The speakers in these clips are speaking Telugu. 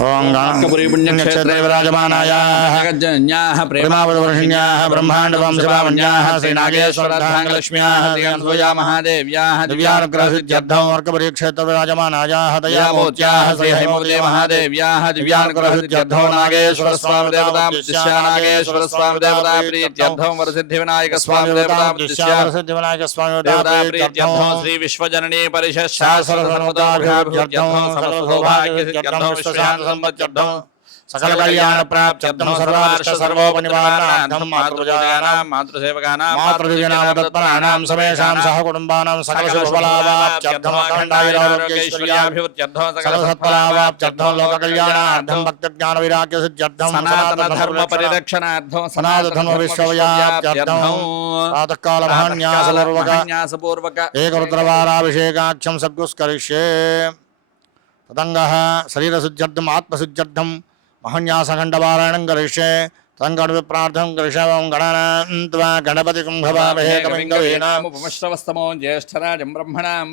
ओम गणकपुरी पुण्यक्षेत्रे विराजमानायाः जगज्जनन्याः प्रेमावतवर्षिण्याः ब्रह्माण्ड वंशवामण्याः श्रीनागेश्वरधाङ्गलक्ष्म्याः दिगंसोया महादेव्याः दिव्यानुग्रहसिद्ध्यर्थं वर्कपुरी क्षेत्र विराजमानायाः दयामूर्त्याः श्रीहैमवती महादेव्याः दिव्यानुग्रहसिद्ध्यर्थं नागेश्वर स्वामी देवता प्रतिष्ठा नागेश्वर स्वामी देवता प्रीत्यर्थं वरसिद्धिविनायक स्वामी देवता प्रतिष्ठा वरसिद्धिविनायक स्वामी देवता प्रीत्यर्थं श्री विश्वजननी परिषद शास्त्र सर्वदाभ्यर्थं सकल सौभाग्यसिद्ध्यर्थं विश्वशान्ति संपत्त्यर्थं सकल कल्याण प्राप्त्यर्थं सर्वार्थ सर्वोपनिवारणार्थं मातृपूजानां मातृसेवकानां मातृदिव्यनाम तत्पराणां समेषां सह कुटुम्बानां सकल शुभफलावाप्त्यर्थं अखण्डायुरारोग्यैश्वर्याभिवृद्ध्यर्थं सकल सत्फलावाप्त्यर्थं लोककल्याणार्थं भक्तज्ञानवैराग्यसिद्ध्यर्थं सनातन धर्म परिरक्षणार्थं सनातन विश्वव्याप्त्यर्थं प्रातःकालमहान्यासपूर्वक एकरुद्रवाराभिषेकाख्यं सद्गुस्करिष्ये तदंगः शरीरशुद्ध्यर्थम् आत्मशुद्ध्यर्थं महन्यासखण्डपारायणं करिष्ये तदङ्गणविप्रार्थं करिष्यामः गणानान्त्वा गणपतिं भवामहे कविं कवीनामुपमश्रवस्तमो ज्येष्ठराजं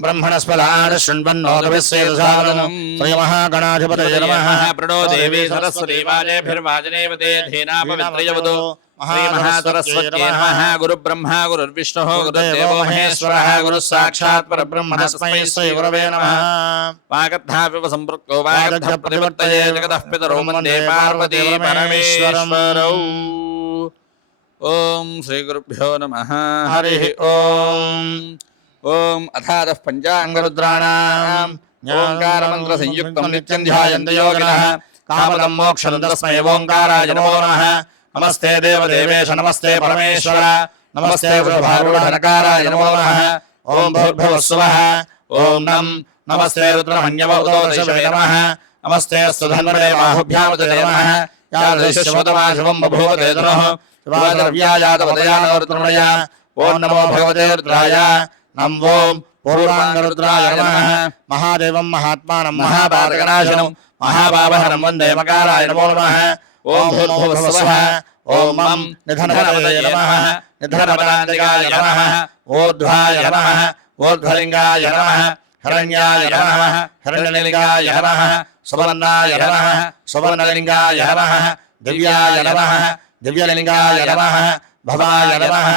ब्रह्मणस्पदान् शृण्वन्नोतभिस्सेदसादनं श्रीमहागणाधिपतये नमः प्रणो देवी सरस्वती वाजेभिर्वाजनेवते धेनापवित्रयवतो श्रीमहासरस्वत्यै नमः गुरुब्रह्मा गुरुर्विष्णुः गुरुर्देवो महेश्वरः गुरुः साक्षात् परब्रह्म तस्मै श्री गुरवे नमः वागर्थापिव सम्पृक्तो वागर्थप्रतिवर्तये जगतः पितरौ वन्दे पार्वती परमेश्वरौ ॐ श्रीगुरुभ्यो नमः हरिः ॐ अथातः पञ्चाङ्गरुद्राणाम् ओङ्कारमन्त्रसंयुक्तं नित्यं ध्यायन्ति योगिनः कामदं मोक्षदं तस्मै ओङ्काराय नमो नमः नमस्ते देवदेवेश नमस्ते परमेश्वर नमस्ते वृषभारूढनकाराय नमो नमः ओं भूर्भुवः स्वः ओं नमस्ते रुद्रमन्यवोदोषवे नमः नमस्ते सुधन्वने बाहुभ्यां नमः यादृश्यशोतमाशुवं बभूवते तनुः शिवाद्रव्यायातपदयानोरुद्रमणय ओं नमो भगवते रुद्राय नम ओं पूर्वाङ्गरुद्राय नमः महादेवं महात्मानं महापातकनाशनं महापापहरं वन्दे मकाराय नमो नमः ओं भूर्भुवः स्वः ओं निधनपतये नमः निधनपदान्तिकाय नमः ऊर्ध्वाय नमः ऊर्ध्वलिङ्गाय नमः हिरण्याय नमः हिरण्यलिङ्गाय नमः सुवर्णाय नमः सुवर्णलिङ्गाय नमः दिव्याय नमः दिव्यलिङ्गाय नमः भवाय नमः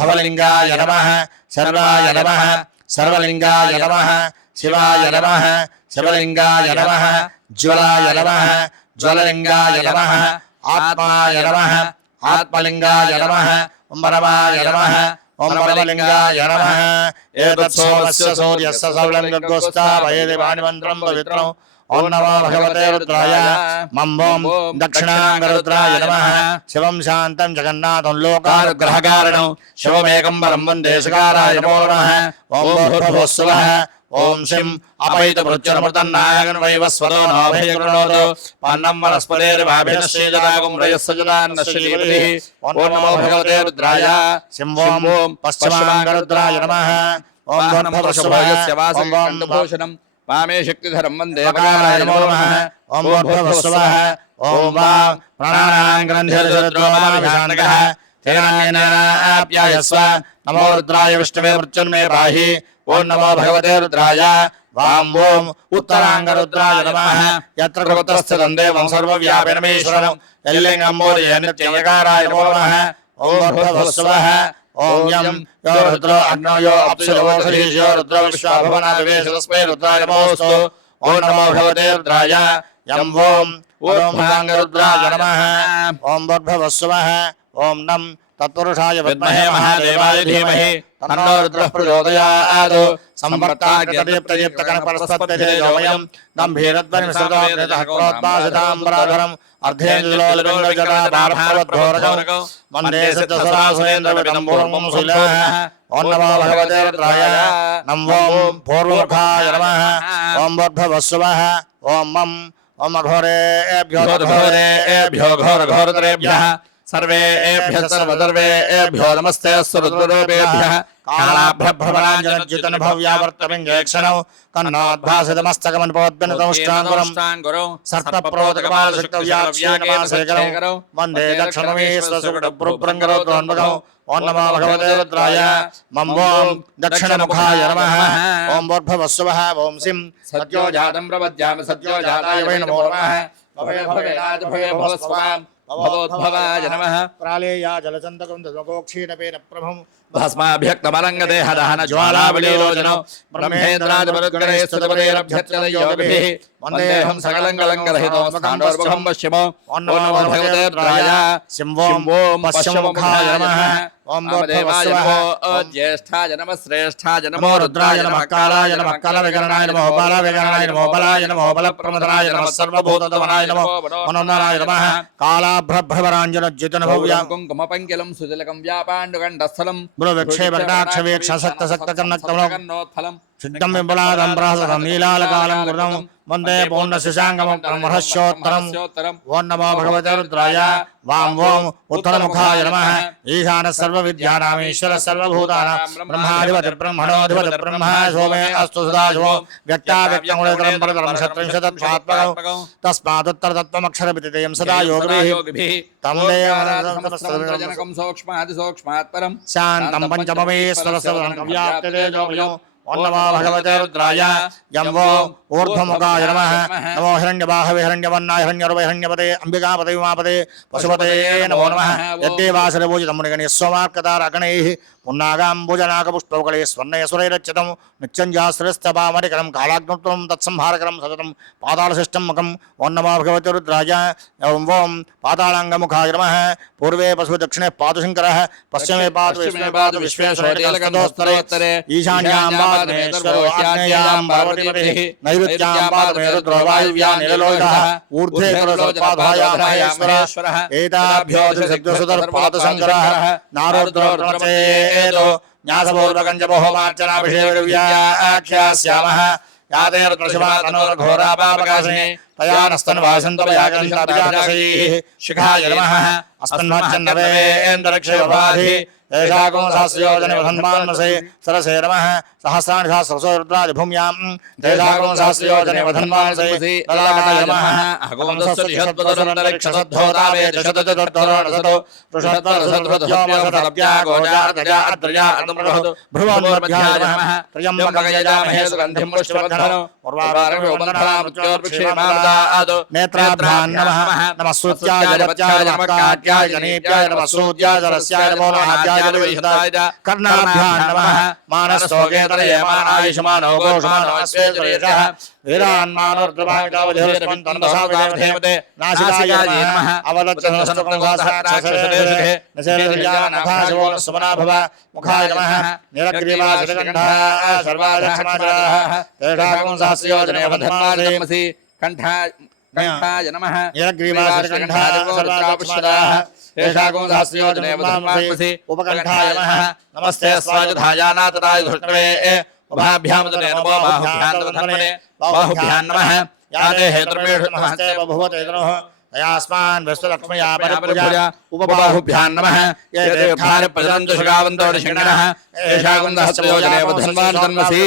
भवलिङ्गाय नमः सर्वाय नमः सर्वलिङ्गाय नमः शिवाय नमः शिवलिङ्गाय नमः ज्वलाय नमः ज्वललिङ्गाय नमः आत्माय नमः आत्मलिङ्गाय नमः परमाय नमः परमलिङ्गाय नमः एतत्सोमस्य सूर्यस्य सौलङ्गोस्तावयेति वाणिमन्त्रं पवित्रम् ओं नमो भगवते रुद्राय मम दक्षिणाङ्गरुद्राय नमः शिवं शान्तं जगन्नाथं लोकानुग्रहकारणं शिवमेकम्बरं वन्दे शिकाराय नमो नमः ओं भूर्भुवः स्वः ओं शिं अपैतमृत्युर्मृतन्नायगन्वैवस्वरो नोभयगृणोतु पन्नं वनस्पतेर्वाभिनश्चेदरागुं रयस्सजदान्नश्चलीपतिः ओं नमो भगवते रुद्राय शिं ओं पश्चिमाङ्गरुद्राय नमः ओं भूर्भुवस्वस्य वासकण्ठभूषणं वामे शक्तिधरं वन्दे मकाराय नमो नमः ओं भूर्भुवः स्वः ओं वां प्राणानां ग्रन्थिर्रुद्रोमाभिषाणकः तेनाप्यायस्व नमो रुद्राय विष्णवे मृत्युन्मे पाहि ओं नमो भगवते रुद्राय वां ओं उत्तराङ्गरुद्राय नमः यत्र गोत्रस्थितं देवं सर्वव्यापिनमीश्वरं यल्लिङ्गम्बोधये नित्ययकाराय नमो नमः ओं भूर्भुवः स्वः ओं यं यो रुद्रो अग्नो यो अप्सुरवोषधीशो रुद्रो विश्वाभवनादिवेश तस्मै रुद्राय नमोऽस्तु ओं नमो भगवते रुद्राय यं ओं भूर्भुवाङ्गरुद्राय नमः ओं भूर्भुवः स्वः ओं नं तत्पुरुषाय विद्महे महादेवाय धीमहि तन्नो रुद्रः प्रचोदयात् सम्पर्काग्रदीप्तदीप्तकणपरस्पत्यतेजोमयं गम्भीरध्वनिसृतोक्तः क्रोद्भासिताम्बराधरम् अर्धेन्दुलोललिङ्गजटाभारभवद्घोरजौ वन्दे सिद्धसुरासुरेन्द्रविदं पूर्वं सुलभः ओं नमो भगवते रुद्राय नम ओं पूर्वमुखाय नमः ओं भूर्भुवः स्वः ओं ओं अघोरेभ्यो घोरघोरतरेभ्यः सर्वेभ्यः सर्वदर्वेभ्यो नमस्ते रुद्ररूपेभ्यः कालाभ्यः भ्रमराञ्जनज्युतन भव्यावर्तमिङ्गेक्षणौ कन्नोद्भासितमस्तकमनुपोद्भिन्नतमुष्टाङ्गुरं सर्पप्रोतकपालशक्तव्याप्स्येकमासेकरौ वन्दे दक्षिणमेश्वरसुगडभ्रुभ्रङ्गरोद्रोन्मुखौ ओं नमो भगवते रुद्राय मम ओं दक्षिणमुखाय नमः ओं भूर्भुवः स्वः ओं सिं सत्यो जातं प्रपद्यामि सत्यो जाताय वै नमो नमः भवे भवेनाज भवे भवस्वाम भवोद्भवाय नमः प्रालेया जलचन्दकं दधोक्षीणपेन प्रभं भस्माभ्यक्तमलङ्गदेहदहन ज्वालावलीलोचनो ब्रह्मेन्द्रादिपरुद्गणैः स्तुतपदैरभ्यर्चनयोगिभिः वन्देऽहं सकलङ्गलङ्गरहितो स्थाणोर्मुखं पश्चिमो ॐ नमो भगवते रुद्राय सिंवों पश्चिममुखाय नमः ओम देवाय ज्येष्ठाय नमः श्रेष्ठाय नमो रुद्राय नमः कालाय नमः कालविकरणाय नमः बालाविकरणाय नमः बलाय नमः बलप्रमदनाय नमः सर्वभूतधवनाय नमः मनोन्मनाय नमः कालाभ्रभ्रवराञ्जनज्योतिनभव्यां कुङ्कुमपङ्किलं सुतिलकं व्यापाण्डुगण्डस्थलं गुरुविक्षेपकटाक्षवीक्षसक्तसक्तकर्णोत्फलं सिद्धं विपुलादं प्रहसतं नीलालकालं कृतं वन्दे पौर्णशशाङ्गमं महर्षोत्तरम् ॐ नमो भगवते रुद्राय वां वों उत्तरमुखाय नमः ईशानः सर्वविद्यानामीश्वरः सर्वभूतानां ब्रह्माधिपतिः ब्रह्मणोऽधिपतिः ब्रह्मा सोमे अस्तु सदाशिवो व्यक्ताव्यक्तमुनितरं परतरं शत्रुंशतत्वात्मकं तस्मादुत्तरतत्त्वमक्षरविदितेयं सदा योगिभिः तं जनकं सूक्ष्मादिसूक्ष्मात् परं शान्तं पञ्चममेश्वरस्य ॐ नमो भगवते रुद्राय यं वो ऊर्ध्वमुखाय नमः नमो हिरण्यबाहवे हिरण्यवर्णाय हिरण्यरूपे हिरण्यपते अम्बिकापते उमापते पशुपते नमो नमः यद्देवासुरपूजितं मुनिगणैः सोमार्कतारागणैः पुन्नागाम्बुजनाकपुष्पौकले स्वर्णयसुरैरच्युतं नित्यञ्जास्त्रस्तपामरिकरं कालाग्नित्वं तत्संहारकरं सततं पातालशिष्टं मुखम् ॐ नमो भगवते रुद्राय ॐ वों पातालाङ्गमुखाय नमः पूर्वे पशु दक्षिणे पातु शङ्करः पश्चिमे पातु विश्वेश्वरोत्तरे ईशान्यां पातु आग्नेयां पार्वतीपतिः नैऋत्यां पातु रुद्रो वायुव्यां नीललोहितः ऊर्ध्वे पादायां महेश्वरः एताभ्यो पातु शङ्करः नारद्रो एतो न्यासपूर्वकञ्जमहोमार्चनाभिषेकव्याख्यास्यामः याते रुद्रशिवातनोर्घोरापापकाशिनी तया नस्तन्वासन्तमयागन्ताभिजातैः शिखाय नमः अस्मन्मज्जन्नवेन्द्रक्षेपवाधि एषागो सहस्रयोजने वधन्मान्मसे सरसे नमः सहस्राणि सहस्रसो रुद्रादिभूम्यां तेषागो सहस्रयोजने वधन्मानसे तदाय नमः अगों सस्यधिहत्पदुरन्तरिक्षसद्धोतावेदशतचतुर्धरोणसतो पृषत्परसद्भृत्योमसदप्यागोजार्धजार्धजार्धमृहतु भ्रुवन्वर्भ्याय नमः त्र्यम्बकयजामहे सुगन्धिं पुष्टिवर्धनो उर्वारुणोमन्धनामृत्योर्भिक्षेमादादो नेत्राभ्यां नमः नमः सूत्याय जगत्याय नमः काट्याय जनेभ्याय नमः सूत्याय जलस्याय नमो नमः कर्णाभ्यां नमः मानस्तोकेतरये मानायुष्मानो घोषमानो अश्वेश्वरेशः वीरान्मानोर्द्रभावितावधिरस्पन्दन्वसाविदेवते नासिकाय नमः अवदच्चनस्तमुखासहाक्षसरेशुमनाभव मुखाय नमः निरग्रीवासुरकण्ठः सर्वादक्षमाचराः तेषागुं सहस्रयोजने वधन्मासे कण्ठाय नमः निरग्रीवासुरकण्ठः सर्वादक्षमाचराः एषागुं सहस्रयोजने वधन्मासे उपकण्ठाय नमः नमस्ते स्वायुधायानातराय धृष्णवे उभाभ्यां नमो बाहुभ्यां नमः याते हेतुर्मेषु नमस्ते बभूवते तनोः तयास्मान् विश्वलक्ष्म्या परिपूजा उपबाहुभ्यां नमः ये देवभार प्रजनन्तु शुगावन्तोषिणः एषागुं सहस्रयोजने वधन्मान् तन्मसि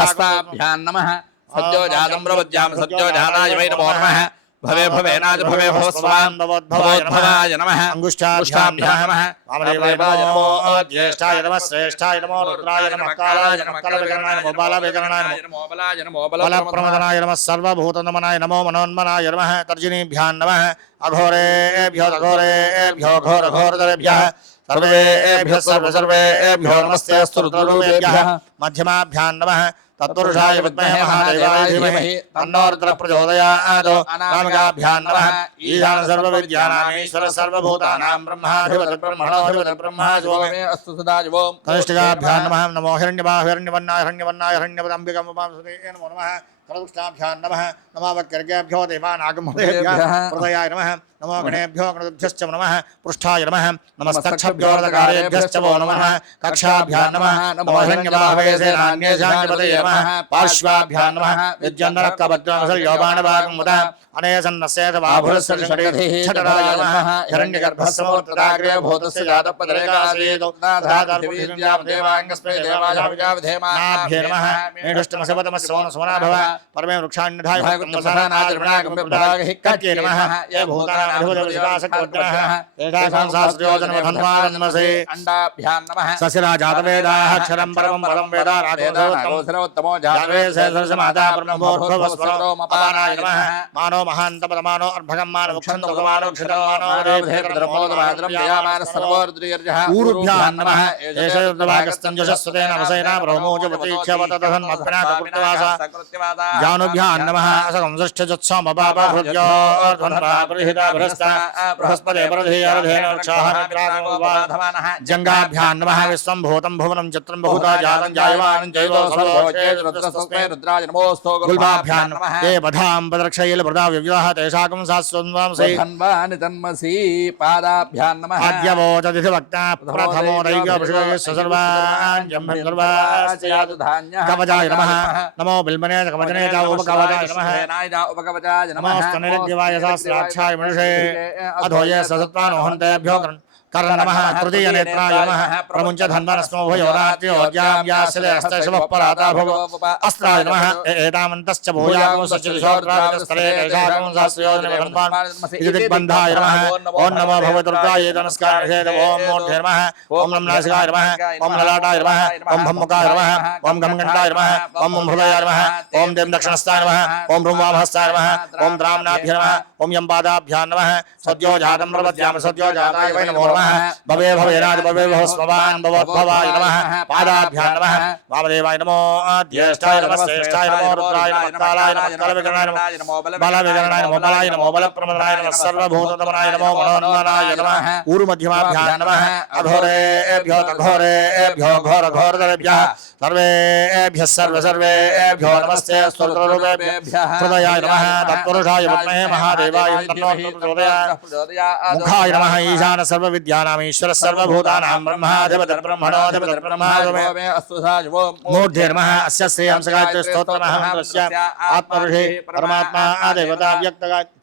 हस्ताभ्यां नमः सद्यो जातं प्रवद्यां सद्यो जानाय वै नमो नमः भवे भवेनाज भवे भवस्वान् भवोद्भवाय नमः अंगुष्ठाभ्यां नमः वामदेवाय नमो ज्येष्ठाय नमः श्रेष्ठाय नमो रुद्राय नमः कालाय नमः कालविकरणाय नमो बालाविकरणाय नमो बलाय नमो बलप्रमदनाय नमः सर्वभूतनमनाय नमो मनोन्मनाय नमः तर्जनीभ्यां नमः अघोरेभ्यो अघोरेभ्यो घोरघोरतरेभ्यः सर्वेभ्यः सर्वेभ्यो नमस्ते अस्तु रुद्ररूपेभ्यः मध्यमाभ्यां नमः तत्पुरुषाय विद्महे महादेवाय धीमहि तन्नो रुद्रः प्रचोदयात् नामिकाभ्यां नमः ईशान सर्वविद्यानामीश्वर सर्वभूतानां ब्रह्माधिपतिः ब्रह्मणोऽधिपतिः ब्रह्मा सोमे अस्तु सदाशिवो कनिष्ठिकाभ्यां नमः नमो हिरण्यवर्णाय हिरण्यवन्नाय नमो नमः करदुष्टाभ्यां नमः नमो वक्रर्गेभ्यो देवानागमोदेभ्यः हृदयाय नमः नमो गणेभ्यो गणेभ्यश्च नमः पृष्ठाय नमः नमस्तक्षभ्यो रदकारेभ्यश्च वो नमः कक्षाभ्यां नमः नमो हिरण्यबाहवे सेनान्येषां पतये नमः पार्श्वाभ्यां नमः विद्यन्दरक्कभद्रांसर्योबाणभागमुदा अनेसन्नस्येतवाभुरस्य छटराय नमः हिरण्यगर्भस्समोर्तदाग्रे भूतस्य जातपदरेकासीत् नाथादेवाङ्गस्मै देवाजाविजाविधेमाभ्ये नमः मेढुष्टमसवतमस्सोनसोना भव परमे वृक्षान्यधाय कट्ये नमः ये भूतानां अंडाभ्यां नमः सशिराजातवेदाः अक्षरं परमं पदं वेद राघोसरोत्तमो माता ब्रह्मोर्भवस्वरोमपानाय नमः मानो महान्तपदमानो अर्भगं मानो क्षन्तपदमानो क्षितं ऊरुभ्यां नमः एषभागस्तञ्जशस्वतेन वसेना ब्रह्मोजपतीक्षवतधन्मत्पनाककृत्यवासा जानुभ्यां नमः बृहस्पते जंगाभ्यां नमः विश्वं भूतं भुवनं चित्रं बहुधा जातं जायमानं जैवो रुद्राय नमोस्तु गुल्माभ्यां नमः ये बधां पदरक्षयेल वृदा विव्याह तेषाकं सास्वन्वांसि धन्वानि तन्मसि पादाभ्यां नमः आद्यवोचदिवक्ता प्रथमो दैव्यभिषेकः सर्वान् जम्भर्वास्यातु धान्यः कवचाय नमः नमो बिल्मने कवचने च उपकवचाय नमः उपकवचाय नमः नमोस्तनिर्दिवाय सहस्राक्षाय मनुषे अधोये ससत्वानोहन्तेभ्यो कर्ण नमः तृतीय नेत्राय नमः प्रमुञ्च धन्वनस्मो भयोराज्योज्याव्यास्यस्तशवपराता भगो अस्त्राय नमः एतामन्तश्च भूयागं सच्चिदिशोत्रास्तरे तेषागं सहस्रयोजनमधन्वान् इदिग्बन्धाय नमः ॐ नमो भगवद्रुद्राय नमस्कारः ॐ मूर्धे नमः ॐ नमनासिकाय नमः ॐ ललाटाय नमः ॐ भम्मुखाय नमः ॐ गमगण्डाय नमः ॐ हृदयाय नमः ॐ देव दक्षिणस्ताय नमः ॐ भ्रूमाभस्ताय नमः ॐ द्राम्नाभ्य नमः ॐ यम्पादाभ्यां नमः सद्यो जातं प्रपद्याम सद्यो जाताय वै नमो भवे भवेनाद भवे भवस्ववान् भवद्भवाय नमः पादाभ्यां नमः वामदेवाय नमो ज्येष्ठाय नमः श्रेष्ठाय नमो रुद्राय नमः कालाय नमः कालविकरणाय नमो बलविकरणाय नमो बलाय नमो बलप्रमदाय नमः सर्वभूततमनाय नमो मनोन्मनाय नमः ऊरुमध्यमाभ्यां नमः अघोरेभ्यो तघोरेभ्यो घोरघोरतरेभ्यः सर्वेभ्यः सर्वेभ्यो नमस्ते स्तोत्ररूपेभ्यः हृदयाय नमः तत्पुरुषाय विद्महे महादेवाय तन्नो प्रचोदयात् मुखाय नमः ईशान सर्वविद्यानाम् ईश्वर सर्वभूतानां ब्रह्माधिपतिर् ब्रह्मणोऽधिपतिर् ब्रह्माधिपतिः अस्तु साजवो मूर्धे नमः अस्य श्रेयं सगायत्री स्तोत्रमहं तस्य आत्मऋषि परमात्मा देवता व्यक्तगायत्री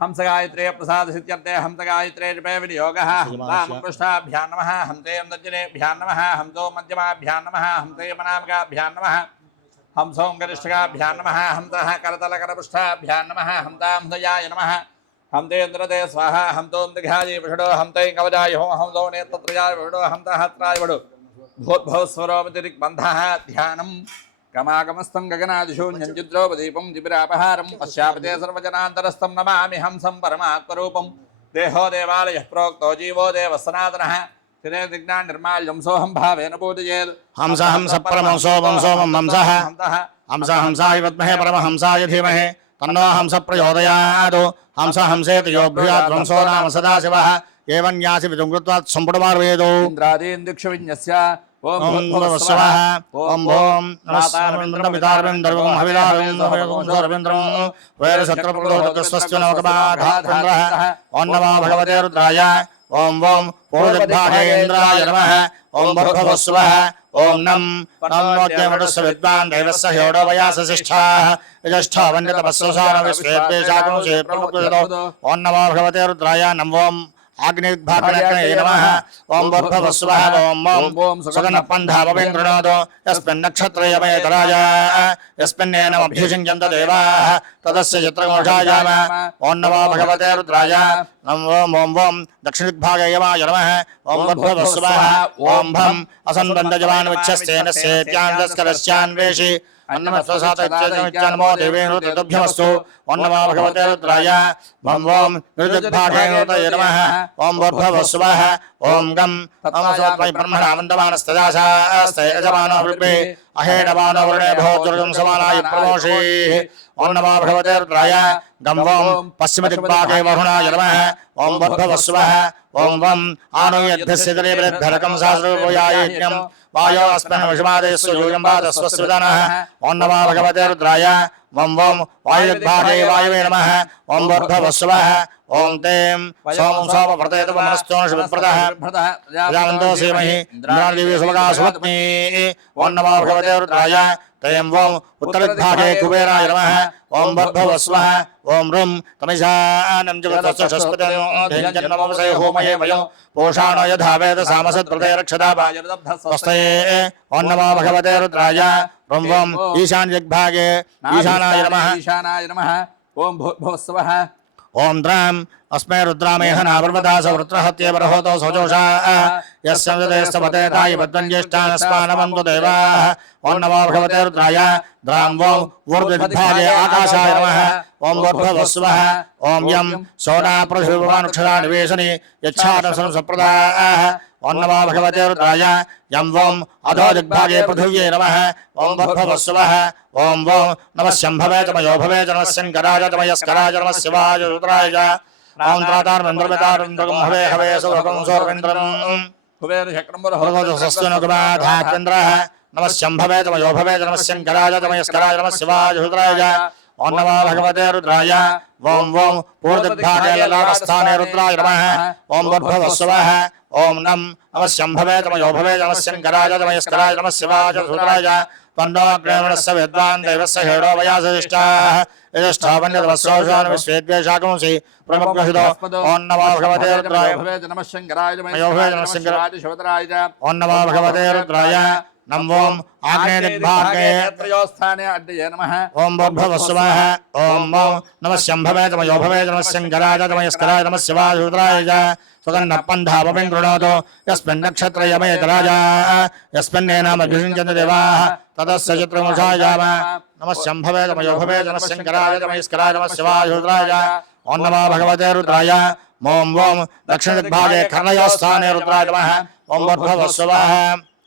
हंस गायत्रे प्रसाद सिद्ध्यर्थे हंस गायत्रे जपे विनियोगः रामकृष्णाभ्यां नमः हंसे दज्जनेभ्यां नमः हंसो मध्यमाभ्यां नमः हंसे मनामकाभ्यां नमः हंसों गरिष्ठकाभ्यां नमः हंसः करतलकरपृष्ठाभ्यां नमः हंसांहयाय नमः हंतेन्द्रते स्वाहा हंतों दिघाय विषडो हंते कवचाय हो हंसो नेत्रत्रयाय विषडो हंसहस्राय वडो भूद्भवस्वरोपतिरिक्बन्धः ध्यानम् गमागमस्तं गगनादिशून्यं चिद्रोपदीपं दिविरापहारं पश्यापते सर्वजनान्तरस्थं नमामि हंसं परमात्मरूपं देहो देवालयः प्रोक्तो जीवो देवः सनातनः शिरे दिग्नान् निर्माल्यं सोऽहं भावेन पूजयेत् हंस हंस परमं सोमं सोमं हंसः हंस हंसाय विद्महे परमहंसाय धीमहि तन्नो हंस प्रचोदयात् हंस हंसेत यो भूयात् हंसो नाम सदाशिवः एवं न्यासि विदुं कृत्वा सम्पुटमार्वेदो इन्द्रादीन् दिक्षुविन्यस्य ओम भवस्वः ओम भोम नमस्कारमितारविन्दर्वं हविलारविन्दरविन्द्रं वैरशत्रुप्रदोतस्वस्तिनोकबाधान्द्रः ओम नमो भगवते रुद्राय ओम वोम पूर्वदिग्भागेन्द्राय नमः ओम भवस्वः ओम नम नमोऽग्निमरुस्य विद्वान् देवस्य ह्योडो वयासशिष्ठाः यजष्ठा वन्द्यतपस्वसारविश्वेभ्येषाकुंसे प्रमुक्तो ओम नमो भगवते रुद्राय नमो आग्निभागनग्ने नमः ओम भवस्वः ओम ओम सुगन्धपन्धाववेन्द्रनादो यस्मिन्नक्षत्रयमेतराज यस्मिन्नेनमभ्युषिञ्चन्त देवाः तदस्य चित्रकोषायाम ओम नमो भगवते रुद्राय ओम ओम ओम दक्षिणदिग्भागे यमाय नमः ओम भवस्वः ओम भम असन्बन्धजवान् सेत्यान्दस्करस्यान्वेषि अन्नमस्वसातनमो देवेन तदभ्यमस्तु ओम नमो भगवते रुद्राय ओम ओम नृदिग्भागे नमः ओम भवस्वः ओम गम अमसोत्वै ब्रह्मणामन्दमानस्तदासास्ते यजमानो वृद्धे अहेडमानो वृणे भवतुर्गं समानाय प्रमोषे ओम नमो भगवते रुद्राय गम ओम पश्चिमदिग्भागे वरुणाय नमः ओम भवस्वः ओम वम आनुयद्भस्य दलेभ्यरकं सहस्रभूयायज्ञं वायो अस्मिन् विषमादेशो यूयम्बादस्वस्विदनः ओम नमो भगवते रुद्राय वम वम वायुदिग्भागे वायुवे नमः ओम भवस्वः ओम तें सोम सोमव्रतेतमनस्तोषविप्रदः प्रजावन्तो सीमहि इन्द्रादेवी सुभगा सुभक्मी ओम नमो भगवते रुद्राय तें वोम उत्तरदिग्भागे कुबेराय नमः ओम भवस्वः ओम रुम तमिषानं जगत्सस्पतिं होमये वयं पोषाणो यथा वेद सामसत्प्रदे रक्षदापायस्तये ओम नमो भगवते रुद्राय रुम वोम ईशान्यदिग्भागे ईशानाय नमः ओम भवस्वः ఓం ద్రాం अस्मै रुद्रामेह नापर्वदास वृत्रहत्येव रहोतो सजोषा यस्य विदेस्तपते तायि पद्मज्येष्ठानस्मानवन्तु देवाः ॐ नमो भगवते रुद्राय द्रां वों ऊर्ध्वविभागे आकाशाय नमः ॐ वोर्ध्ववस्वः ॐ यं सोनाप्रभुवानुक्षरा निवेशनि यच्छादसं सम्प्रदाः ॐ नमो भगवते रुद्राय यं वों अधो दिग्भागे पृथिव्यै नमः ॐ वोर्ध्ववस्वः ॐ वों नमः शम्भवे च मयो भवे च नमः शङ्कराय च मयस्कराय च नमः शिवाय रुद्राय च ओम त्रातार मंद्रमेतारंद्रगम हवे हवे सुभगं सोर्वेन्द्रं कुबेर शक्रम्बर भगवतो सस्वनगमाधात्वेन्द्रः नमः शम्भवे तमयो भवे नमः शङ्कराय तमयस्कराय नमः शिवाय रुद्राय ओम नमो भगवते रुद्राय ओम ओम पूर्वदिग्भागे ललाटस्थाने रुद्राय नमः ओम वोर्ध्ववस्वः ओम नमः शम्भवे तमयो भवे नमः शङ्कराय तमयस्कराय नमः शिवाय रुद्राय तन्नो अग्नेवस्य विद्वान् देवस्य हेडो वयासिष्टाः यज्ञावन्यवस्योषान् विश्वेद्वेषाकंसि प्रमुखहितो ओम नमो भगवते रुद्राय नमः शङ्कराय मयो भवे नमः शङ्कराय शिवतराय ओम नमो भगवते रुद्राय नमो आग्नेय दिग्भागे त्रयोस्थाने अद्य नमः ओम वोर्ध्ववस्वः ओम नमः शम्भवे तमयो भवे नमः शङ्कराय तमयस्कराय नमः शिवाय रुद्राय सुगन्धपन्थापमिं गृणोतु यस्मिन् नक्षत्रयमेतराजा यस्मिन्नेनामभिषिञ्चन्ति देवाः ततस्य चित्रमुषायाम नमः शम्भवे तमयो भवे नमः शङ्कराय तमयस्कराय नमः शिवाय रुद्राय ओम नमो भगवते रुद्राय ओम ओम दक्षिणदिग्भागे कर्णयोस्थाने रुद्राय नमः ओम वोर्ध्ववस्वः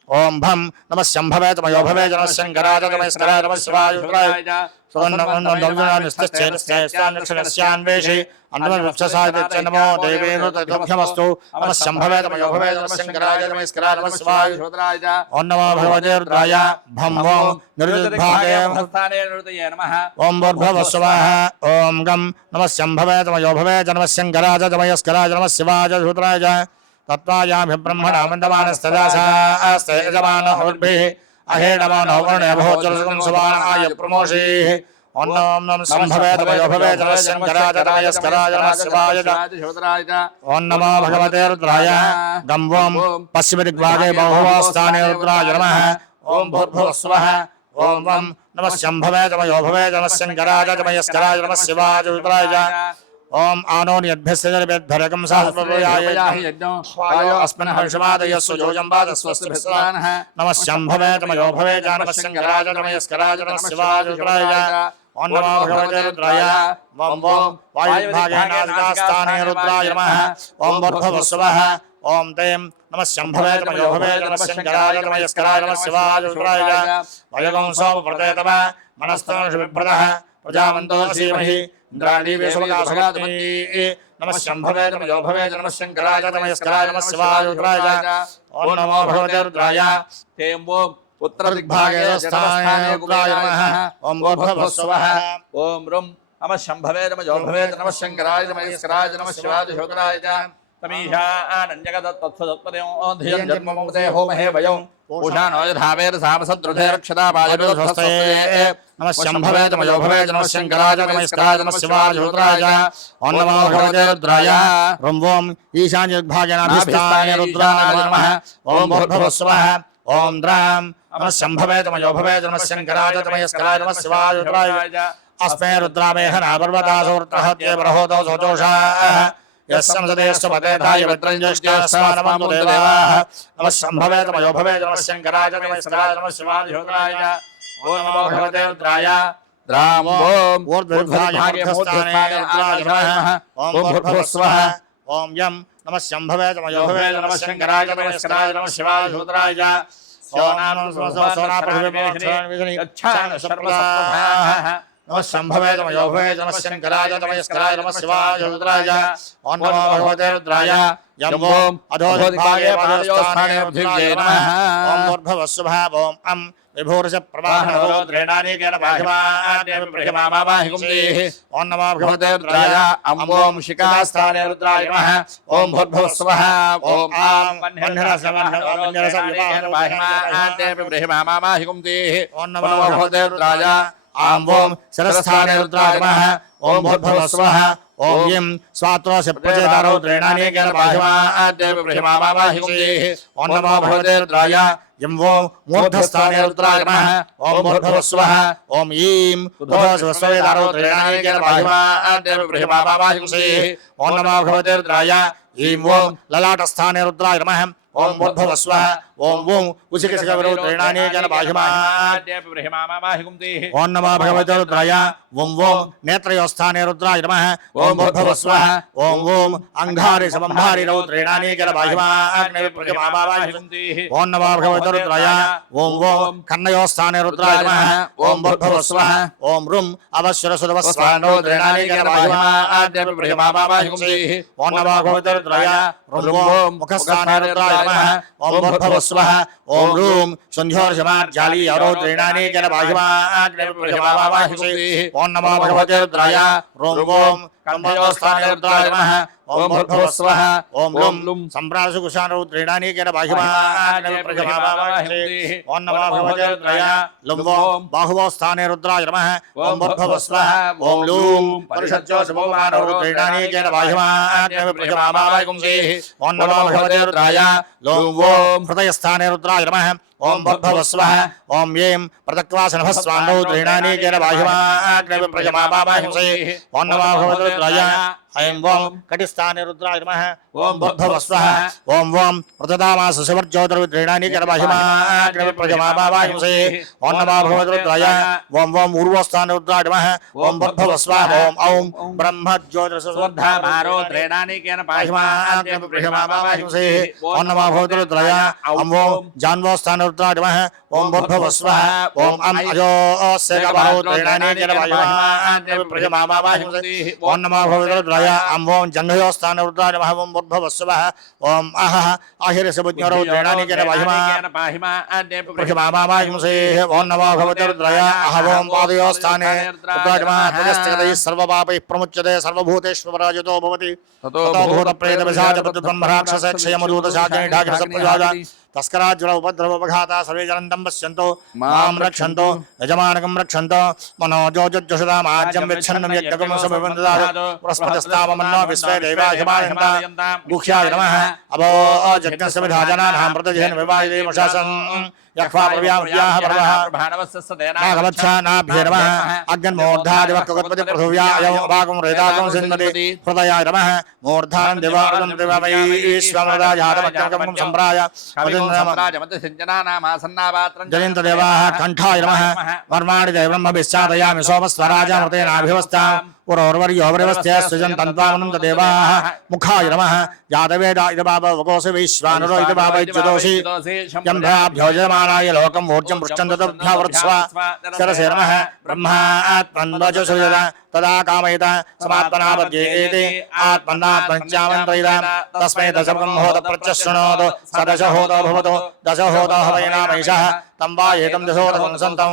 ओम भम नमः शम्भवे तमयो भवे नमः शङ्कराय तमयस्कराय नमः शिवाय रुद्राय सुगन्धस्यान्वेषि अन्नमवक्षसादित्य नमो देवेनुतभ्यमस्तु नमः शम्भवे तमयो भवे नमः शङ्कराय तमयस्कराय नमः शिवाय शिवतराय ओम नमो भगवते रुद्राय भम ओम निर्विद्भागे स्थाने नृतये नमः ओम वोर्ध्ववस्वः ओम गम नमः शम्भवे तमयो भवे नमः शङ्कराय तमयस्कराय नमः शिवाय रुद्राय तत्त्वायाभिब्रह्मणा मन्दमानस्तदासास्ते यजमानोर्भिः अहेणमानो वर्णे भोजलसुखं सुवानाय प्रमोषेः ओम नमः शम्भवे तमयो भवे नमः शङ्कराय तमयस्कराय नमः शिवाय शिवतराय ओम नमो भगवते रुद्राय गं वों पश्चिमदिग्भागे बहुवास्थाने रुद्राय नमः ओम भूर्भुवस्वः ओम वं नमः शम्भवे तमयो भवे नमः शङ्कराय तमयस्कराय नमः शिवाय रुद्राय ओम आनोन्यद्भ्यस्य जलभ्यर्भरकं सहस्रप्रयाय अस्मिन् हर्षमादयस्व जोजम्बादस्वस्तिभिस्वानः नमः शम्भवे तमयो भवे नमः शङ्कराय तमयस्कराय नमः शिवाय रुद्राय ओम नमो भगवते रुद्राय वं वों वायुविभागे नासिकास्थाने रुद्राय नमः ओम वोर्ध्ववस्वः ओम तें नमः शम्भवे तमयो भवे नमः शङ्कराय तमयस्कराय नमः शिवाय रुद्राय वयगं सोमप्रतेतव मनस्तोषविभ्रतः प्रजावन्तो धीमहि इंद्राणीवे सुभगासुगात्मती नमः शम्भवे तमयो भवे नमः शङ्कराय तमयस्कराय नमः शिवाय रुद्राय ओम नमो भगवते रुद्राय तेम्बो उत्तरदिग्भागे स्थाने रुद्राय नमः ओम वोर्ध्ववस्वः ओम रुम नमः शम्भवे नमो भवे नमः शङ्कराय तमयस्कराय नमः शिवाय शिवतराय तमीशा आनन्यगतत्वदत्पदेव धियं जन्ममुदे होमहे वयं पूषानो यधावेर सामसद्रुधे रक्षता वायुर्स्वस्ते नमः शम्भवे तमयो भवे नमः शङ्कराय तमयस्कराय नमः शिवाय रुद्राय ओम नमो भगवते रुद्राय ॐ वों ईशान्यदिग्भागेनाभिस्थाने रुद्राय नमः ओम भूर्भुवस्वः ओम द्रां नमः शम्भवे तमयो भवे नमः शङ्कराय तमयस्कराय नमः शिवाय रुद्राय अस्मै रुद्रामेह नापर्वदासोर्त्रहत्येव रहोतो सजोषाः यस्संसदेस्तपते ताय वित्रञ्जष्टास्मानवन्तु देवाः नमः शम्भवे तमयो भवे नमः शङ्कराय तमयस्कराय नमः शिवाय रुद्राय ओम नमो भगवते रुद्राय रामो ऊर्ध्वविभागे स्थाने रुद्राय नमः ओम भूर्भुवस्वः ओम यं नमः शम्भवे तमयो भवे नमः शङ्कराय तमयस्कराय नमः शिवाय रुद्राय सोनाप्रभुविभूषणे नमः शम्भवे तमयो भवे नमः शङ्कराय तमयस्कराय नमः शिवाय रुद्राय ओम नमो भगवते रुद्राय यं वों अधोदिग्भागे पादस्थाने पृथिव्यै नमः ओम भूर्भुवस्वः ओम अं विभूर्ष प्रवाहणोद्रेणानेकेन बाह्यमाद्यं ब्रह्मामावाहिकुंदेः ओम नमो भगवते रुद्राय अं वों शिखास्थाने रुद्राय नमः ओम भूर्भुवस्वः ओम आं वह्निरसविवाहणोद्रेणानेकेन बाह्यमाद्यं ब्रह्मामावाहिकुंदेः ओम नमो भगवते रुद्राय आं ॐ शिरस्थाने रुद्राय नमः ॐ भूर्भुवः स्वः ॐ यं स्वात्रोऽस्य प्रचेतारो त्रीणानेकेन बाह्यमाद्यैव बृहमावाहिकुंसेः ॐ नमो भगवते रुद्राय यं वो मूर्धस्थाने रुद्राय नमः ॐ भूर्भुवः स्वः ॐ ईं उद्भवस्वस्वेदारो त्रीणानेकेन बाह्यमाद्यैव बृहमावाहिकुंसेः ॐ नमो भगवते रुद्राय ईं वो ललाटस्थाने रुद्राय नमः ॐ भूर्भुवः स्वः ॐ वों उशिकशिखविरो त्रीणानेकेन बाह्यमाद्यैव बृहमावाहिकुंसेः ॐ नमो भगवते रुद्राय ॐ वों नेत्रयोस्थाने रुद्राय नमः ॐ भूर्भुवः स्वः ॐ वों अंघारि समंभारिरौ त्रीणानेकेन बाह्यमाग्नैव बृहमावाहिकुंसेः ॐ नमो भगवते रुद्राय ॐ वों कन्नयोस्थाने रुद्राय नमः ॐ भूर्भुवः स्वः ॐ रुं अवश्यरसुरवस्वानौ त्रीणानेकेन बाह्यमाद्यैव बृहमावाहिकुंसेः ॐ नमो भगवते रुद्राय ॐ वों मुखस्थाने रुद्राय नमः ॐ भूर्भुवः स्वः ॐ रूं सन्ध्योर्षमार्जाली अरो त्रीणानेकेन बाह्यमाग्नैव बृहमावाहिकुंसेः ॐ नमो भगवते रुद्राय ॐ वों कम्भयोस्थाने रुद्राय नमः ॐ भूर्भुवः स्वः ॐ लुं सम्प्रासुकुशानौ त्रीणानेकेन बाह्यमाग्नैव बृहमावाहिकुंसेः ॐ नमो भगवते रुद्राय लुं वों बाहुवस्थाने रुद्राय नमः ॐ भूर्भुवः स्वः ॐ लूं परिषज्योतिषभुवनानौ त्रीणानेकेन बाह्यमाग्नैव बृहमावाहिकुंसेः ॐ नमो भगवते रुद्राय लुं वों हृदयस्थाने रुद्राय नमः ॐ भूर्भुवः स्वः ॐ यें प्रदक्वासनभस्वानौ त्रीणानेकेन बाह्यमाग्नैव बृहमावाहिकुंसेः ॐ नमो भगवते रुद्राय ऐं वों कटिस्थाने रुद्राय नमः ॐ भूर्भुवः स्वः ॐ वों प्रददामास शिवर्ज्योतिर् त्रीणानेकेन बाह्यमाग्नैव बृहमावाहिकुंसेः ॐ नमो भगवते रुद्राय ॐ वों ऊर्ध्वस्थाने रुद्राय नमः ॐ भूर्भुवः स्वः ॐ औं ब्रह्मज्योतिर्सुवर्धमानो त्रीणानेकेन बाह्यमाग्नैव बृहमावाहिकुंसेः ॐ नमो भगवते रुद्राय ॐ वों जान्वस्थाने रुद्राय नमः ॐ भूर्भुवः स्वः ॐ अं अजोऽस्य गवाहो त्रीणानेकेन बाह्यमाग्नैव बृहमावाहिकुंसेः ॐ नमो भगवते रुद्राय ॐ वों जङ्घयोस्थाने रुद्राय नमः ॐ भूर्भुवः स्वः ॐ अहः आहिर्यसबुज्ञरो त्रीणानेकेन बाह्यमाद्यैव बृहमावाहिकुंसेः ॐ नमो भगवते रुद्राय अहवों पादयोस्थाने रुद्राय नमः त्वजस्थितैः सर्वपापैः प्रमुच्यते सर्वभूतेषु पराजितो भवति ततो भूतप्रेतपिशाचप्रद्युम्नराक्षसक्षयमदूतशाकिनीढाकिरसप्रजाजा तस्कराज्वल उपद्रवोपघाता सर्वे जनन्तं पश्यन्तु मां रक्षन्तु यजमानकं रक्षन्तु मनोजोजुजुषदामाज्यं विच्छन्नं यज्ञकं सुबन्धदातु पुरस्पतिस्तामन्नो विश्वे देवाहिमायन्ता गुह्याय नमः अभो यज्ञस्य विधाजनानां प्रतिजन विवाहिदेवशासनं यक्ष्वा प्रव्याव्याः परवः नागवच्छानाभ्ये नमः अग्निर्मूर्धादिवक्कगत्पति पृथिव्यायं भागं रेदागं सिन्धति हृदयाय नमः मूर्धानं दिवारुदं दिवावैश्वमृदायादमज्ञकं सम्प्राय जयन्तदेवाः कण्ठाय नमः वर्माणि ब्रह्मभिश्चादयामि सोमस्वराजामृतेनाभिवस्ताम् पुरोर्वर्यो वरिवस्थ्य सृजन्तन्त्वामनन्त देवाः मुखाय नमः यादवेदा इति बाबवकोऽसि वैश्वानरो इति बाबैज्युतोषि यम्भ्याभ्यो यजमानाय लोकम् ऊर्जं पृच्छन्ततभ्यवृत्स्व शिरसे नमः ब्रह्मात्मन्वचसृजत तदा कामयत समात्मनापद्येति आत्मन्नात्मनित्यामन्त्रयित तस्मै दशब्रह्मोत प्रत्यशृणोतु स दशहोतो भवतु दशहोतो वै नामैषः तं वा एतं दशोदकं सन्तं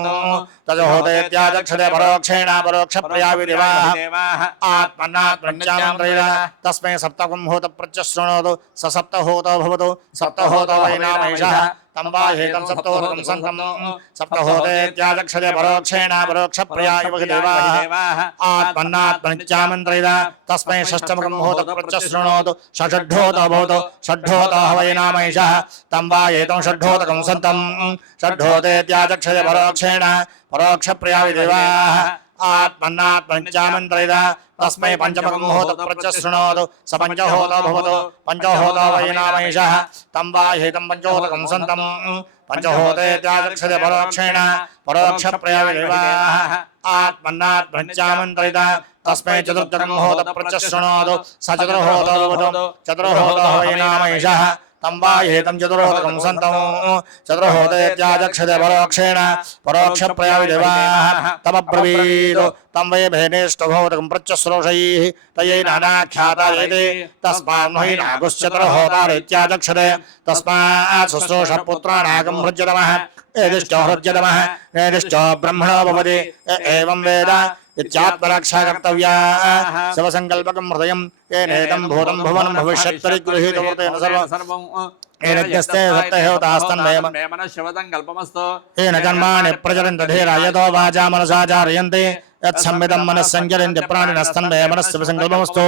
तजहोतेत्याचक्षते परोक्षेण परोक्षप्रयाविदेवाः आत्मन्नात्मनित्यामन्त्रयित तस्मै सप्तकं होत प्रत्यशृणोतु स सप्तहोतो भवतु सप्तहोतो वै नामैषः तं वा एतं सप्तहोदकं सन्तं सप्तहोतेत्याचक्षते परोक्षेण परोक्षप्रयाविदेवाः आत्मन्नात्मनित्यामन्त्रयित तस्मै षष्ठमकं होत प्रत्यशृणोतु षड्ढोतो भवतु षड्ढोतो वै नामैषः तं वा एतं षड्ढोदकं सन्तं षड्ढोतेत्याचक्षते परोक्षेण परोक्षप्रयाविदेवाः आत्मन्नात्मनित्यामन्त्रयित तस्मै पंचमकं होत प्रत्यशृणोतु स पंचहोतो भवतु पंचहोतो वै नामैषः तं वा हेतं पंचहोतकं सन्तं पंचहोतेत्याचक्षते परोक्षेण परोक्षप्रयाविदेवाः आत्मन्नात्मनित्यामन्त्रयित तस्मै चतुर्थकं होत प्रत्यशृणोतु स चतुर्होतो भवतु चतुर्होतो वै नामैषः तं वा हेतं चतुर्होतकं सन्तं चतुर्होतेत्याचक्षते परोक्षेण परोक्षप्रयाविदेवाः तमब्रवीतु तं वै भेनेष्टभोतकं प्रत्यश्रोषैः तयै नानाख्यातायते तस्मान् हि नागुश्चतुर्होतारित्याचक्षते तस्मात् शुश्रूषपुत्राणागं हृज्यतमः एदिष्टो हृज्यतमः एदिष्टो ब्रह्मणो भवति एवं वेद इत्यात्मरक्षा कर्तव्या शिवसङ्कल्पकं हृदयं येनेदं भूतं भुवनं भविष्यत् परिगृहीतमूर्तेन सर्वं यज्ञस्ते सप्तहेवतास्तन्मे मनःशवसङ्कल्पमस्तु येन कर्माणि प्रचरन्ति धीरा यतो वाचा मनसा चारयन्ति यत्संविदं मनः सञ्चरन्ति प्राणिनस्तन्मे मनस्य सङ्कल्पमस्तु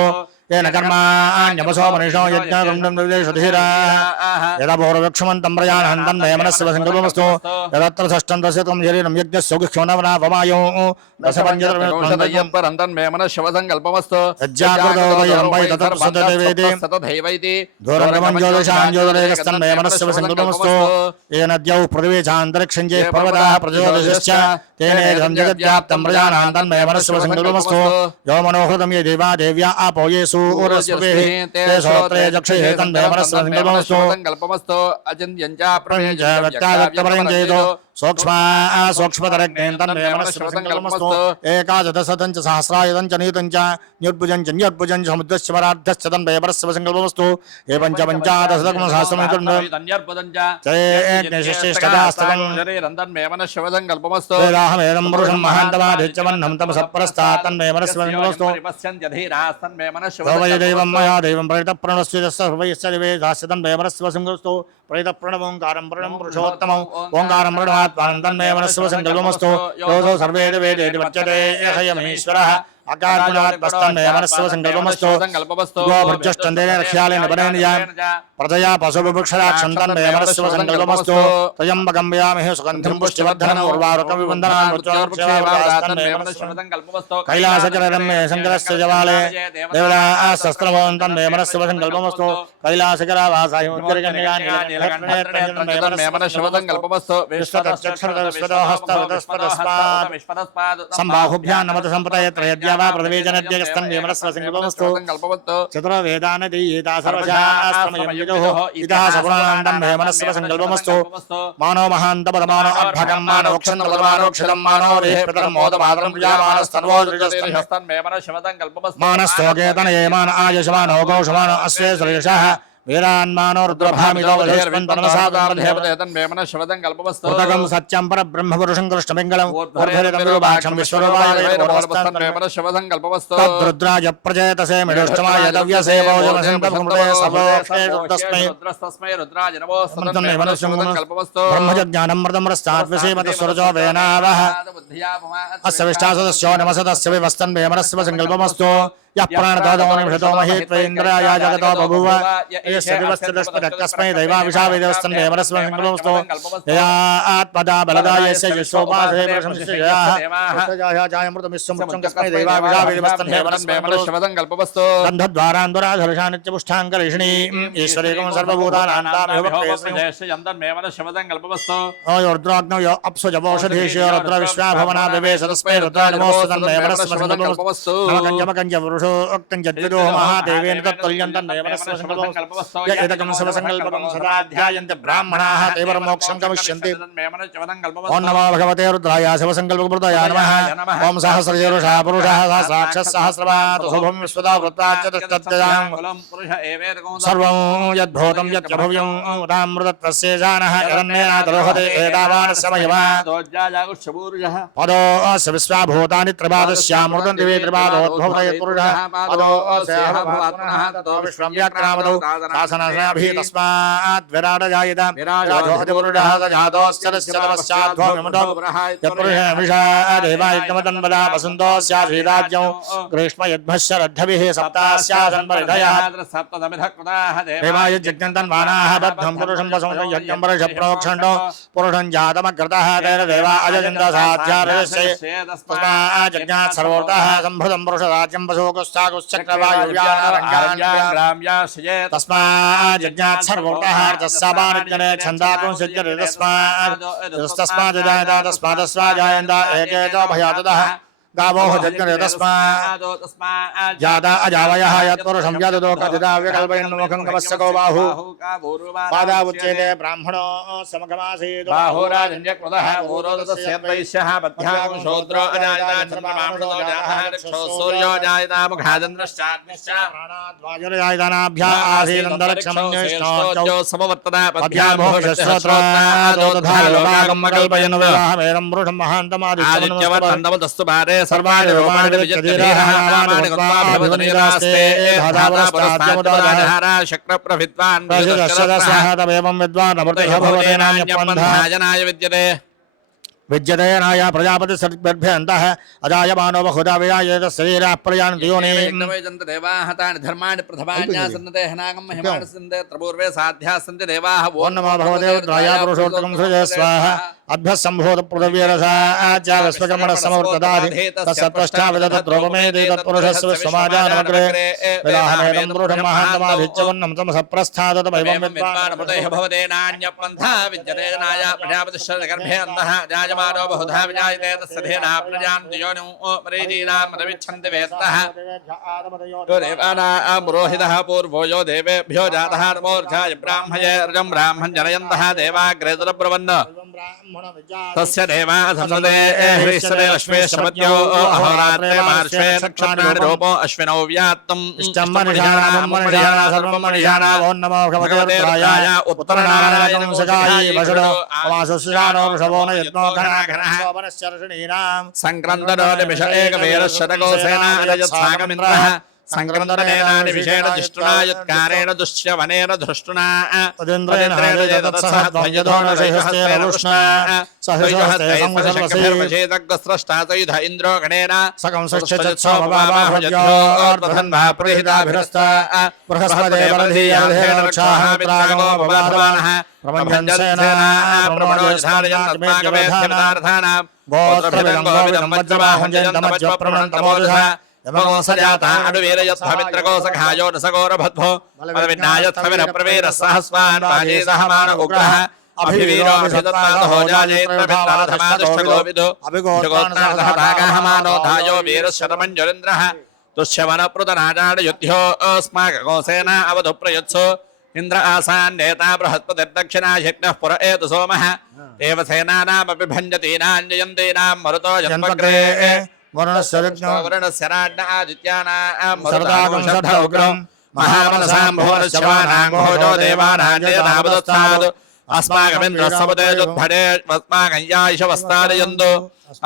येन कर्माण्यपसो मनीषो यज्ञागुण्डं निर्देशु धीरा यदा पूर्वक्षमन्तं प्रजानहं तन्मे मनस्य सङ्कल्पमस्तु यदत्र षष्ठं तस्य त्वं शरीरं यज्ञस्य गुक्षोणवनापमायो दशपञ्चदर्परं तन्मे मनःशवसङ्कल्पमस्तु यज्ञाकृतोदयं वै ततर्सददेवेति तथैवैति दूरगमं ज्योतिषाञ्ज्योतिरेकस्तन्मे मनस्य सङ्कल्पमस्तु येन द्यौ पृथिवी चान्तरिक्षं चे पर्वताः प्रज्योतिषश्च तेनेदं जगद्व्याप्तं प्रजानां तन्मे मनस्य सङ्कल्पमस्तु यो मनोहृतं ये देवा देव्या आपो ये सूरस्पतिः ते श्रोत्रे चक्षुः तन्मे मनस्य सङ्कल्पमस्तु सङ्कल्पमस्तु अचिन्त्यं च प्रपञ्च व्यक्तागतपरञ्चेतो सूक्ष्मा सूक्ष्मतरज्ञेन तन्मे मनस्य सङ्कल्पमस्तु एकादशशतं च सहस्रायुतं च नीतं च न्युद्भुजं च न्युद्भुजं च समुद्रस्य परार्धश्च तन्मे मनस्य सङ्कल्पमस्तु ये पञ्चपञ्चादशतमसहस्रं तन्मे मनःशवसङ्कल्पमस्तु वेदाहमेदं पुरुषं महान्तमाधित्यवह्नं तमसपरस्तात् तन्मे मनस्य सङ्कल्पमस्तु तन्मे वै दैवं मया दैवं प्रणस्य सर्वैश्च दिवे दास्य तन्मे मनस्य सङ्कल्पमस्तु प्रणोङ्कारं प्रणं पुरुषोत्तमं ओङ्कारं प्रणवात्मानं तन्मे मनस्य सङ्कल्पमस्तु योऽसौ सर्वे वेदेति वर्तते एषयमीश्वरः अकार्मुणात्मस्तन्मे मनस्य सङ्कल्पमस्तु गोभुर्जष्टन्देन रक्ष्यालेन वनेन प्रजया पशुविभुक्षराक्षं तन्मे मनस्य सङ्कल्पमस्तु त्र्यम्बकं व्यामहे सुगन्धिं पुष्टिवर्धनम् उर्वारुकं विवन्दनान् कैलासचररम्ये शङ्करस्य जवाले देवदास्त्रभवन् तन्मे मनस्य सङ्कल्पमस्तु कैलासकरावासाय सम्बाहुभ्यां नमत सम्पदये त्रयद्या वा पृथ्वीजनद्यस्तन्मे मनस्य सङ्कल्पमस्तु चतुर्वेदानदीयेता सर्वशास्त्रमयं यजुः इतः सपुराणां तन्मे मनस्य सङ्कल्पमस्तु मानो महान्तपदमानो अभ्भगं मानोक्षन्दपदमानोक्षितं मानो रेहपितरं मोदमातरं प्रियामानस्तन्वो दृढस्तन्मे मानस्तोकेतनये मान आयुषमानो गौषमानो अश्वे सुरेशः वीरान्मानो रुद्रभामितो वधेस्पन्दनसादामधेपदेतन्मेमनश्वदङ्कल्पमस्तु सत्यं परब्रह्मपुरुषं कृष्णपिङ्गलम् ऊर्ध्वरितं विरूपाक्षं विश्वरूपायवदङ्कल्पमस्तु तद्रुद्राय प्रजयतसे मिडुष्टमाय दव्यसे भोजमसन्तमृते सर्वोक्षेरुद्रस्तस्मै रुद्राय नमोस्तन्मेमनश्वदङ्कल्पमस्तु ब्रह्मज्ञानमृतमृस्ताद्विषेमतस्वरजो वेनावः अस्य विष्टासदस्यो नमसदस्य विवस्तन्मेमनस्य सङ्कल्पमस्तु यः प्राणतोदमोनिषतो महे त्वेन्द्राय जगतो बभूव यस्य दिवस्तदस्मदक्कस्मै दैवाभिषावेदवस्तन्मे मनस्व सङ्कल्पमस्तु यया आत्मदा बलदा यस्य यशोपासे प्रशंसयामृतमिश्वमुच्चं दैवाभिषावेदवस्तन्मे मनस्व गन्धद्वारान्दुराधर्षानित्यपुष्टाङ्करिषिणी ईश्वरेकं सर्वभूतानान्तामेवक्तेस्मयन्तन्मेमनश्वदङ्कल्पमस्तु रुद्राग्नौ यो अप्सुजवौषधीश्यो रुद्र विश्वाभवना विवेश तस्मै रुद्रानमोस्तन्मे मनस्व सङ्कल्पमस्तु नमकञ्जमकञ्ज पुरुषोक्तं जद्विदो महादेवेन तत्तुल्यं तन्मे मनस्व सङ्कल्पमस्तु यदकं शिवसङ्कल्पं सदा ध्यायन्ति ब्राह्मणाः ते परमोक्षं गमिष्यन्ति ॐ नमो भगवते रुद्राय शिवसङ्कल्पकृताय नमः ॐ सहस्रशीर्षः पुरुषः सहस्राक्षः सहस्रपात् शुभं विश्वदा वृत्ताच्च तिष्ठत्यजां सर्वं यद्भूतं यच्च भव्यं उदामृतत्वस्य जानः यदन्नेनादरोहते एतावानस्य महिमा पदो अस्य विश्वाभूतानि त्रिपादस्यामृतं दिवे त्रिपादोद्भवतः यत्पुरुषः पदो अस्य भवात्मनः ततो विश्वं व्याक्रामदौ शासनशाभि तस्मात् विराट जायत विराजोऽधिपुरुषः स जातोऽस्य तमस्याध्वमिमुदौ यत्पुरुषः विषा देवायज्ञमतन्वदा वसन्तोऽस्याधीराज्यं ग्रीष्म यद्भश्यरद्धभिः सप्तास्यासन्वरिधयः देवायज्ञन्तन्वानाः बद्धं पुरुषं वसुमतं यज्ञं वर्षप्रोक्षण्डो पुरुषं जातमग्रतः तेरदेवा अजजन्द्रसाध्यारस्य तस्माज्ञात् सर्वोक्तः सम्भृतं पुरुषराज्यं वसोकुस्ताकुश्चक्रवायुव्यानारङ्गान्यां तस्माज्ञात् सर्वोक्तः तस्सापानिज्ञने छन्दातुं सिद्ध्यते तस्मात् एके च भयाततः गावोः जज्ञते तस्मात् जाता अजावयः यत्पुरुषं यदतो कथिताव्यकल्पयन्मुखं कमस्य को बाहु पादावुच्यते ब्राह्मणो समगमासीत् बाहुराजन्यकृतः पूर्वोदतस्य वैश्यः बद्ध्यां शूद्रो अजायतान्माणो जातः सूर्यो जायता मुखादन्द्रश्चाग्निश्च प्राणाद्वायुर्जायतानाभ्या आसीदन्तरिक्षमन्येष्णो समवर्तता पद्भ्यामोक्षश्रोत्रादो तथा लोकागमकल्पयन् विवाहमेनं पुरुषं महान्तमादित्यवर्तन्तमस्तु पारे सर्वाणि रूपाणि विजयधीरामानि गुणाभिवदनीरास्ते धाता पुरस्ताद्राजहारा शक्रप्रविद्वान् तमेवं विद्वान् अमृतः भवतेनान्यपन्थाजनाय विद्यते विद्यते नाय प्रजापति सद्भ्यन्तः अजायमानो बहुधा विजायेत शरीरः प्रजान्ति योनिम् वैजन्त देवाः तानि धर्माणि प्रथमान्यासन्नते हनागं महिमानि सन्ते त्रपूर्वे साध्याः सन्ति देवाः ॐ नमो भगवते रुद्राय पुरुषोत्तमं सृजय स्वाहा अभ्यः सम्भूत पृथिव्यरसा विश्वकर्मणः समवर्तदाधि तत्सत्पश्चा विदधत् द्रौपमेति तत्पुरुषस्य विश्वमाजानमग्रे विदाहमेदं पुरुषमहान्तमाभिच्यवन्नं तमसप्रस्थादतमैवं विद्वान् अमृतः भवतेनान्यपन्था विद्यते नाय प्रजापतिश्चर्यगर्भे अन्तः जायमानो बहुधा विजायते तस्य धेना प्रजान्ति योनिं मरीचीनां रविच्छन्ति वेत्तः यो देवानां पुरोहितः पूर्वो यो देवेभ्यो जातः नमोर्धाय ब्राह्मये रजं ब्राह्मण जनयन्तः देवाग्रे दुरब्रवन्न तस्य देवा संसदे ह्रीश्वरे लक्ष्मे श्रमत्यो अहोरात्रे पार्श्वे नक्षत्राणि रूपो अश्विनौ व्यात्तम् इष्टं मनिषाणा सर्वं मनिषाणा ॐ नमो भगवते रुद्राय उत्तरनारायणं सखायै वषडो वासुस्यानो वृषभो न यत्नो घनाघनः शोभनश्चर्षणीनां संक्रन्दनो निमिष एकवीरशतकोसेना अजयत्सागमिन्द्रः संक्रन्दनेनानि विषेण जिष्टुना यत्कारेण दुष्यवनेन धृष्टुना तदिन्द्रेण हृदयतत्सह ध्वजधोणशैहस्तेन वृष्णा सहस्रहस्ते संवसर्वसेतग्रस्रष्टा सयुध इन्द्रो गणेन सकं सृष्टचत्सो भवामहजोर्धन्वा प्रहिताभिरस्ता बृहस्पतिर्वरधीयाधेन रक्षाः पित्रागमो भवाधवानः प्रभञ्जनसेना प्रमोदधारयन्त्मागमेध्यमदार्थानां गोत्रविदं गोविदं वज्रवाहञ्जयन्तमज्वप्रमणन्तमोदधा यमगोसजाता अडुवीरयत्थमित्रकोसखायो नसगोरभद्भो बलविन्नायत्थविरप्रवीरः वाजे सहमान उग्रः अभिवीरोऽभिषदत्पादहो जायेत्रभित्तरथमादुष्टगोविदो अभिगोत्तानसहतागाहमानो धायो वीरशतमञ्जुरिन्द्रः तुष्यवनप्रुतनाजाडयुध्यो अस्माकगोसेना अवधु प्रयत्सु इन्द्र आसान्नेता बृहस्पतिर्दक्षिणाशक्नः पुर एतु सोमः देवसेनानामपि भञ्जतीनाञ्जयन्तीनां मरुतो जन्मग्रे वर्णस्य राज्ञा आदित्यानां सरदागं सधौग्रं महामनसां भुवनश्चवानां घोषो देवानां जयतावदस्तावद् अस्माकमिन्द्रस्सपतेजुद्भटे अस्माकं यायिषवस्तारयन्तु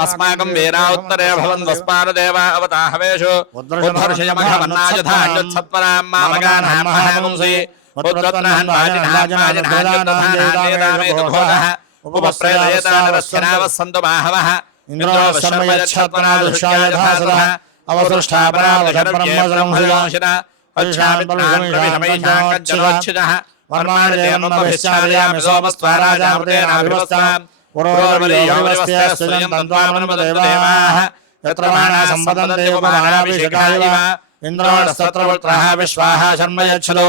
अस्माकं वीरा उत्तरे भवन्वस्मानदेवा अवताहवेषु उद्धर्षयमघमन्नायधान्युत्सत्वरां मामगानां महापुंसि उद्वत्नहन् वाजिनान्वाजिनान्वेदामेतघोषः उपप्रेदयेतानरस्यनावः सन्तु बाहवः इन्द्रो शर्मयच्छत्वनादुषाय धासदः अवसृष्टापरावशब्रह्मसंहृदांशिनः पच्छामिन्पलुषमीषाङ्कज्जनोच्छिदः वर्माणि देवमभिश्चार्यामि सोमस्त्वाराजामृतेनाभिवस्ताम् पुरोर्वरीयोऽवस्त्यस्तुजन्तन्त्वामनुमदेवाः यत्र माना सम्पदन्ते उपमानाभिषेकाय वा इन्द्रोणस्तत्र वृत्रः विश्वाः शर्मयच्छलो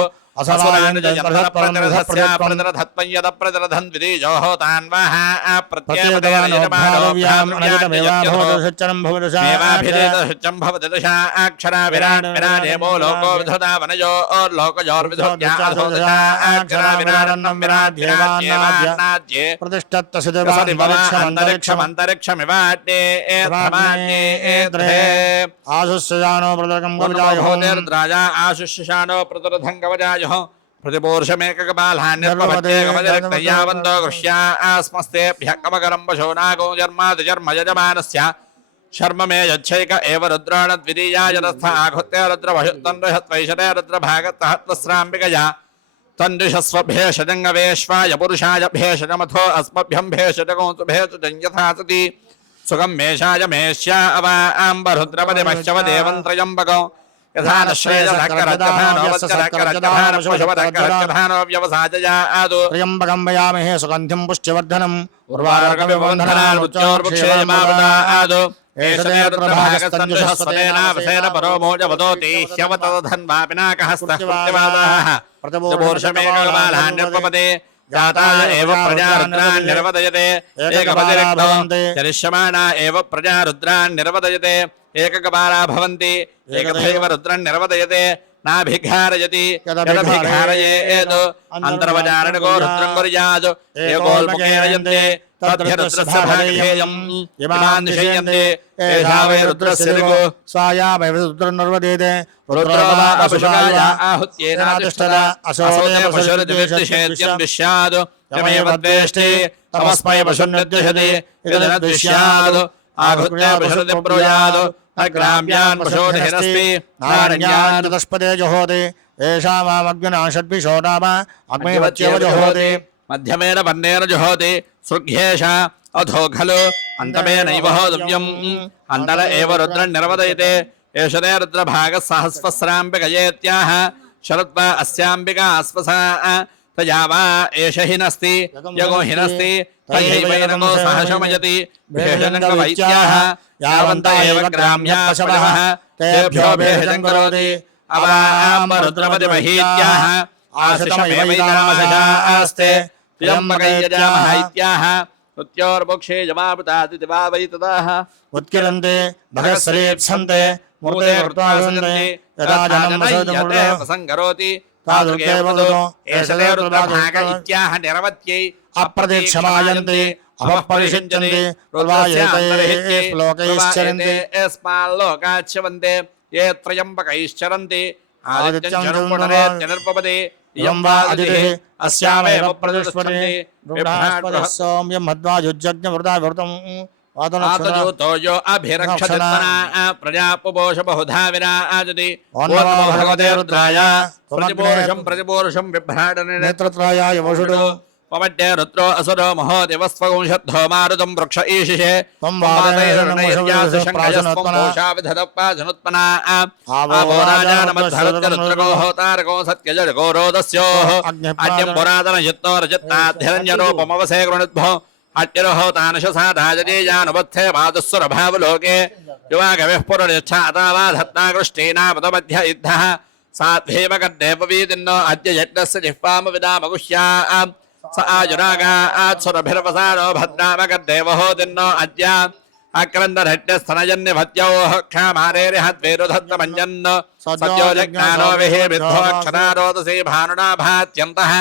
आशुष्यानो प्रतरधङ्गवजाय प्रतिपूर्षमेककपालान्यर्पवत्येकमजरिक्तयावन्दो गृह्यास्मस्तेभ्यः कमकरं पशो नागो जर्मादिजर्मयजमानस्य शर्म मे यच्छैक एव रुद्राणद्वितीयाय रस्थ आहुत्य रुद्रवशुत्तन्हत्वैशरे रुद्रभागत्तहत्वस्राम्बिकया तन्दुषस्वभेषजङ्गवेश्वाय पुरुषाय भेषजमथो अस्मभ्यं भेषजगोऽसु भेषजं यथा सति सुखं मेषाय मेष्या अवाम्बरुद्रपदिमह्यवदेवं त्रयम्बकौ यथा न श्रेयसकरजधानो व्यवसाजया आदो त्र्यम्बकं वयामहे सुगन्धिं पुष्टिवर्धनम् उर्वारुकविबन्धनान्मुच्योर्मुक्षेयमावदा आदो एष रुद्रभागस्तन्दुषस्वतेनावसेन परो मोजवदोति ह्यवतधन्वापिनाकहस्तः प्रतिपूर्षमेककपालान्यर्पपदे जाता एव प्रजा रुद्रान् निर्वदयते एकपदिरिक्तो चरिष्यमाणा एव प्रजा रुद्रान् निर्वदयते एककपाला भवन्ति एकथैव रुद्रन् निर्वदयते नाभिघारयति यदभिघारयेत् अन्तर्वजारणको रुद्रं कुर्यात् एकोल्मुखेन यन्ते तद्भ्यरुद्रस्यभागधेयम् इमान् निषयन्ते एषा वै रुद्रस्य दिगो स्वाया वै रुद्रं निर्वदेते रुद्रो वा अपुषुकाय आहुत्येनातिष्ठता असोदे पशुर्द्विषेत्यं विश्यात् यमेव द्वेष्टि तमस्मै पशुर्निर्दिशति इदं द्विष्यात् आघुत्य पशुति ब्रूयात् अग्राम्यान् पशोधिरस्ति नारण्यान् चतुष्पदे जुहोति येषामग्निना षड्भिषो नाम अग्निवच्येव जुहोति मध्यमेन वर्णेन जुहोति सृग्येष अधो खलु अन्तमेनैव होतव्यम् अन्तल एव रुद्रं निर्वदयते एष ते रुद्रभागः सहस्रस्राम्बिकयेत्याह शरद्वा अस्याम्बिका अस्वसा तया वा एष हिनस्ति यगो हिनस्ति तयैवैनमो सहशमयति भेषजङ्गवैत्याः यावन्त एव ग्राम्याः पशवः तेभ्यो भेषजं करोति अवामरुद्रपतिमहीत्याः आशिषमेवैतामशिषास्ते त्र्यम्बकैर्यजामः इत्याह मृत्योर्मोक्षे जमापृतादिति वा वै तदाह उत्किरन्ते भगस्रीप्सन्ते मूर्ते कृत्वा सन्ते यदा जनम् संकरोति तादृगेवदो एष ते रुद्रभाग इत्याह निरवत्यै अप्रतीक्षमायन्ते अपपरिषिञ्चन्ते प्रवायते श्लोकैश्चरन्ते अस्माल्लोकाच्छवन्ते ये त्र्यम्बकैश्चरन्ति आदित्यं चरुम्बुधरे निर्पपदे इयं वा अदितिः अस्यामेव प्रतिष्ठते बृहस्पतिः सौम्यं मध्वायुज्जज्ञवृता वृतं आतजूतो यो अभिरक्षतित्मना प्रजापुपोष बहुधा विराजति ॐ नमो भगवते रुद्राय प्रतिपूरुषं बिभ्राटने नेत्रत्रायाय वषुडो पवड्डे रुद्रो असुरो महोदेवस्त्वगुंशद्धो मारुतं वृक्ष ईशिषे त्वं वादैर्नमोषाविधदप्पाजनुत्पना आवो राजानमद्धरुद्ररुद्रगो होतारगो सत्यजगो रोदस्योः अद्यं पुरातनयुक्तो रजत्ताद्धिरण्यरूपमवसे गृणुद्भो अट्यरहोतानशसाधाजनीयानुबद्धे मादुस्वरभावलोके युवागविः पुरनिच्छातावाधत्ताकृष्टीनामतमध्य इद्धः साध्वेमकर्देववीदिन्नो अद्य यज्ञस्य जिह्वामविदामगुह्या स आजुरागात्सुरभिर्वसानो भद्रामकर्देवहोदिन्नो अद्य अक्रन्दरट्यस्तनजन्यभत्योः क्षामारेरिहद्वेरुधत्तमञ्जन् सद्यो जज्ञानो विहिर्विद्धोऽक्षरारोदसी भानुना भात्यन्तः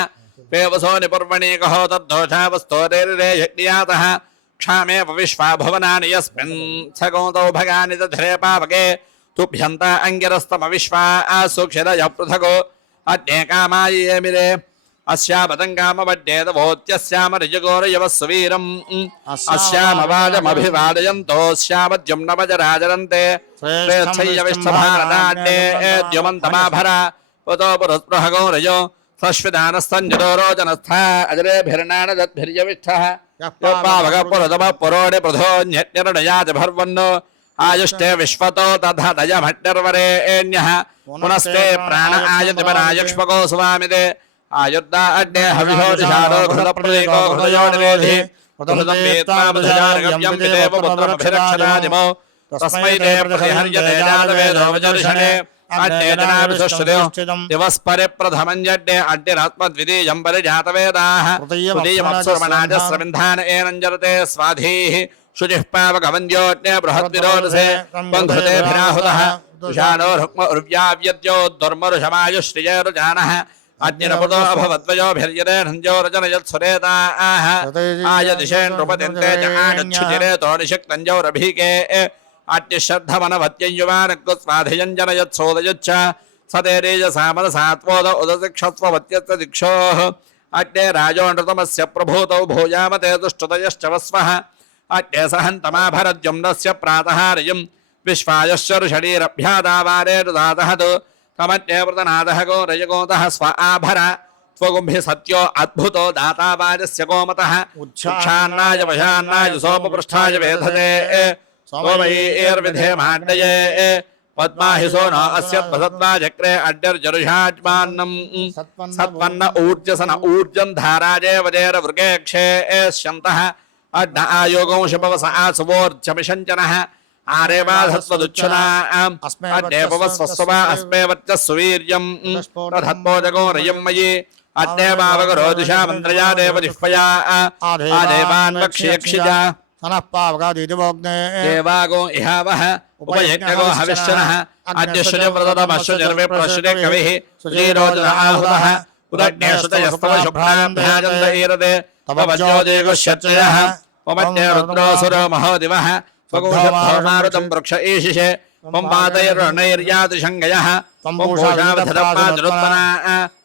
वेवसो निपुर्वणीकहो तद्दोषावस्तोरेरिरे यज्ञयातः क्षामेव विश्वा भुवनानि यस्मिन् सगोदौ भगानि दधरे पावके तुभ्यन्त अङ्गिरस्तमविश्वा आसुक्षिरय पृथगो अज्ञेकामायेमिरे अस्यापतङ्गामवड्डेदवोत्यस्याम ऋजुगोरयवः सुवीरम् अस्यामवाजमभिवादयन्तोऽस्यामद्युम्नमजराजरन्ते स्वेच्छय्यविष्ठभारदाड्डे द्युमन्तमाभरा पुतो पुरस्पृहगो रजो सश्विदानस्तञ्जतो रोचनस्था अजरेभिर्नाणदद्भिर्यविष्ठः योपावगपुरतमः पुरोणि पृथोऽन्यज्ञर्णयाति भर्वन्नो आयुष्टे विश्वतो तथा दयमट्टर्वरेण्यः पुनस्ते प्राण आयतिपरायुक्ष्मको स्वामिते आयुर्दा अड्डे हविषोदिशारो घृतप्रदेको घृतयोनिवेधि घृतं वेत्त्वा बुधजार्गव्यं विदेव पुत्रमभिरक्षणादिमो तस्मै ते प्रतिहर्यते जातवेदो वचर्षणे अड्डे जनाभिषुष्टदेव दिवस्परे प्रथमं जड्डे अड्डिरात्मद्वितीयं परिजातवेदाः तृतीयमप्सुर्मणाजस्रविन्धान एनञ्जरते स्वाधीः शुचिः पावकवन्द्योऽज्ञे बृहद्विरोधसे बन्धुतेभिराहुतः तुषाणो रुक्म उर्व्याव्यद्यो दुर्मरुषमायुश्रियरुजानः अज्ञनपुतो अभवद्वयोभिर्यते ह्रञ्जोरजनयत्सुरेताः आयदिशेन्नृपतिन्ते च आगच्छुचिरेतो निषक्तञ्जोरभीके अट्यश्रद्धमनवत्यञ्जुवानकुस्वाधियञ्जनयत्सोदयुच्च सतेरेजसामनसात्वोद उदतिक्षत्ववत्यत्र दिक्षोः अट्ये राजोनृतमस्य प्रभूतौ भूयामते दुष्टतयश्च वस्वः अट्ये सहन्तमाभरद्युम्नस्य प्रातः रयम् विश्वायश्च ऋषडीरभ्यादावारे रुदातहतु तमट्ये वृतनादः गो रजगोतः स्व आभर त्वगुम्भिः सत्यो अद्भुतो दातावाजस्य गोमतः उच्छान्नाय वशान्नाय सोमपृष्ठाय वेधते सोमैर्विधे माण्डये पद्माहि सोनो अस्य त्वसत्वा चक्रे अड्यर्जरुषाज्मान्नम् सत्पन्न ऊर्जसन ऊर्जं धाराजे वजेरवृगेक्षे स्यन्तः अड्न आयोगं शिपवस आसुवोर्जमिषञ्चनः आरेवाधत्वदुच्छना अड्डेपवस्वस्ववा अस्मे वर्चः सुवीर्यम् तधत्मोजगो रयं मयि अड्डेवावगरोदिशा मन्त्रया देवजिह्वया आदेवान् वक्ष्यक्षिजा सनः पावकादितिवोग्ने देवागो इहावः उपयज्ञगो हविष्यनः अद्यश्रुतिव्रतमश्रुतिर्वे प्रश्रुते कविः सुधीरोचन आहुतः उदग्ने श्रुतयस्तव शुभ्रां ध्याजन्त ईरते तव वज्रोदेगुष्यत्रयः पवन्ये रुद्रोऽसुरो महोदिवः स्वगोषद्धोमारुतं वृक्ष ईशिषे पंपातैर्णैर्यातिशङ्गयः पंपूषावधदप्पाजरुत्पना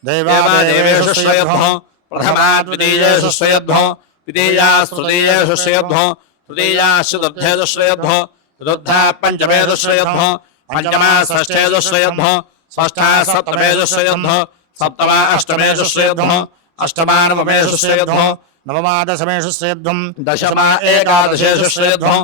देवादेवेषु श्रयद्भो प्रथमा द्वितीयेषु श्रयद्भो द्वितीयास्तृतीयेषु श्रयद्भो तृतीयाः चतुर्थेदुश्रयद्भो चतुर्थाः पञ्चमेदुश्रयद्भो पञ्चमाः षष्ठेदुश्रयद्भो षष्ठाः सप्तमेदुश्रयद्भो सप्तमा अष्टमेदुश्रयद्भो अष्टमा नवमेदुश्रयद्भो नवमा दशमेदुश्रयद्भो दशमा एकादशेदुश्रयद्भो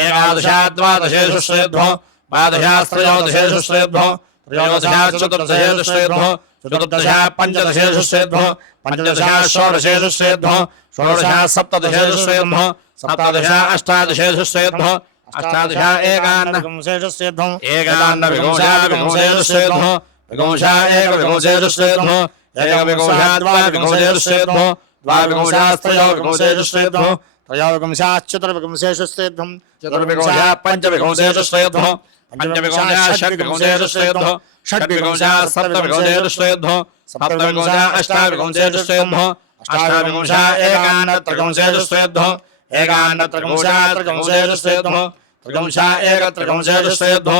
एकादशा द्वादशेदुश्रयद्भो द्वादशा त्रयोदशेदुश्रयद्भो त्रयोदशा चतुर्दशेदुश्रयद्भो चतुर्दशा पञ्चदशेदुश्रयद्भो पञ्चदशा षोडशेदुश्रयद्भो षोडशा सप्तदशेदुश्रयद्भो सप्तदशा अष्टादशेदुश्रयद्भो अष्टादशा एकान्नविंशेदुश्रयद्भो एकान्नविंशा विंशेदुश्रयद्भो विंशा एकविंशेदुश्रयद्भो एकविंशा द्वाविंशेदुश्रयद्भो द्वाविंशास्त्रयोविंशेदुश्रयद्भो त्रयोविंशाश्चतुर्विंशेदुश्रयद्भो चतुर्विंशा पञ्चविंशेदुश्रयद्भो पञ्चविंशा षड्विंशेदुश्रयद्भो षड्विंशा सप्तविंशेदुश्रयद्भो सप्तविंशा अष्टाविंशेदुश्रयद्भो अष्टाविंशा एकान्नत्रिंशेदुश्रयद्भो एकान्नत्रिंशा त्रिंशेदुश्रयद्भो त्रिंशा एकत्रिंशेदुश्रयद्भो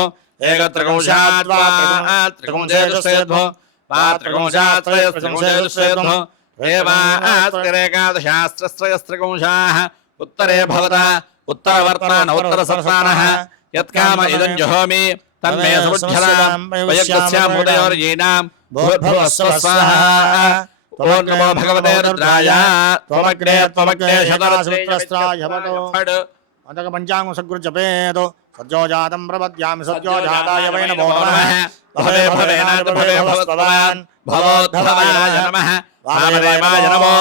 एकत्रिंशा द्वात्रिंशेदुश्रयद्भो द्वात्रिंशा त्रयस्त्रिंशेदुश्रयद्भो एवास्त्रेकादशास्त्रस्त्रयस्त्रिंशाः उत्तरे भवता उत्तरवर्तमान उत्तरसत्सानः यत्काम इदं जहोमि तन्मे समुज्झलां वयस्याम् उदयोर्येनां भूर्भुवस्सुः स्वाहा ॐ नमो भगवते रुद्राय त्वमग्रे शतरसूत्रस्त्राय फट् अतः पञ्चाङ्गं सद्गुरुजपेत् सद्यो जातं प्रपद्यामि सद्यो जाताय वै नमो नमः भवे भवेनाद्भवे भवस्त्ववान् भवोद्भवाय नमः वामदेवाय नमो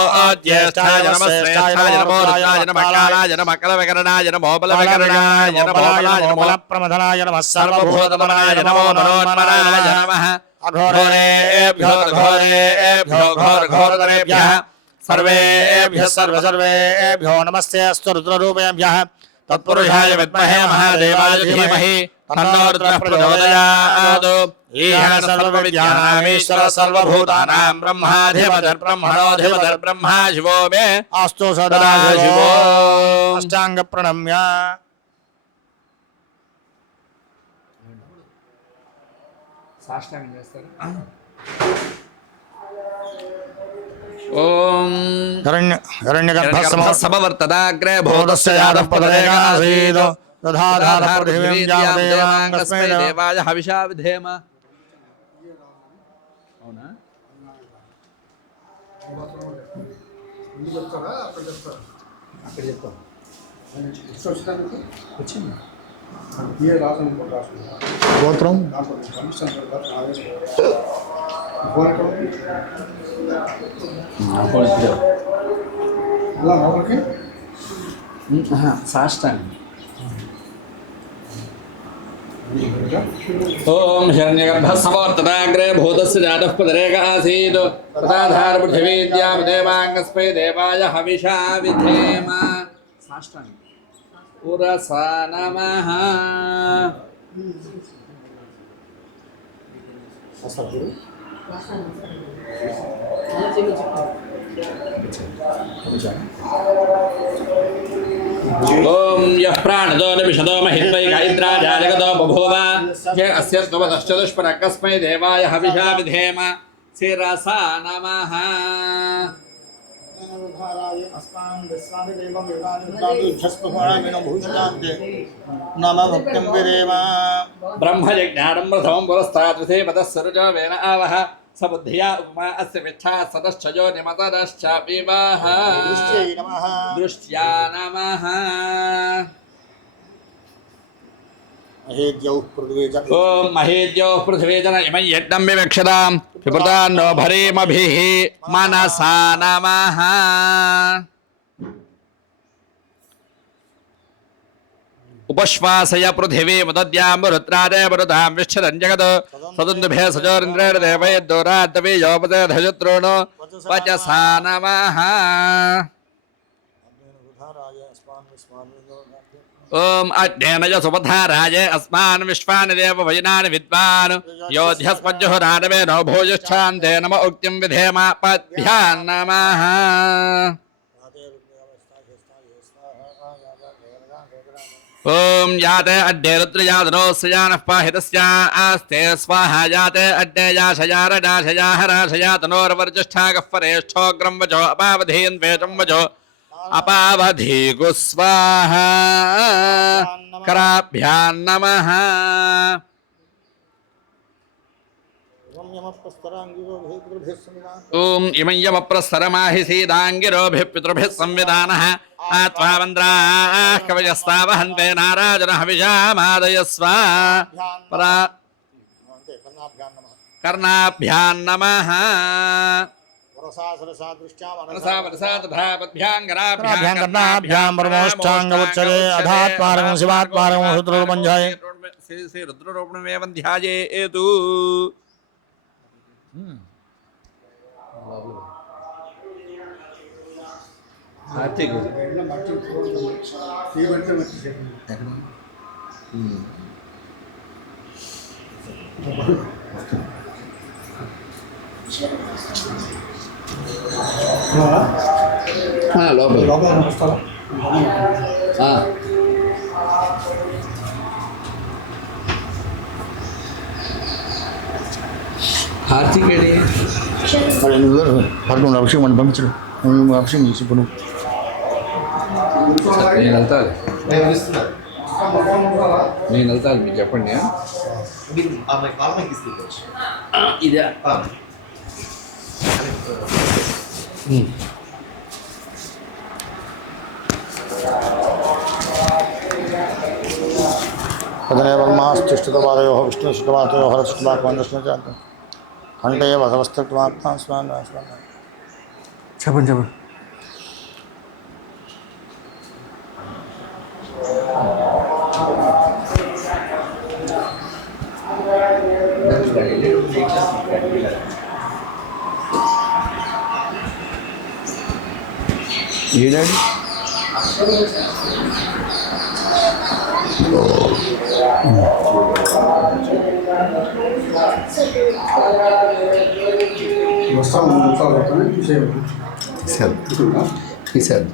ज्येष्ठाय नमः श्रेष्ठाय नमो रुद्राय नमः कालाय नमः कलविकरणाय नमो बलविकरणाय नमो बलाय नमो बलप्रमथनाय नमः सर्वभूतमनाय नमो मनोन्मनाय नमः अघोरेभ्यो घोरघोरतरेभ्यः सर्वेभ्यः सर्वेभ्यो नमस्ते अस्तु रुद्ररूपेभ्यः तत्पुरुषाय विद्महे महादेवाय धीमहि तन्नो रुद्रः प्रचोदयात् ईह सर्वविद्यानामीश्वर सर्वभूतानां ब्रह्माधिपतिर्ब्रह्मणोऽधिपतिर्ब्रह्मा शिवो मे अस्तु सदा शिवो अष्टांग प्रणम्य సాష్టాంగం చేస్తారు ఓం हिरण्यगर्भसमवर्तदाग्रे భూతస్య యాదః పదరేకాసీద్ తథాధార పృథివీం జామదేవాంగస్మై దేవాయ హవిషా విధేమ. అవునా? అక్కడ చెప్తాను వచ్చింది గోత్రం సాష్టాంగం. ఓం హిరణ్యగర్భసమవర్తదాగ్రే భూతస్య జాతః పదరేక ఆసీద్ తథాధార పృథివీద్యాం దేవాంగస్మై దేవాయ హవిషా విధేమ. సాష్టాంగం. పురసా నమః. ఓం యః ప్రాణదో నిమిషదో మహిత్వై గాయత్రాజా జగదో బభూవ యః అస్య త్వమతశ్చతుష్పరకస్మై దేవాయ హవిషా విధేమ. శిరసా నమః. బ్రహ్మయజ్ఞానం ప్రథమం పురస్తాదృతే పదస్సరుజో వేన ఆవహ సబుద్ధియా ఉపమా అస్య విచ్ఛా సదశ్చజో నిమతదశ్చ వివాహ. దృష్ట్యా నమః. ఓం మహేద్యౌః పృథివీజన ఇమం యజ్ఞం వివక్షతాం పిబృతాన్నో భరీమభిః మనసా నమః. ఉపశ్వాసయ పృథివీ ముదద్యాం రుద్రాదే మరుతాం విశ్చదం జగత్ సదుందుభే సజోరింద్రేణ దేవయద్దోరాద్దవీయోపదేధయుత్రోణో వచసా నమః. ఓం అజ్ఞేనయ సుపధారాయ అస్మాన్ విశ్వాని దేవ వయనాని విద్వాన్ యోధ్యస్మజ్జుహురానమే నో భూయుష్ఠాంతే నమ ఉక్తిం విధేమ పద్భ్యాన్ నమః. ఓం యాతే అడ్డే రుద్రయాదనోస్యానః పాహితస్యా ఆస్తే స్వాహా యాతే అడ్డే యాశయారడాశయాహరాశయాతనోర్వర్జిష్ఠాగః పరేష్ఠోగ్రం వజో అపావధీన్ వేషం వజో అపావధీకు స్వాహ కరాభ్యాం నమః ఓం ఇమం యమప్రస్తరమాహి సీదాంగిరోభిః పితృభిః సంవిధానః ఆత్మావంద్రాః కవయస్తావహంతే నారాజన హవిషామాదయస్వ పరా కర్ణాభ్యాం నమః శివాత్మారకం రుద్రరూపంజాయే శ్రీ రుద్రరూపణమేవం ధ్యాయేతు హార్తికేడి పదకొండు అభిషేకం అని పంపించడు అభిషేకం చేసి ఇప్పుడు నేను వెళ్తాను నేను వెళ్తాను మీరు చెప్పండి ఇదే పదనే బ్రహ్మాస్తిష్ఠితపాదయో విష్ణుష్ఠితపాదయో హరష్ఠితపాదృష్ణ కంటే భగవస్తత్వాత్మ స్వామి చెప్పండి చెప్పండి ఏడాడు తీసేద్దాం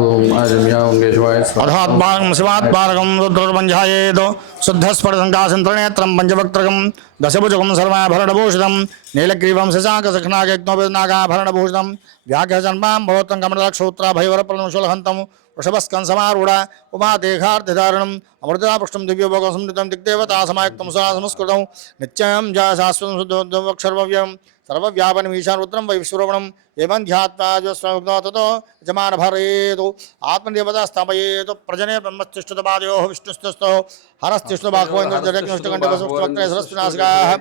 ఓం ఆజమ్యాశివాయ అధాత్మానం శివాత్మారకం రుద్రపంచాయేదో శుద్ధస్ఫుటసంకాశంత్రనేత్రం పంచవక్త్రకం దశభుజకం సర్వాభరణభూషితం నీలగ్రీవం శశాంకసఖనాగజ్ఞోపనాగాభరణభూషితం వ్యాఘ్రజన్మాం భవత్వం కమలక్షోత్రాభైవరప్రణశూలహంతం వృషభస్కంసమారూఢ ఉమాదేహార్థిధారణం అమృతాపుష్టం దివ్యభోగం సంహితం దిగ్దేవతా సమాయుక్తం సంస్కృతం నిత్యం శాశ్వతం శుద్ధోక్షర్వ్యం సర్వవ్యాపనమీశారుద్రం వై విశ్వరూపణం ఏవం ధ్యాత్వాజ్వస్వగ్నో తతో యజమానభరేతు ఆత్మదేవతా స్థాపయేతు ప్రజనే బ్రహ్మస్తిష్ఠుతపాదయో విష్ణుస్థస్థో హరస్తిష్ఠుబాహ్వేంద్రజగన్నిష్ఠకంఠే వసువక్త్రే సరస్వినాసికాః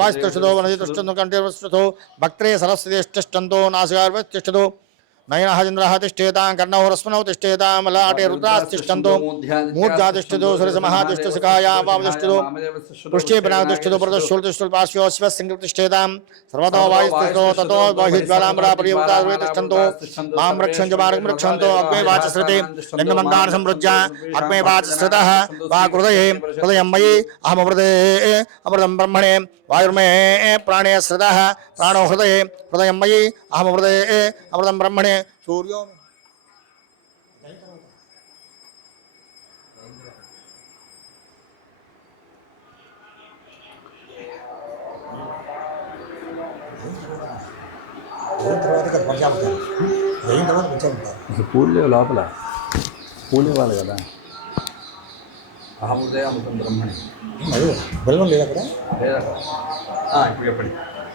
వాయుస్తిష్ఠతో వనజితిష్ఠంతో కంఠే వసుతో భక్త్రే సరస్వతిష్ఠంతో నాసికార్వతిష్ఠతో నయనః చంద్రః తిష్ఠేతాం కర్ణౌ రస్మనౌ తిష్ఠేతాం లలాటే రుద్రాస్తిష్ఠంతో మూర్ధ్యాతిష్ఠతో సరసమహాతిష్ఠసిఖాయా పావతిష్ఠతో పృష్ఠే పినాతిష్ఠతో ప్రదశూలతిష్ఠుల్ పార్శ్వస్వస్సింగతిష్ఠేతాం సర్వతో వాయుస్తిష్ఠతో తతో బాహ్యజ్వాలాంబరాపర్యవృతాగ్రే తిష్ఠంతో మాం రక్షంచ మార్గం రక్షంతో అగ్నే వాచశ్రుతే లింగమందాన సంవృజ్య అగ్నే వాచశ్రుతః వాకృతయే హృదయం మయి అహమృతే అమృతం బ్రహ్మణే వాయుర్మే ప్రాణే శ్రుతః ప్రాణో హృదయే హృదయం మయి అహమృతే అమృతం బ్రహ్మణే సూర్యో పూజ లోపల పూజ ఇవ్వాలి కదా అహముదయ అమృతం బ్రహ్మణి బెల్లం లేదు అక్కడ లేదా ఇప్పుడు చెప్పండి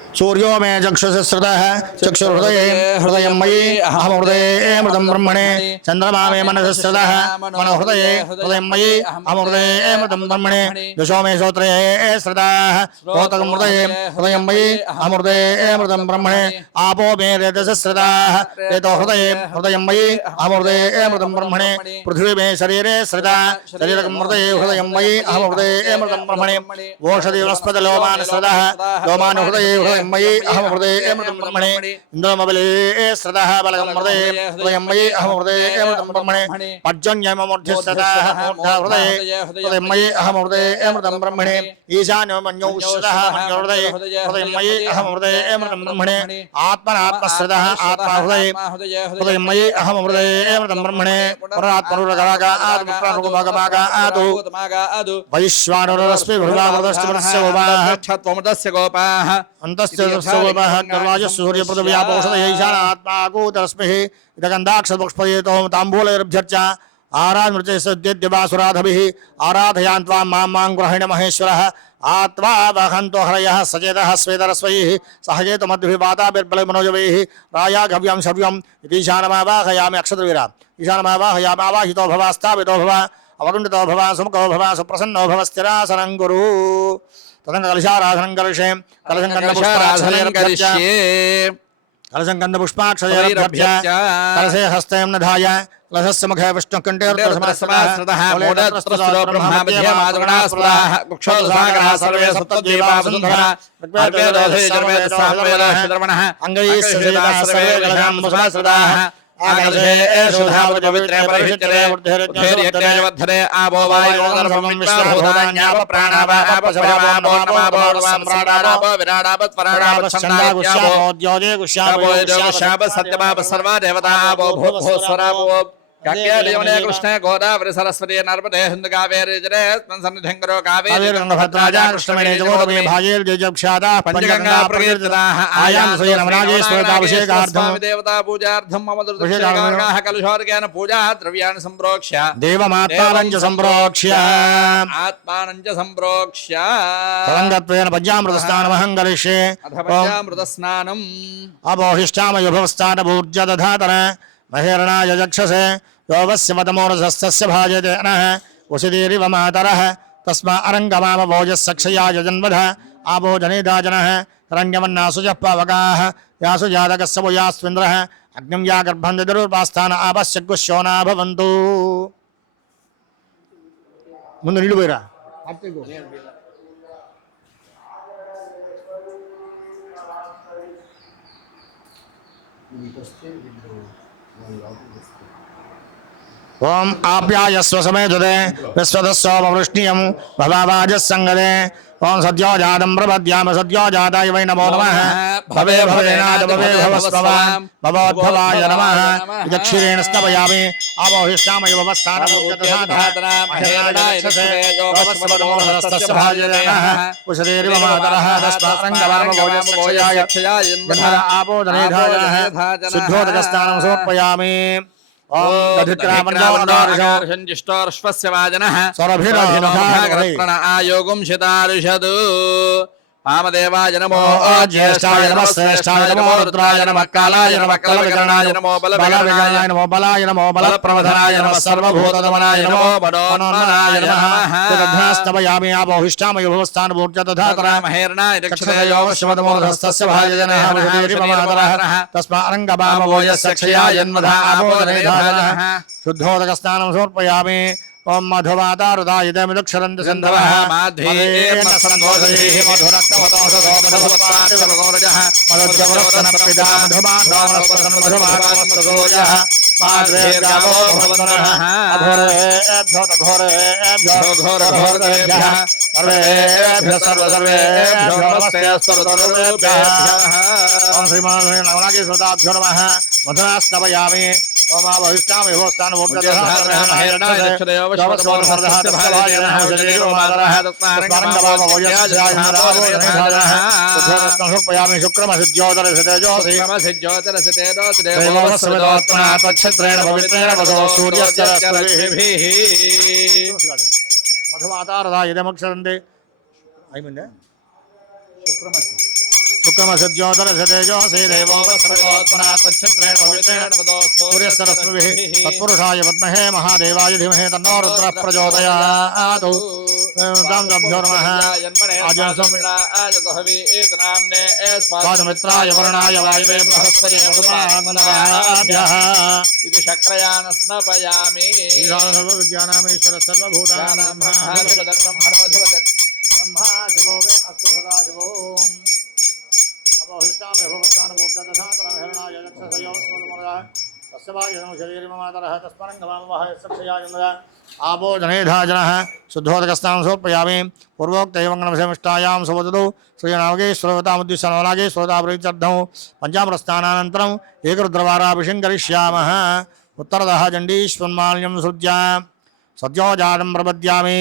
सूर्यो मे चक्षुषश्रुतः चक्षुर्हृदये हृदयं मयि अहमृदये मृतं ब्रह्मणे चन्द्रमा मे मनसश्रुतः मनोहृदये हृदयं मयि अहमृदये मृतं ब्रह्मणे यशो मे श्रोत्रे श्रुतः श्रोतकं हृदये हृदयं मयि अहमृदये मृतं ब्रह्मणे आपो मे रेतसश्रुतः रेतो हृदये हृदयं मयि अहमृदये मृतं ब्रह्मणे पृथ्वी मे शरीरे श्रुतः शरीरकं हृदये हृदयं मयि अहमृदये मृतं ब्रह्मणे ओषधि वनस्पतिलोमान् श्रुतः लोमान् हृदये हृदयं मयि अहमृते अमृतं ब्रह्मणे इन्द्रमबले श्रद्धः बलगं मृते हृदयं मयि अहमृते अमृतं ब्रह्मणे पर्जन्यमूर्ध्यश्रद्धः मूर्धहृदये हृदयं मयि अहमृते अमृतं ब्रह्मणे ईशान्यमन्यौ श्रद्धः मन्योहृदये हृदयं मयि अहमृते अमृतं ब्रह्मणे आत्मनात्मश्रद्धः आत्माहृदये हृदयं मयि अहमृते अमृतं ब्रह्मणे पुरात्मरुरगागादु वैश्वानरस्मि भृगामृतस्य गोपाः त्वमृतस्य गोपाः अन्तस्य गोपाः गर्वाजः सूर्यप्रदव्यापोषणैशानात्माकूतरश्मिः इदगन्धाक्षपुष्पयेतो ताम्बूलैरभ्यर्च आराधमृतेसुराधभिः आराधयान् त्वां मां ग्रहिण महेश्वरः आत्मा वहन्तो हरयः सचेतः स्वेदरस्वैः सहजेतु मद्भिर्वाताभिर्बलमनोजवैः रायाघव्यं शव्यम् इतीशानमावाहयामि अक्षत्रवीरा ईशानमावाहयामि आवाहितो भव स्थापितो भव अवरुण्डितो भव सुमुखो भव सुप्रसन्नो भव स्थिरासनं कुरु तदङ्गकलशाराधनं कलशे कलशङ्कन्दपुष्पाक्षरैरभ्य कलशे हस्ते नधाय कलशस्य मुखे विष्णुकण्ठे सर्वे सप्तद्वीपावसुन्धरा आकर्षे शुधावपवित्रे परिहित्रे वर्धरे आबो वायुर्मं विश्वभूतान्याप प्राणावाप सभावापो नमापो सम्राडाप विराडाप पराडाप छन्दागुष्यापो द्योजे गुष्यापो गुष्याप सत्यपाप सर्वा देवता आबो भूस्वरापो काक्यदेवने कृष्णे गोदावरी सरस्वती नर्मदे सिन्धु कावेरी जले सन्निधिं करो कावेरी गंगाभद्राजा कृष्णवेणी जगोदमे भागीर जजक्षादा पंचगंगा प्रकीर्तिताः आयां श्रीरमणाजेश्वरताभिषेकार्थं देवता पूजार्थं मम दुर्दर्शनकारकाः कलशोर्गेन पूजा द्रव्याणि सम्प्रोक्ष्य देवमात्मानं च सम्प्रोक्ष्य आत्मानं च सम्प्रोक्ष्य तदङ्गत्वेन पञ्चामृतस्नानमहं करिष्ये अथ पञ्चामृतस्नानम् अबोहिष्ठामयुभवस्तानभूर्जदधातन महेरणाय जक्षसे योगस्य मतमोरसस्तस्य भाजते अनः उषितीरिव मातरः तस्मा अरङ्गमाम भोजस्सक्षयाय जन्मध आभोजनेदाजनः रङ्गमन्नासुजः पावकाः यासु जातकस्य भूयास्विन्द्रः अग्निं या गर्भं ददुर्पास्थान आपश्यग्गुश्योना भवन्तु ముందు నీళ్ళు పోయిరా ओम आप्यायस्व समेतते विश्वतस्सोमवृष्णियं भवावाजः संगते ओम सद्यो जातं प्रपद्याम सद्यो जाताय वै नमो नमः भवे भवेनाद भवे भवस्ववान् भवोद्भवाय नमः दक्षिणेन स्तवयामि अवोहिष्ठामय भवस्थानमुद्गतधातरा महेरणाय योगस्वदमोहस्तस्य भाजयनः उषदेरिव मातरः तस्मारङ्गवाम भोजस्सक्षयाय जन्मर आपोदनेधायः शुद्धोदकस्नानं समर्पयामि ओम दधित्रामन्नावन्नार्षञ्जिष्टोर्श्वस्य वाजनः स्वरभिरभिरभिरभिरण आयोगुं शितारिषदु वामदेवाय नमो ज्येष्ठाय नमः श्रेष्ठाय नमो रुद्राय नमः कालाय नमः कलविकरणाय नमो बलविकरणाय नमो बलाय नमो बलप्रवधनाय नमः सर्वभूतदमनाय नमो बडोन्मनाय नमः तदध्यास्तवयामि आपोहिष्ठामयुभवस्थानभूर्जतधातरा महेरणाय दक्षिणयो शिवतमोधस्तस्य भाजनः मुषतीरिवमातरः तस्मारङ्गवामभोजस्य क्षयाय जन्मधा आपोदनेधाजनः शुद्धोदकस्नानं समर्पयामि ओम मधुवातारुदाय दमिदक्षरन्त सिन्धवः माध्वेन सन्दोषैः मधुरक्तवतोषधोमधुवत्पातिवगोरजः मधुज्यवरत्तनप्रपिदा मधुमाधवमधुमाधवमस्तरोजः पाद्वेर्गावो भवन्तनः अघोरेभ्यो तघोरेभ्यो घोरघोरतेभ्यः सर्वेभ्यः सर्वेभ्यो नमस्ते सर्वतरुभ्यः ओम श्रीमान नवनागेश्वराभ्यो नमः मधुरास्तवयामि ओम आभविष्टामि भोस्तानभूर्जतधातरः महेरणाय दक्षिणयो विश्वतमोधस्तस्य भाजनः मुषतीरिवमातरः तस्मारङ्गवामभोजस्याय समर्पयामि शुक्रमसिद्ध्योदरसितेजोसिदेवोत्सविदोत्मना तच्छत्रेण पवित्रेण वसो सूर्यस्य रश्मिभिः मधुमातारदाय इदमक्षरन्ते అయిపోయిందా शुक्रमसिद्ध्योदरसितेजोसि देवोत्सविदोत्मना तच्छत्रेण पवित्रेण वसो सूर्यस्य रश्मिभिः तत्पुरुषाय विद्महे महादेवाय धीमहि तन्नो रुद्रः प्रचोदयात् भ्यो नमः स्वादमित्राय वरुणाय वायवे बृहस्पते मृतमानवाभ्यः इति शक्रयान स्नपयामि सर्वविद्यानामीश्वर सर्वभूतानां ब्रह्मा शिवो मे अस्तु सदा शिवो आबोधनेधाजनः शुद्धोदकस्नानं समर्पयामि पूर्वोक्तैवङ्गनमशमिष्टायां सुवदतु श्रीनागेश्वरतामुद्दिश्यनागेश्वरताप्रतीत्यर्थं पञ्चामृतस्नानानन्तरम् एकरुद्रवाराभिषेकं करिष्यामः उत्तरतः चण्डीश्वन्माल्यं सृज्य सद्योजातं प्रपद्यामि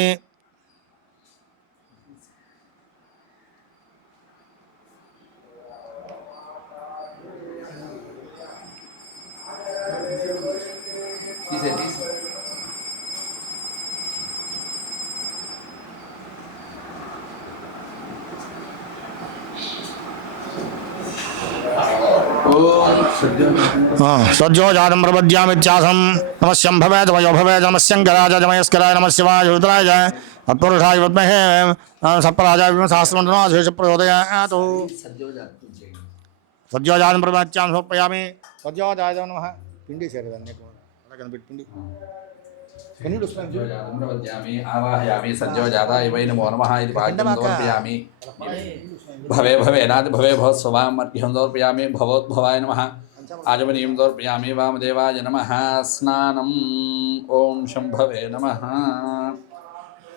सज्जोजातं प्रपद्यामित्यासं नमस्यं भवेत् वयो भवेत् नमस्यं गराज जमयस्कराय नमस्य वायुरुद्राय तत्पुरुषाय विद्महे सप्तराजाय सहस्रमण्डलाशेष प्रचोदयात् सज्जोजातं प्रपद्यां समर्पयामि सज्जोजाय नमः पिंडी शरीराన్ని పిండి प्रपद्यामि आवाहयामि सज्जोजाताय वै नमो नमः इति भाग्यं समर्पयामि भवे भवेनादि भवे भवत्स्वाम् अर्घ्यं समर्पयामि भवोद्भवाय नमः आजमनीयं समर्पयामि वामदेवाय नमः स्नानम् ॐ शम्भवे नमः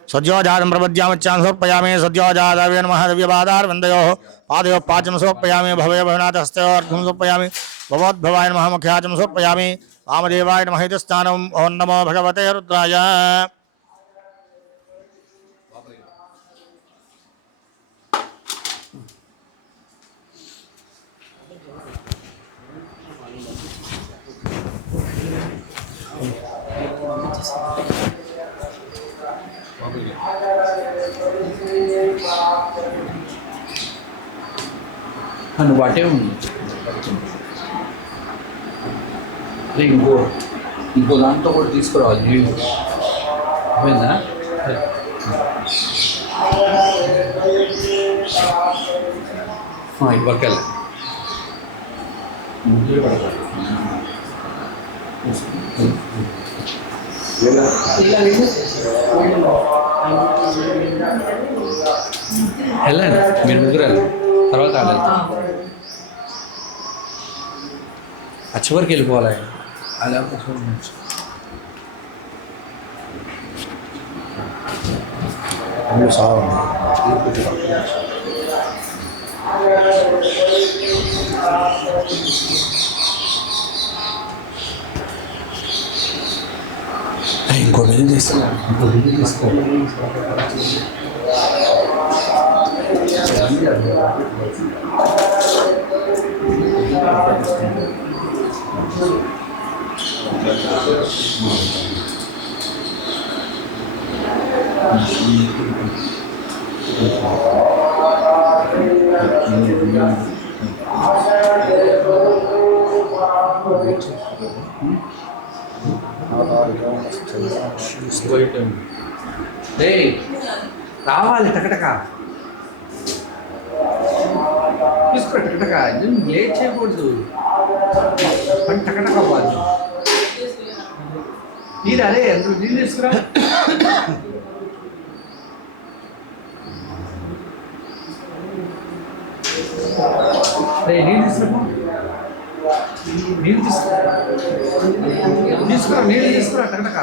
सज्जोजातं प्रपद्यामिच्छां समर्पयामि सज्जोजाताय नमः दिव्यपादारविन्दयोः पादयोः पाचं समर्पयामि भवे भवनाथहस्तयोः अर्घ्यं समर्पयामि भवोद्भवाय नमः मुख्याचं समर्पयामि वामदेवाय नमः इति स्नानम् ॐ नमो भगवते रुद्राय నువ్వు అటే ఉంది ఇంకో దాంతో కూడా తీసుకురావాలి నీళ్ళు అయిందా ఇవ్వకెళ్ళ వెళ్ళండి మీరు ముగ్గురు వెళ్ళండి తర్వాత వెళ్ళండి ఆ చివరికి వెళ్ళిపోవాలి అలా ఇంకో బిల్లు తీసుకోవాలి రావాలి టకటక తీసుకో టకటక లేట్ చేయకూడదు పని టకటక అవ్వాలి నీరు అదే నీళ్ళు తీసుకురా నీళ్ళు తీసుకురా నీళ్ళు తీసుకురా నీళ్ళు తీసుకురా టకటక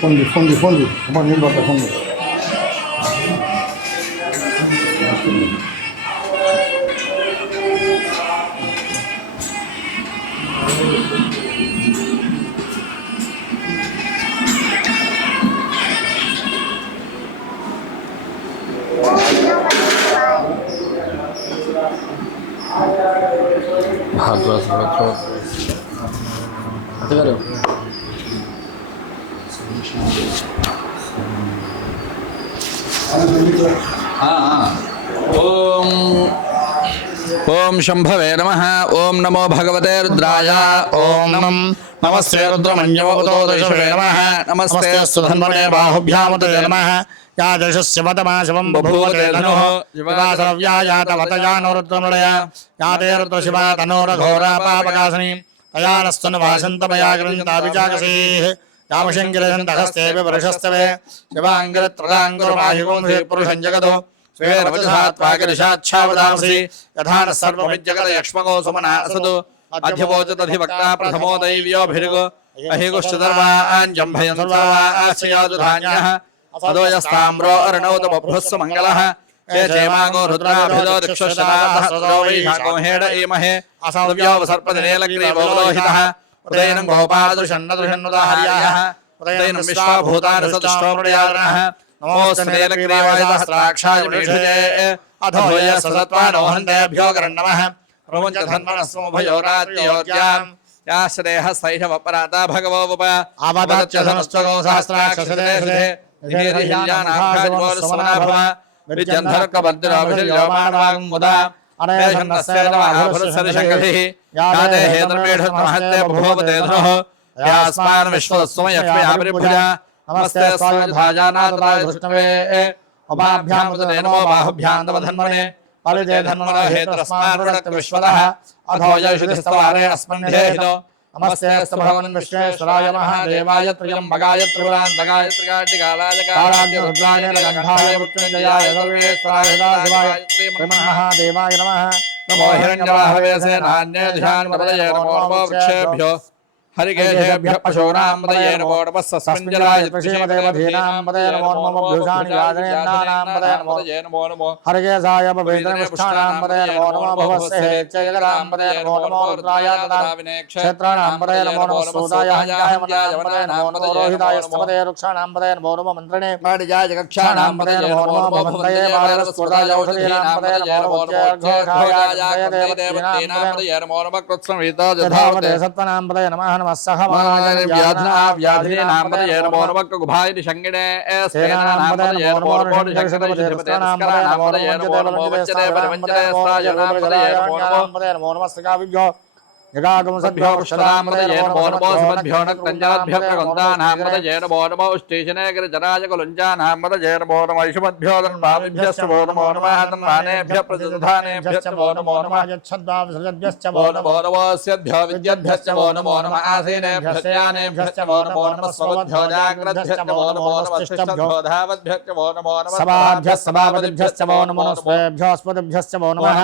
Fondi. Come on, you got the fondi. ఓం శంభవే నమః. ఓం నమో భగవతే రుద్రాయ. ఓం నమస్తే రుద్రమన్యవతోదశవే నమః. నమస్తే సుధన్వనే బాహుభ్యాముతే నమః. యా దశస్య వతమా శివం బభూవతే ధనుః. శివాసరవ్యా యాతవతయానో రుద్రమృళయ. యా తే రుద్రశివా తనోరఘోరా పాపకాసినీ. తయా నస్తన్వాసంతమయా గృహీతాభిజాగసీః. యామశంకిరహంతహస్తే వివృషస్తవే. శివాంగిరత్రదాంగురమాహిగుంసే పురుషం జగదో. స్వేరవచసాత్వాగరిషాచ్ఛావదాంసి. యథా న సర్వమిజ్జగత యక్ష్మగో సుమనా అసదు. అధ్యవోచదధివక్తా ప్రథమో దైవ్యోభిరుగో. అహిగుశ్చదర్వాంజంభయం సర్వాశ్చయాదుధాన్యః. అదోయస్తామ్రో అరుణౌతమభృస్సు మంగళః. ఏ చేమాగో రుద్రాభిదో దిక్షుశనాసహస్రో వైశాఖో హేడ ఈమహే. అసవ్యో సర్పదినేలగ్రీవోలోహితః. ఉదయనం గోపాలదృషన్నదృషన్నుదాహర్యాః. ఉదయనం విశ్వాభూతాని సదృష్టోమృయాదనః. నమోస్తేలగ్రీవాయ సహస్రాక్షాయ మేషుజే. అథోయ ససత్వానో హంతేభ్యో గరన్నమః. ప్రముంచధన్వనస్వముభయోరాత్యోర్యాం. యాశ్రేహ సైషవపరాత భగవోప. అవదచ్చ ధనుస్త్వగో సహస్రాక్షసదే సుధే. ధీర్యానాభ్యాజ్వోలుస్వనాభవ. విద్యంధర్కబద్ధిరాభిషల్యోమానవాగం ముదా. అనేషన్నస్సేనవాఘభృసరిషంగధిః. యాతే హేతర్మేఢమహత్తే బభూవతే ధనుః. యాస్మాన్ విశ్వస్వమయక్ష్మయాపరిభుజా. నమస్తే స్వాధాజానాథాయ ధృష్ణవే. ఉపాభ్యాం ఉదతే నమో బాహుభ్యాం తవ ధన్వనే. ఫలితే ధన్వనో హేతరస్మాన్ వృణక్త విశ్వదః. అథోయశుధిస్తవారే అస్మన్నేహితో. నమస్తేస్తు భగవన్ విశ్వేశ్వరాయ మహాదేవాయ త్ర్యంబకాయ త్రిపురాంతకాయ త్రికాటికాలాయ కాలాయ రుద్రాయ నీలకంఠాయ మృత్యుంజయాయ సర్వేశ్వరాయ సదాశివాయ శ్రీమన్మహాదేవాయ నమః. నమో హిరణ్యవాహవేసే నాన్యే ధ్యానమదయే నమో నమో వృక్షేభ్యో హరికేశేభ్యః పశూనాం మదయే నమో నమః. సస్మింజరాయ త్రిశీమదేవధీనాం మదయే నమో నమః. భూషాణి వాదనేన్నానాం మదయే నమో నమో. హరికేశాయ పవిత్రనిష్ఠానాం మదయే నమో నమః. భవస్సేచ్చయగరాం మదయే నమో నమః. రుద్రాయ తదావినే క్షేత్రాణాం మదయే నమో నమః. సూదాయ హంయాయ మదయే నమో నమః. రోహితాయ స్తమదయే వృక్షాణాం మదయే నమో నమః. మంత్రణే మాడిజాయ కక్షాణాం మదయే నమో నమః. భవంతయే మాదరస్ఫుటాయ ఔషధీనాం మదయే నమో నమః. ఘోషాయ దేవదేవతీనాం మదయే నమో నమః. కృత్స్నవీతో జధావతే సత్వనాం మదయే నమః. వ్యాధినాం మదయే నమో నమః. గుభాయ నిషంగిణే సేనానాం మదయే నమో నమః. నిషంగిణపతిస్కరానాం మదయే నమో నమః. వచ్చదే పరివంచదే స్వాయనాం మదయే నమో నమః. శ్రీకావిభ్యో యగాగమసద్భ్యో వృషదాం మదయే నమో నమః. సుమద్భ్యో నక్తంజలద్భ్యో ప్రగంధానాం మదయే నమో నమః. ఉష్టీషణే గిరిజరాజ కులుంజానాం మదయే నమో నమః. ఇషుమద్భ్యో తన్వామిభ్యశ్చ నమో నమః. తన్వానేభ్యః ప్రతిదధానేభ్యశ్చ నమో నమో నమః. యచ్ఛద్వావిసృజద్భ్యశ్చ నమో నమో నమః. స్యద్భ్యో విద్యద్భ్యశ్చ నమో నమో నమః. ఆసీనేభ్యశ్చ యానేభ్యశ్చ నమో నమో నమః. స్వమద్భ్యో జాగ్రద్భ్యశ్చ నమో నమో నమః. శిష్టభ్యో ధావద్భ్యశ్చ నమో నమో నమః. సభాభ్యశ్చ సభాపతిభ్యశ్చ నమో నమో. స్వేభ్యో స్పతిభ్యశ్చ నమో నమః.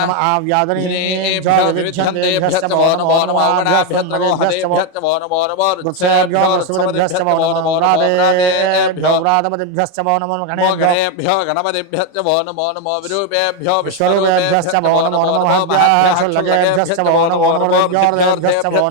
నమః ఆవ్యాదనీభ్యో వివిధ్యంతేభ్యశ్చ నమో నమో నమః. గణాభ్యశ్చ నమో నమో నమః. రుత్సేభ్యో రుత్సవతిభ్యశ్చ నమో నమో. రాధేభ్యో వ్రాతపతిభ్యశ్చ నమో నమః. గణేభ్యో గణపతిభ్యశ్చ నమో నమో నమః. విరూపేభ్యో విశ్వరూపేభ్యశ్చ నమో నమో నమః. మహాభ్యాశుల్లకేభ్యశ్చ నమో నమో నమః. విద్యోర్ధేభ్యశ్చ నమో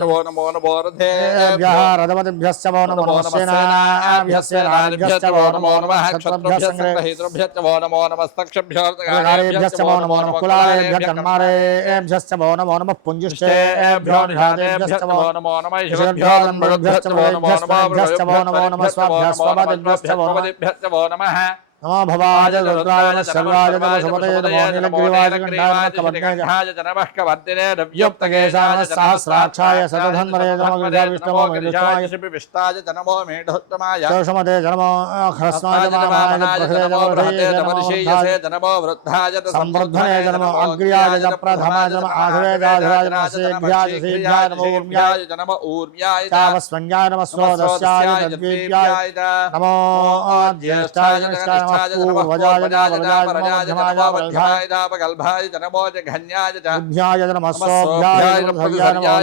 నమో. రథేభ్యః రథపతిభ్యశ్చ నమో నమః. సేనాభ్యశ్చ రాజభ్యశ్చ నమో నమో నమః. క్షత్రభ్యశ్చ సంగ్రహీతృభ్యశ్చ నమో నమో నమః. స్తక్షభ్యో గారేభ్యశ్చ నమో నమో నమః. కులాలేభ్యః కన్మారేభ్యశ్చ నమో నమో నమః. పుంజిష్టేభ్యో నిషాదేభ్యశ్చ నమో నమో నమః. ఈశ్వరేభ్యో నంబరుభ్యశ్చ నమో నమో నమః. వృషభ్యశ్చ నమో నమో నమః. స్వాభ్యః స్వపతిభ్యశ్చ నమో నమః. नमो भवाय रुद्राय नमः सर्वाय नमः सुपते नमो नीलग्रीवाय कंठाय नमः कवर्दिने युक्तकेशाय नमः सहस्राक्षाय सतधन्वने नमः विष्णवे विष्णुवाय विष्टाय नमो मेढोत्तमाय शोषमते नमो ह्रस्वाय नमः नमो बृहते नमर्षीयसे नमो वृद्धाय संवर्धने नमो अग्र्याय च प्रथमाय नमः आधवेजाधराय नमः सेभ्याय सेभ्याय नमो ऊर्म्याय नमो ऊर्म्याय चावस्वन्याय नमः स्वदस्याय तद्वीर्याय नमो ज्येष्ठाय नमः पूर्वजाय नमः वज्राय गल्भाय नमो जघन्याय बुद्ध्याय नमः सोभ्याय नमो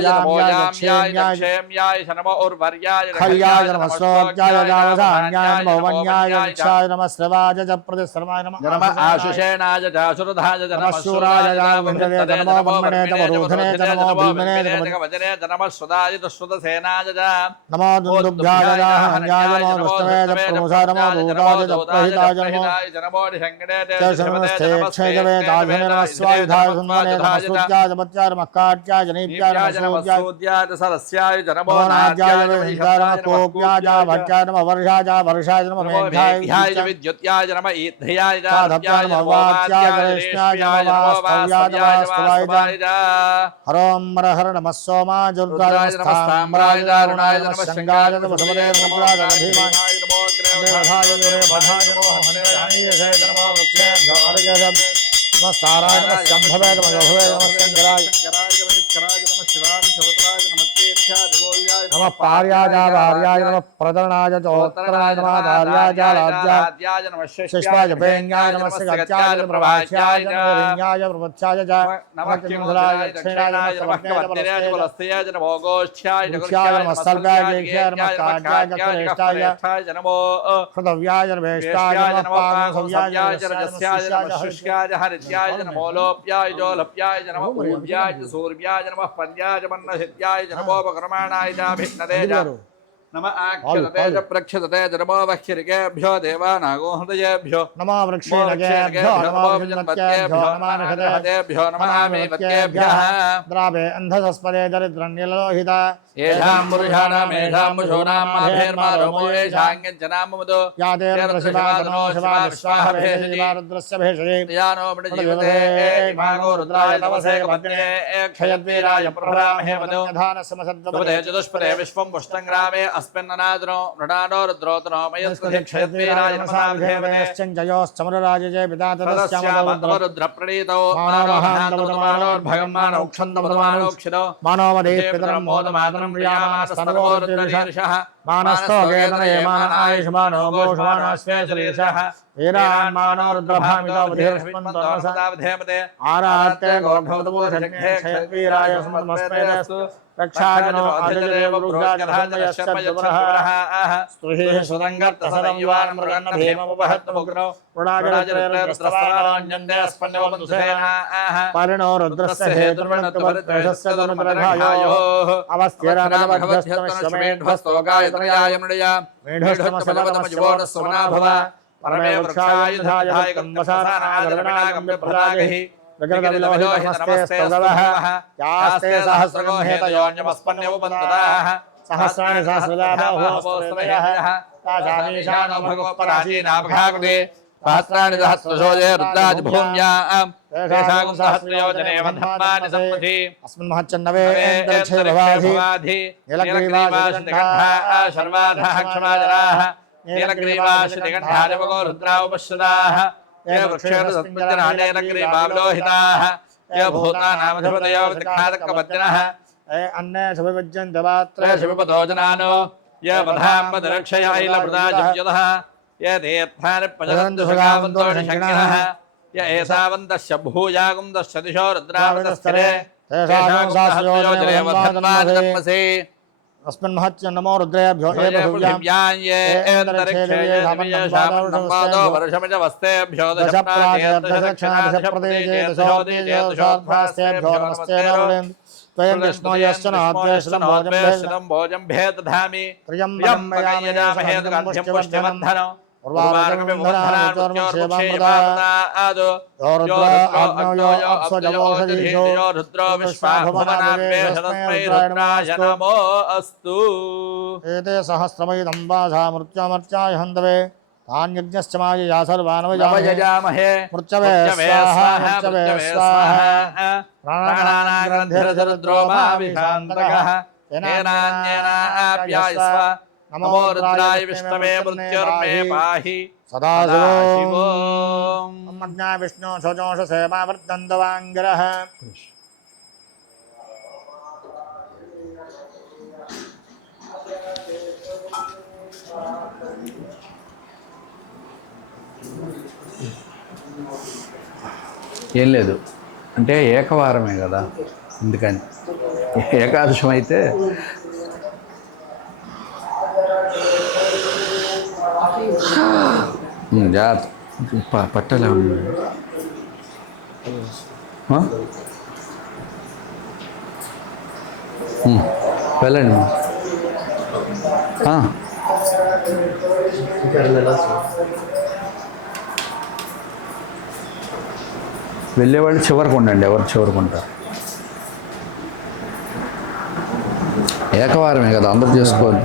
याम्याय क्षेम्याय नमो उर्वर्याय खल्याय नमः सोभ्याय जावधान्याय नमो वन्याय निक्षाय नमः श्रवाय च प्रतिश्रमाय नमः आशुषेणाय जासुरधाय नमः शूराय जावृन्दे नमो ब्रह्मणे नमो रोधने नमो भीमने वजने नमः सुदाय सुदसेनाय नमो दुन्दुभ्याय जाहन्याय नमो दुष्टवे च प्रमुषाय नमो दूताय च प्रहिताय नमो क्षेत्रवे दाधने नमः स्वायुधाय सुन्दने नमः सुत्याय जपत्याय नमः काट्याय जनेभ्याय नमः सूद्याय सरस्याय नमो नाद्याय वेदाय नमः कोप्याय भट्टाय नमः वर्षाय नमः मेघाय विद्युत्याय नमः ईध्याय साधप्याय नमः वाच्याय गणेशाय नमः वास्तव्याय हरों हर नमः सोमाय दुर्गाय नमः स्थाम्राय दारुणाय नमः शंगाय नमः समदे नमः धीमाय नमो ग्रहधाय भधाय नमः हनयाय नमः वृक्षे धारय नमः साराय नमः शंभवे नमः भवे नमः शंकराय नमः पार्याय वार्याय नमः प्रदरणाय चोत्तराय नमः धार्याय लाज्याय नमः शिष्टाय वेण्याय नमः सत्याय प्रभाष्याय नमः प्रवत्याय च नमः किंधराय दक्षिणाय नमः कवर्दिनाय बलस्याय नमो गोष्ठ्याय नमः सर्गाय लेख्याय नमः काट्याय चतुरेष्टाय नमो हृदव्याय नमः नमो पांसव्याय रजस्याय नमः शुष्याय हरित्याय नमो लोप्याय जोलप्याय नमो ऊर्व्याय सूर्याय नमः पंद्याय मन्नहित्याय नमो उपक्रमाणाय भिन्नदे नमः आक्षते च प्रक्षते नमो वक्षिरिकेभ्यो देवानागो हृदयेभ्यो नमो वृक्षेभ्यो नमो विजन्मत्केभ्यो नमः नमः नमः मेवत्केभ्यः द्रावे अन्धसस्पदे दरिद्रन्यलोहिता येषां पुरुषाणाम् येषां पशूनां मधेर्मारोमो येषाङ्गञ्जनां मुदो यादेर्दशिवातनो शिवा विश्वाह भेषजीवारुद्रस्य भेषजे यानो मृडजीवते मागो रुद्राय तवसे कपद्ये क्षयद्वीराय प्रभरामहे मदो धानसमसद्वपदे चतुष्पदे विश्वं पुष्टङ्ग्रामे अस्मिन्ननादनो मृडानो रुद्रोतनो मयस्कृते क्षयद्वीराय नमसाभिधेयश्चञ्जयोश्चमरराजये रुद्रप्रणीतो मानोर्भगं मानोक्षन्दमदमानोक्षितो मानवदे पितरं मोदमातरं प्रियामानस्तनवोरुद्रशीर्षः मानस्थो वेदनये मान आयुष्मानो गोषमानस्वे श्रीर्षः वीरान् मानो रुद्रभामितो बुधिर्स्पन्दो सदा धेमते आरात्ते गोढोदपोषज्ञे क्षयद्वीराय समस्मेस्तु रक्षाजनो अजरेव रुद्राजधर्मयश्चद्वरः स्तुहिः सुरङ्गर्तसदं युवान् मृगन्न भीममुपहत्तमुग्नो रुणाजरेन्द्रस्त्राञ्जन्ये स्पन्नवबन्धुसेनाः परिणो रुद्रस्य हेतुर्वणत्वपरित्वेषस्य दुर्मृतरघायोः अवस्थिरमध्यस्तमेध्वस्तोगायत्रयाय मृडया मेढस्तमसलवतमजुवोडस्वमना भव परमे वृक्षायुधाय गन्धसानागरणागम्यप्रदागैः विगतविलोहि नमस्ते स्तवः यास्ते सहस्रगम्हेतयोन्यमस्पन्यवबन्धुताः सहस्राणि सहस्रदाबाहुः तासामीशानो भगवत्पराचीनाभगाकृते सहस्राणि सहस्रशोजे रुद्राज भूम्यां तेषां सहस्रयोजने वधन्मानि सम्मति अस्मिन् महच्चन्नवे इन्द्रक्षेभवाधि नीलग्रीवाश्रितकण्ठाः शर्वाधाः क्षमाजराः नीलग्रीवाश्रितकण्ठादिवगो रुद्रावपश्रुताः ये वृक्षेरसत्पञ्जनानेलग्रीवावलोहिताः ये भूतानामधिपतयो विदग्धादकवद्यनः अन्ये सविभज्यन्तवात्रे शिवपदोजनानो ये वधाम्बदरक्षयाैलभृदाजव्यतः ये तीर्थानि प्रचरन्तु सुगावन्तो शङ्किनः य एतावन्तस्य भूयागुन्दस्य दिशो रुद्रावतस्तरे तेषां सहस्रयोजने वधन्मानि सम्मसि अस्मिन् महच्च नमो रुद्रेभ्यो वर्षमिज वस्तेभ्यो दशप्रदेशेभ्यो त्वयं विष्णोयश्च नाद्वेषं भोजं भेदधामि त्र्यम्बकं यजामहे पुष्टिवर्धनो रुद्रो नमो अस्तु एते सहस्रमयिदं वासा मृत्युमर्चाय हन्तवे तान्यज्ञश्च मायया सर्वानवजामहे नवयजामहे मृत्यवे स्वाहा मृत्यवे स्वाहा प्राणानाग्रन्थिरसरुद्रो मा विशान्तकः येनान्येनाप्यायस्व नमो रुद्राय विष्णवे मृत्युर्मे पाहि सदा शिवो मग्ना विष्णु सजोष सेवा वर्तन्तवाङ्गिरः ఏం లేదు అంటే ఏకవారమే కదా అందుకని ఏకాదశం అయితే జాగ్రత్త పట్టలే ఉన్నాయి వెళ్ళండి వెళ్ళేవాళ్ళు చివరికి ఉండండి ఎవరు చివరికి ఉంటారు ఏకవారమే కదా అందరూ చేసుకోవాలి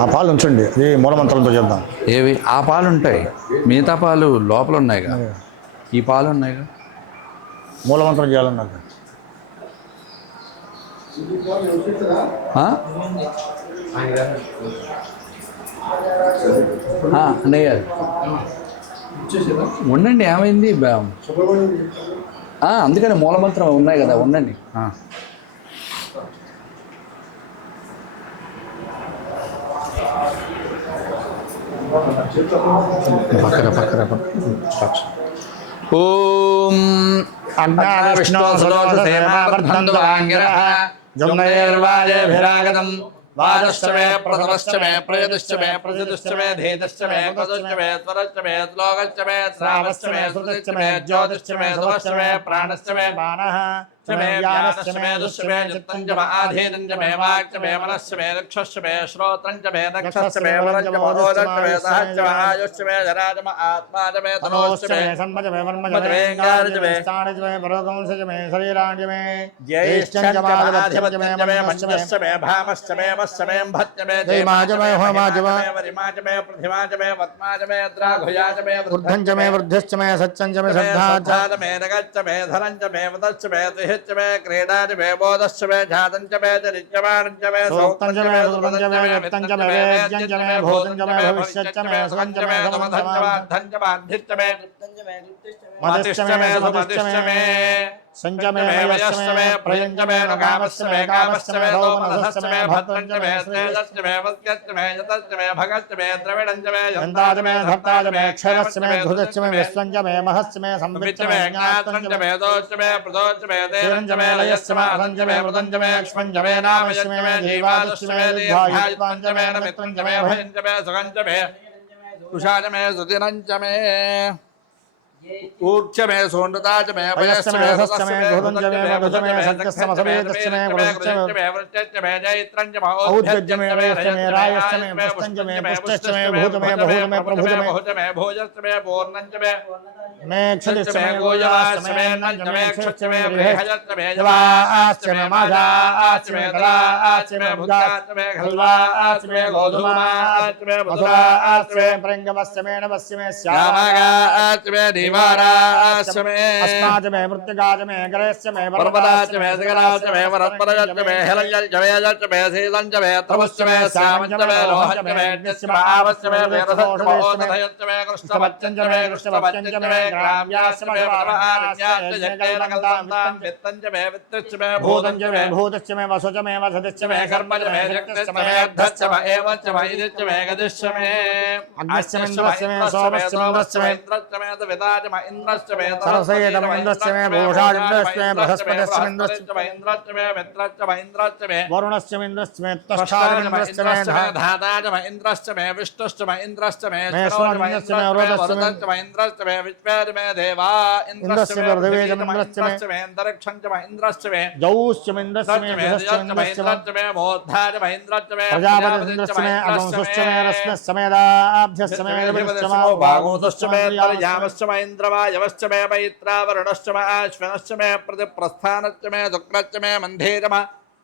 ఆ పాలు ఉంచండి ఈ మూలమంత్రంతో చేద్దాం ఏవి ఆ పాలు ఉంటాయి మిగతా పాలు లోపల ఉన్నాయిగా ఈ పాలు ఉన్నాయిగా మూలమంత్రం చేయాలన్నారు అన్నయ్య ఉండండి ఏమైంది అందుకని మూలమంత్రం ఉన్నాయి కదా ఉండండి పక్కన పక్కన ఓం అగ్నా విష్ణు సదోషసేమావర్ధంతువాంగిరః జుమ్నైర్వాజేభిరాగతం వాజశ్చ మే ప్రథమశ్చ మే ప్రయతిశ్చ మే ప్రసిద్ధిశ్చ మే ధీతశ్చ మే కదుశ్చ మే స్వరశ్చ మే శ్లోకశ్చ మే శ్రావశ్చ మే శృతిశ్చ మే జ్యోతిశ్చ మే ధవశ్చ మే ప్రాణశ్చ మే బాణః మే వ్యానశ్చ మే దుశ్చ మే చిత్తం చ ఆధీనం చ మే వాక్చ మే మనశ్చ మే లక్షశ్చ మే శ్రోత్రం చ మే నక్షశ్చ మే వరం చ మహోదశ్చ మే సహశ్చ ఆయుశ్చ మే జరాజ ఆత్మా చ మే తనోశ్చ మే సన్మజ మే వర్మజ మే గారజ మే స్థానజ మే పరదంశజ మే శరీరాణ్య మే జ్యేష్ఠం చ మాధిపత్యం చ మే మంచశ్చ మే భామశ్చ మే వశ్చ మే భత్య మే జయమాజ మే హోమాజ మే వరిమాజ మే పృథిమాజ మే వత్మాజ మే ద్రాఘుయాజ మే వృద్ధం చ మే వృద్ధిశ్చ మే సత్యం చ మే శ్రద్ధాచ మే నగచ్చ మే ధనం చ మే వదశ్చ మే च मे क्रीडाच मे बोधश्च मे जातं च मे चरित्यमानं च मे सौक्तं च मे सुखं च मे वित्तं च मे वेद्यं च मे भूतं च मे भविष्यच्च मे सुखं च मे समधं च बाद्धं च बाद्धिश्च मे मतिश्च मे सुमतिश्च मे संच मे वयश्च मे प्रयं च मे कामश्च मे कामश्च मे सौमनसश्च मे भद्रं च मे स्नेहश्च मे वस्यश्च मे यतश्च मे भगश्च मे द्रविणं च मे यन्ताच मे धत्ताच मे क्षरश्च मे धुतश्च मे विश्वं च मे महश्च मे संविच्च मे ज्ञातं च मे दोश्च मे प्रदोश्च मे देवं च मे लयश्च मे अधं च मे मृतं च मे क्ष्मं च मे नामश्च मे जीवादश्च मे दीर्घायुत्वं च मे नमित्वं च मे भयं च मे सुखं च मे तुषा च मे सुदिनं च मे ऊर्च मे सोंडता च मे पयश्च मे सस्य मे भूतं च मे मधुच मे सत्यस्य मसवेदश्च मे गुणश्च मे वृश्च मे जयत्रं च औद्यज्य मे वयश्च मे रायश्च मे पुष्टं च मे पुष्टश्च मे भूत मे बहुत मे प्रभुत मे भूत मे भोजश्च मे पूर्णं च मे क्षतिश्च मे गोयाश्च मे नञ्च मे क्षुश्च मे बृहश्च मे जवाश्च मे माजाश्च मे कलाश्च मे भुजाश्च मे खल्वाश्च मे गोधूमाश्च मे मधुराश्च मे प्रेङ्गमश्च मे नवश्च मे श्यामागाश्च मे दीवाराश्च मे अस्माच मे मृत्तिकाच मे गणेश्च मे पर्वताश्च मे शिखराश्च मे वरत्परश्च मे हिरण्यश्च मे यजश्च मे शीलञ्च मे त्रवश्च मे श्यामञ्च मे लोहश्च मे यज्ञश्च मे आवश्च मे वेदश्च मे ओदधयश्च मे कृष्णवच्चञ्च मे कृष्णवच्चञ्च मे ग्राम्याश्च मे वरवारण्याश्च यज्ञेन गन्तां वित्तञ्च मे वित्तश्च मे भूतञ्च मे भूतश्च मे वसुच मे वसतिश्च मे कर्मच मे यज्ञश्च मे अद्धश्च मे एवश्च मे इदिश्च मे गदिश्च मे अग्निश्च मे इन्द्रश्च मे सोमश्च मे इन्द्रश्च मे इन्द्रश्च मे विदाच मे इन्द्रश्च मे सरसेयत मे इन्द्रश्च मे भूषादिन्द्रश्च मे बृहस्पतिश्च मे इन्द्रश्च मे इन्द्रश्च मे मित्रश्च मे इन्द्रश्च मे वरुणश्च मे इन्द्रश्च मे त्वष्टादिन्द्रश्च मे धाताच मे इन्द्रश्च मे विष्णुश्च मे इन्द्रश्च मे इन्द्रश्च मे वरुणश्च मे इन्द्रश्च मे विश्वेश्च मे देवा इन्द्रश्च मे पृथिवीश्च मे अन्तरिक्षं च मे इन्द्रश्च मे जौश्च मे इन्द्रश्च मे इन्द्रश्च मे मोद्धाच मे इन्द्रश्च मे प्रजापतिश्च मे अगंसुश्च मे रश्मिश्च मे दाभ्यश्च मे विष्णुश्च मे भागवतश्च मे यामश्च मे इन्द्रवायवश्च मे मैत्रावरुणश्च मे अश्विनश्च मे प्रतिप्रस्थानश्च मे शुक्रश्च मे मन्धेरम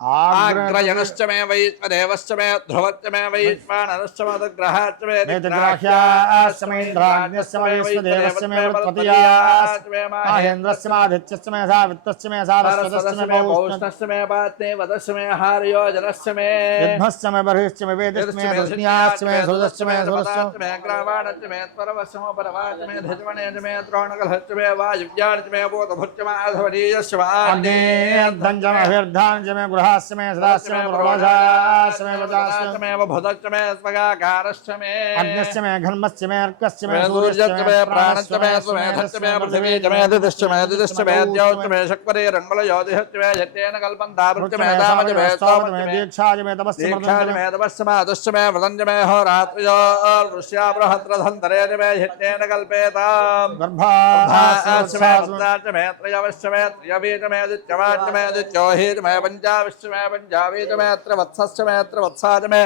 आग्रयणश्च मे वैश्वदेवश्च मे ध्रुवश्च मे वैश्वानरश्च मदग्रहाश्च मे नेत्रग्राह्याश्च मे इन्द्राग्न्यश्च मे विश्वदेवश्च मे वृत्पतियाश्च मे माहेन्द्रश्च मे आदित्यश्च मे सावित्रश्च मे सारस्वतश्च मे पौष्णश्च मे पात्ने वदश्च मे हार्योजनश्च मे यद्मश्च मे बर्हिश्च मे वेदश्च मे दस्न्याश्च मे सुरश्च मे सुरश्च मे ग्रावाणश्च मे त्वरवश्च मे परवाश्च मे धजमणेश्च मे द्रोणकलश्च मे वायुव्याश्च मे बोधभुश्च मे आधवरीयश्च मे अग्नेऽर्धञ्च मे अभिर्धाञ्च मे गृहाश्च मे सदाश्च मे प्रभासाश्च मे वचाश्च मे भुधश्च मे स्वगाकारश्च मे अग्नश्च मे घर्मश्च मे अर्कश्च मे मे सूर्यश्च मे प्राणश्च मे सुमेधश्च मे पृथिवी च मे दिदिश्च मे दिदिश्च मे द्यौश्च मे शक्वरे रङ्गलयोधिश्च मे यत्तेन कल्पन्तावृश्च मे दामच मे स्तोमच मे दीक्षाज मे तपस्य दीक्षाच मे तपस्य मातुश्च मे व्रतञ्च मे होरात्रयोर्वृष्या बृहद्रधन्तरे मे यत्तेन कल्पेताम् गर्भाश्च मे भक्ताश्च मे त्रयवश्च मे त्रयवीच मे दित्यवाच्च मे दित्योहीच मे पञ्चाविश्च मे पञ्चावीच मे अत्र वत्सश्च मे अत्र वत्साच मे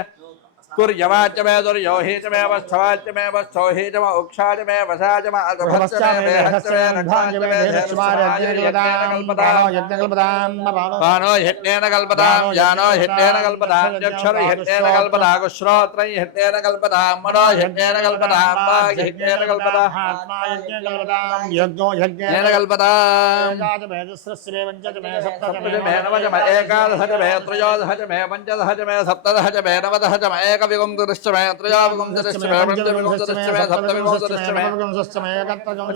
कुर्यवाच मे दुर्योहीच मे वत्सवाच मे वत्सोहीच मे उक्षाच मे वसाच मे अधभश्च मे वेहश्च मे रघ्वाच मे पानो हिट्टेन कल्पतां यानो हिट्टेन कल्पतां चक्षुर हिट्टेन कल्पतां श्रोत्र हिट्टेन कल्पतां मनो हिट्टेन कल्पतां वाग् हिट्टेन कल्पतां यज्ञो यज्ञेन कल्पतां सप्तमे मे नवच मे एकादश च मे त्रयोदश च मे पञ्चदश च मे सप्तदश च मे नवदश च मे एकविंशतिश्च मे त्रयोविंशतिश्च मे पञ्चविंशतिश्च मे सप्तविंशतिश्च मे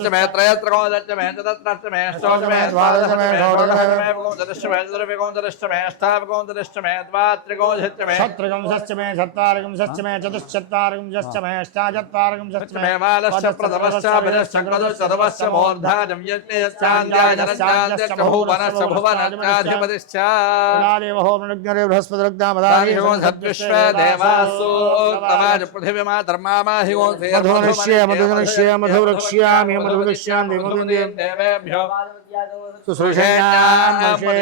च मे त्रयस्त्रिंशच्च मे चतुस्रश्च मे अष्टोच मे द्वादश मे षोडश मे विंशतिश्च मे चतुर्विंशतिश्च मे अष्टाविंशतिश्च मे द्वात्रिंशच्च मे षट्त्रिंशश्च मे चत्वारिंशश्च मे चतुश्चत्वारिंशश्च मे अष्टाचत्वारिंशश्च मे बालश्च प्रथमश्च भिरश्च क्रतुश्च मूर्धाजं यज्ञश्चान्द्याजनश्चान्द्यश्च भुवनश्च भुवनश्चाधिपतिश्च सद्विश्वे देवासु तवाज पृथिवीमा धर्मामाहि मधुनिष्ये मधुनिष्ये मधुवृक्ष्यामि मधुवृक्ष्यामि देवेभ्यो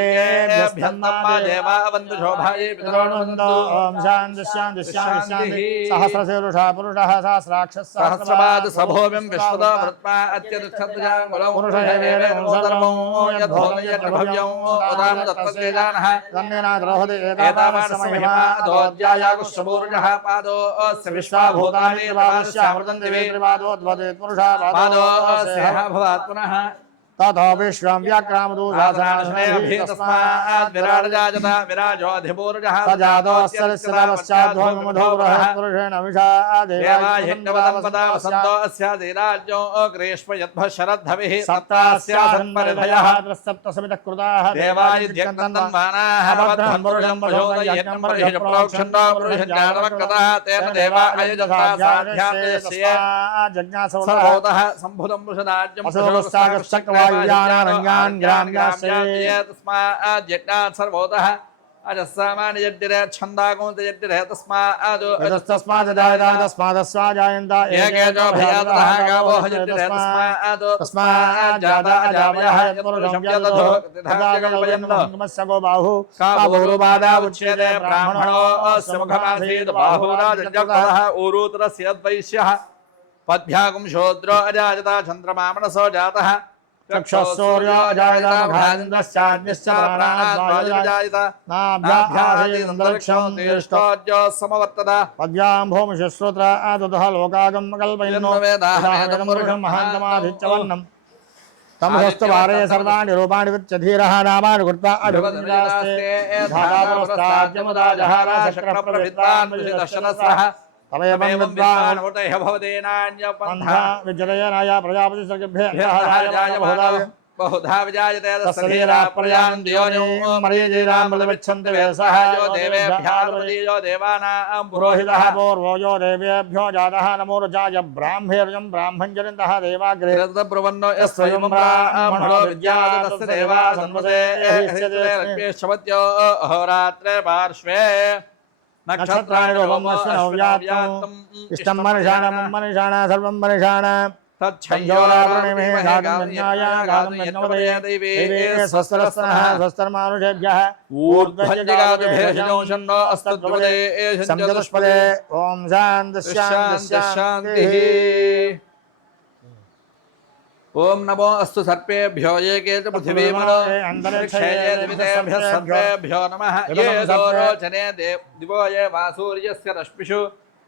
सुश्रूषेभ्यस्तम्मा देवा वन्दु शोभायै ओम शान्ति शान्ति शान्ति शान्ति सहस्रशीर्षः पुरुषः सहस्राक्षः सहस्रपाद सभोमिं विश्वदा वृत्मा अत्यतिष्ठत्याङ्गुलं पुरुषेवेवेन सर्वं यद्भूतं यद्भव्यं उदां तत्त्वतेजानः तन्नेना द्रौपदी एतावानसमहिमा अधोऽध्यायागुश्चपूर्णः पादो अस्य विश्वाभूतानि पादस्यामृतं दिवे त्रिपादोद्वदे पुरुषः पादो अस्यः भवात् पुनः ततो विश्वं व्याक्रामदूषासानस्मात् विराजता विराजोऽधिपूर्णः सजातोऽस्यमधो पुरुषेण विषा देवाहिन्नवदम्पदा वसन्तो अस्यादिराज्यो ग्रीष्म यद्भः शरद्धविः सप्तास्यासन्परिधयः सप्तसमितः कृताः देवायुध्यन्तन्मानाः भद्रं पुरुषं पशोदयज्ञं पुरुषं प्रोक्षन्तो पुरुषं ज्ञानवक्रतः तेन देवा अयुजता साध्यात्मयस्य सर्वोतः सम्भुतं पुरुषदाज्यं तस्मात् सर्वोतः अजस्सामान्यजड्डिरे छन्दागोन्तजड्डिरे तस्मादस्मादस्मादस्वाजायन्त एकेजो भयातः गावो हजड्डिरे तस्माज्जाता अजावयः यत्पुरुषं यदधो तथाकल्पयन्नमस्य गो बाहु काबुरुबाधा उच्यते ब्राह्मणो अस्य मुखमासीत् बाहुराजजगतः ऊरुतरस्य यद्वैश्यः पद्भ्यागुं शूद्रो अजायता चन्द्रमा मनसो जातः चक्षुः सूर्यो अजायता मुखादिन्द्रश्चाग्निश्च प्राणाद्वायुर्जायत नाभ्यासीदन्तरिक्षं तीष्ठोऽद्यो समवर्तत पद्भ्यां भूमिषु श्रोत्र आदुतः लोकागं कल्पयन्नो वेदाहमेदं पुरुषं महान्तमादित्यवर्णम् तमसस्तवारे सर्वाणि रूपाणि विच्यधीरः नामानि कृत्वा अभिवन्दितास्ते धातापुरस्ताद्यमुदा जहारा शक्रप्रवृत्तान् विदर्शनसः तमेवं विद्वान् उतैः भवदेनान्यपन्था विजयनाय प्रजापति सर्गभ्यः बहुधा विजायते तस्सधीराः प्रजान् द्योनिं मरीचिरामृतमिच्छन्ति वेदसः यो देवेभ्यो देवानां पुरोहितः पूर्वो यो देवेभ्यो जातः नमो रुचाय ब्राह्मेर्यं ब्राह्मञ्जनितः देवाग्रे ब्रह्मणो यस्वयं ब्राह्मणो विद्यात् तस्य देवा सन्वसे लक्ष्मीश्चमत्यो अहोरात्रे पार्श्वे नक्षत्राणि रूपं वस्वनौ व्याप्तम् इष्टं मनुषाणां मनुषाणां सर्वं मनुषाणां तच्छयोरावृणिमे गातुं यज्ञाय गातुं यज्ञोदये दैवे स्वस्तिरस्तनः स्वस्तिर्मानुषेभ्यः ऊर्ध्वजगातुभेषजोषण्णो अस्तद्वदे संजतुष्पदे ॐ शान्तिः शान्तिः शान्तिः ఓం నమో అస్తు సర్పేభ్యో ఏకే చ పృథివీమనో అంతరిక్షేయ దివితేభ్యः సర్పేభ్యో నమః ఏ దోరోచనే దివో ఏ వా సూర్యస్య రశ్మిషు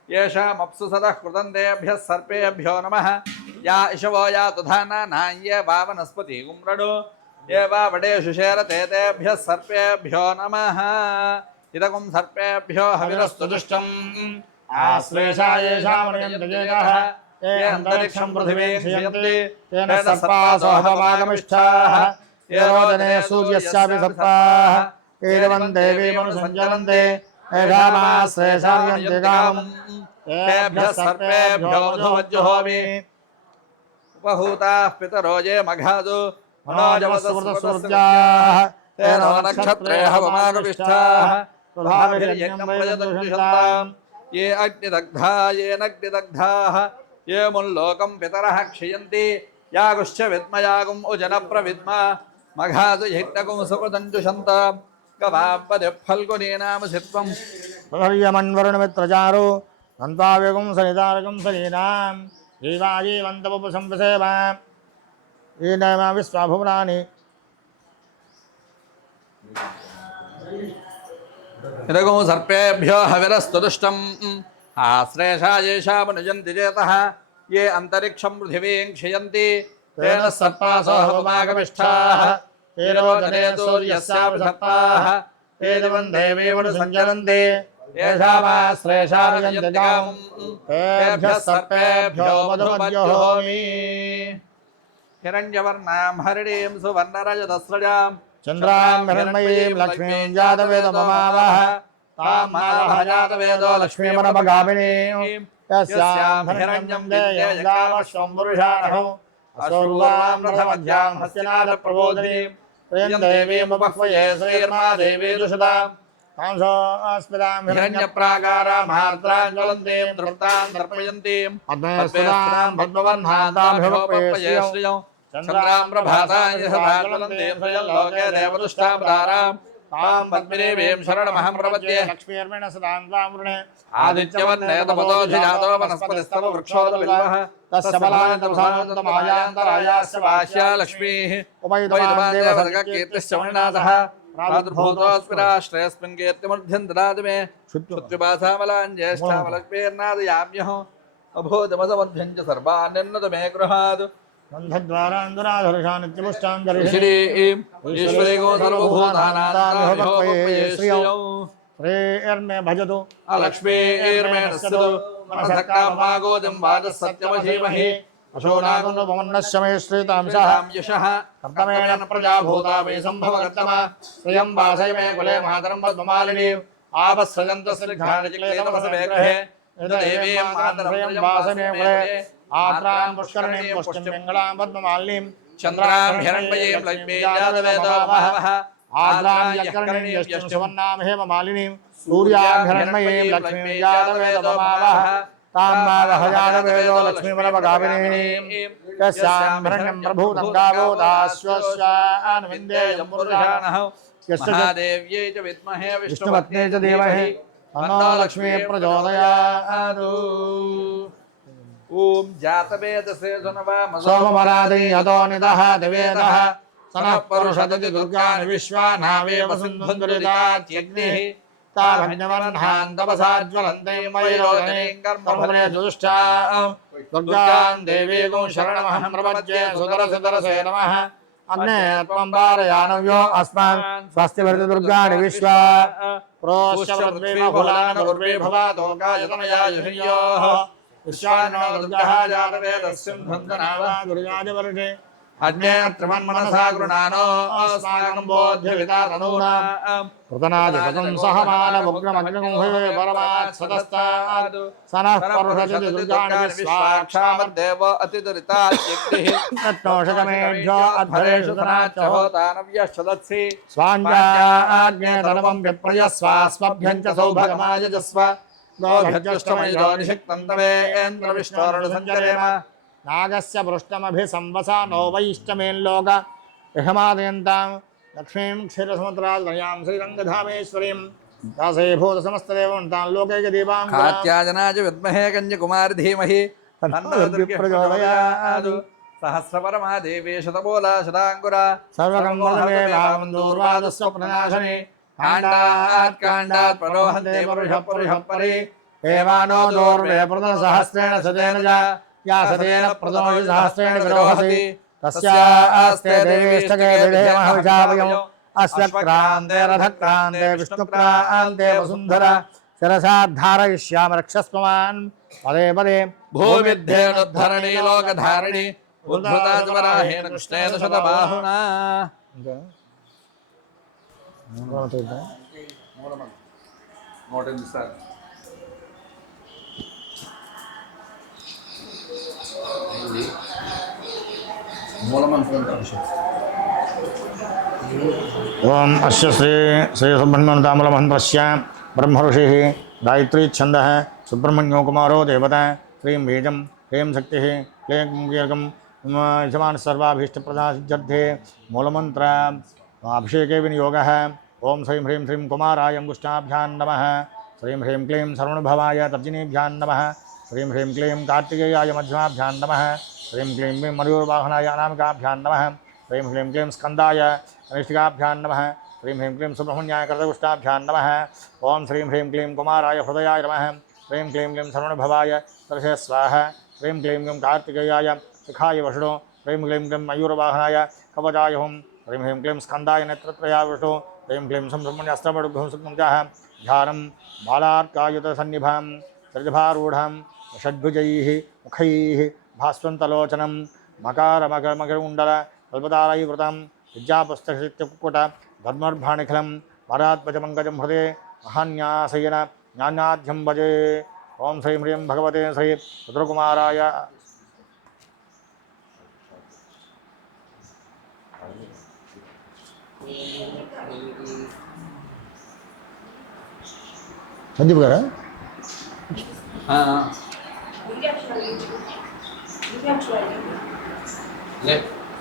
येषामप्सु सदः कृतन्तेभ्यः सर्पेभ्यो नमः या इषवो या तुधानानां ये वा वनस्पति उम्रणु ये वा वडेषु शेरते तेभ्यः सर्पेभ्यो नमः इदगुं सर्पेभ्यो हविरस्तु दुष्टम् आश्लेषा येषामणयन्तजेगः ये अन्तरिक्षं पृथिवीं क्षयन्ति तेन सर्पासो हवमागमिष्ठाः ये रोदने सूर्यस्यापि सर्पाः एवं देवी मनुसञ्चरन्ते तेभ्यः सर्पेभ्यो मधुमज्जुहोमि उपहूताः पितरो ये मघादु मनोजवसुमृतसूर्याः तेनो नक्षत्रे हवमागमिष्ठाः प्रभाभिर्यज्ञं प्रयतुषन्ताम् ये अग्निदग्धाः ये मुल्लोकं पितरः क्षयन्ति यागुश्च विद्मयागुम् उजनप्रविद्मा मघादु यज्ञगुं सुकृतञ्जुषन्ताम् गवापदे फल्गुनीनाम सित्वं हर्यमन्वरुणमित्रचारो अन्ताव्यगुं सनितारकं सनीनां जीवाजीवन्तमुपसंवसेवा येनमा विश्वाभुवनानि इदगुं सर्पेभ्यो हविरस्तु दुष्टम् आश्लेषा येषामनुजन्ति चेतः ये अन्तरिक्षं पृथिवीं क्षयन्ति तेन सर्पासो हवमागमिष्ठाः ते रोदने सूर्यस्यापि सर्पाः ते देवं देवीमनुसञ्चरन्ति येषामाश्लेषामनुजन्तिकाम् तेभ्यः सर्पेभ्यो मधुमज्जुहोमि हिरण्यवर्णां हरिणीं सुवर्णरजतस्रजां चन्द्रां हिरण्मयीं लक्ष्मीं जातवेदममावः तां मावः जातवेदो लक्ष्मीमनपगामिनीं यस्यां हिरण्यं देयगामश्वं पुरुषाणहौ असूर्वां रथमध्यां हस्तिनाथप्रबोधिनीं प्रियं देवीमुपह्वये श्रीर्मा देवी दुषतां तांसोऽस्मितां हिरण्यप्राकारां महार्द्रां ज्वलन्तीं तृप्तां तर्पयन्तीं पद्मेस्मितां पद्मवर्णाताभिमुपये श्रियं चन्द्रां प्रभातां यशसा ज्वलन्तीं श्रियल्लोके देवदुष्टां तारां तां पद्मिनीं शरणमहं प्रपद्ये लक्ष्मीर्मेण सदां त्वां वृणे आदित्यवर्णे तपतोऽधिजातो वनस्पतिस्तव वृक्षोदबिल्वः तस्य फलानि तपसानन्दमायान्तरायास्य वास्या लक्ष्मीः उपयुतमादेवसर्गकीर्तिश्च मणिनाथः प्रादुर्भूतोऽस्मिराश्रयस्मिन् कीर्तिमूर्ध्यं ददातु मे श्रुत्युपासामलां ज्येष्ठामलक्ष्मीर्नादयाम्यः अभूतमसमध्यं च सर्वान्यन्नत मे गृहात् गन्धद्वारान्दुराधर्षानित्यपुष्टां श्रीं ईश्वरे गो सर्वभूतानां श्रेयर्मे भजतु अलक्ष्मीर्मे नस्यतु मनसक्कामागोजं वादः सत्यमधीमहि अशोनागुणपमन्नस्य मे श्रीतांसः यशः कर्तमेण प्रजा भूता वै सम्भवकर्तमा श्रियं वासय मे कुले मातरं पद्ममालिनीम् आपस्सजन्तस्निग्धानिचिक्लेतमसमे गृहे यदेवीं मातरं वासय मे कुले आत्रां पुष्करणीं पुष्टिं मङ्गलां पद्ममालिनीं चन्द्रां हिरण्मयीं लक्ष्मीं जातवेदो बहवः आद्रां यत्कर्णीं यष्टिं सुवर्णां हेममालिनीं सूर्यां हिरण्मयीं लक्ष्मीं जातवेदो बहवः तां मावः जातवेदो लक्ष्मीमनपगामिनीं यस्यां हिरण्यं प्रभूतं गावो दाश्वस्यान्विन्देयं पुरुषाणः महादेव्यै च विद्महे विष्णुपत्न्यै च धीमहि तन्नो लक्ष्मी प्रचोदयात् ॐ जातवेदसे सुनवाम सोमवरादि यतो निदः दिवेदः सनः परुषदति दुर्गाणि विश्वानावेव सिन्धुन्दुरितात्यग्निः ताभन्यवर्णान् तपसा ज्वलन्तीं वैरोदनीं कर्मफले जुष्टां दुर्गां देवीं शरणमहं प्रपद्ये सुदरसे नमः अग्ने त्वं पारयानव्यो अस्मान् स्वस्तिवर्ति दुर्गाणि विश्वा प्रोश्च पृथ्वीमफुलान् उर्वी भवातो गायतनयायुषयोः विश्वानो दुर्गः जातवेदस्यं धन्दनावा दुर्गादिवर्षे अग्ने त्रिमन्मनसा गृणानो अस्माकं बोध्यविता तनूनां कृतनादिपदं सहमानमुग्रमग्निगुंहवे परमात् सदस्तात् सनः परुषति दुर्गाणि विश्वाक्षामद्देव अतिदुरितात्यग्निः तत्नोषकमेभ्यो अध्वरेषु तनाच्च होतानव्यश्चदत्सि स्वाञ्जाग्ने धर्मं विप्रयस्वास्मभ्यं च सौभगमायजस्व गोभ्यज्यष्टमयिरो निषिक्तं तवेन्द्रविष्णोरुणसञ्चरेम नागस्य पृष्ठमभिसंवसा नो वैष्टमेल्लोक यहमादयन्तां लक्ष्मीं क्षीरसमुद्राद्वयां श्रीरङ्गधामेश्वरीं दासे भूतसमस्तदेवं लोकैकदीपां कात्याजनाय विद्महे कन्याकुमारी धीमहि तन्नो दुर्गे प्रचोदयात् सहस्रपरमा देवी शतमूला शताङ्कुरा सर्वकम्मलमे वामन्दूर्वादस्य प्रनाशने काण्डात् काण्डात् परोहन्ते परुषः परि एवानो दोर्वे प्रदसहस्रेण सतेन च या सतेन प्रदोषि सहस्रेण विरोहति तस्यास्ते देवीष्टके विधेमहविषावयम् अस्य क्रान्ते रथक्रान्ते विष्णुक्रान्ते वसुन्धरा शिरसा धारयिष्याम रक्षस्वमान् पदे पदे भूमिद्धेनुद्धरणी लोकधारिणी उद्भुता वराहेण कृष्णेन शतबाहुना ओम अस्य श्री सुब्रह्मण्यतामलमन्त्रस्य ब्रह्मऋषिः गायत्री छन्दः सुब्रह्मण्यो कुमारो देवता श्रीं बीजं ह्रीं शक्तिः क्लीं कीर्कं यजमानः सर्वाभीष्टप्रदासिद्धे मूलमन्त्र अभिषेके विनियोगः ओम श्रीं ह्रीं श्रीं कुमाराय अंगुष्ठाभ्यां नमः श्रीं ह्रीं क्लीं सर्वणभवाय तर्जनीभ्यां नमः श्रीं ह्रीं क्लीं कार्तिकेयाय मध्यमाभ्यां नमः श्रीं क्लीं मयूरवाहनाय अनामिकाभ्यां नमः श्रीं ह्रीं क्लीं स्कन्दाय अनिष्टिकाभ्यां नमः श्रीं ह्रीं क्लीं सुब्रह्मण्याय कृतगुष्टाभ्यां नमः ओम श्रीं ह्रीं क्लीं कुमाराय हृदयाय नमः श्रीं क्लीं क्लीं सर्वणभवाय तरसे स्वाहा श्रीं क्लीं क्लीं कार्तिकेयाय शिखाय वषडो श्रीं क्लीं क्लीं मयूरवाहनाय कवचाय हुं श्रीं ह्रीं क्लीं स्कन्दाय नेत्रत्रयाय वषडो श्रीं क्लीं सुब्रह्मण्यस्त्रपडुभ्यं सुकुञ्जः ध्यानं बालार्कायुतसन्निभां सृजभारूढां षड्भुजैः मुखैः भास्वन्तलोचनं मकरकुण्डल कल्पतारैवृतं विद्यापुस्तककुक्कुट धर्मर्भाणिखिलं वरात्पजपङ्कजं हृदे महान्यासयन ज्ञानाद्यं भजे ओम श्रीं ह्रीं भगवते श्री रुद्रकुमाराय संदीप गारा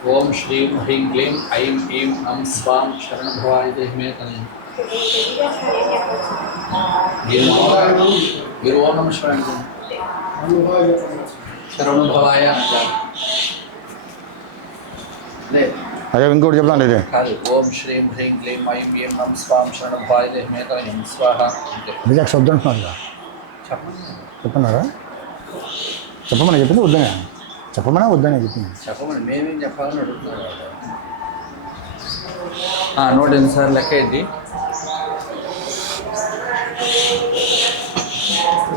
ओम श्रीं ह्रीं क्लीं ऐं ऐं अं स्वां शरणभवाय देहमे तनयम् మీరు ఓం నమః శివాయ శరణభవాయ అదే ఇంకోటి చెప్తాను ఇదే కాదు ఓం శ్రీం హ్రీం క్లీం ఐం ఏం నం స్వాం శరణభవాయ దేహమే తనయం స్వాహ నిజాక్ శబ్దం అంటున్నారు చెప్పన్నారా చెప్పమని చెప్పింది వద్దనే చెప్పమన్నా వద్దనే చెప్పింది చెప్పమని మేమేం చెప్పాలని అడుగుతున్నారు నోట్ ఎన్నిసార్లు లెక్క ఏంటి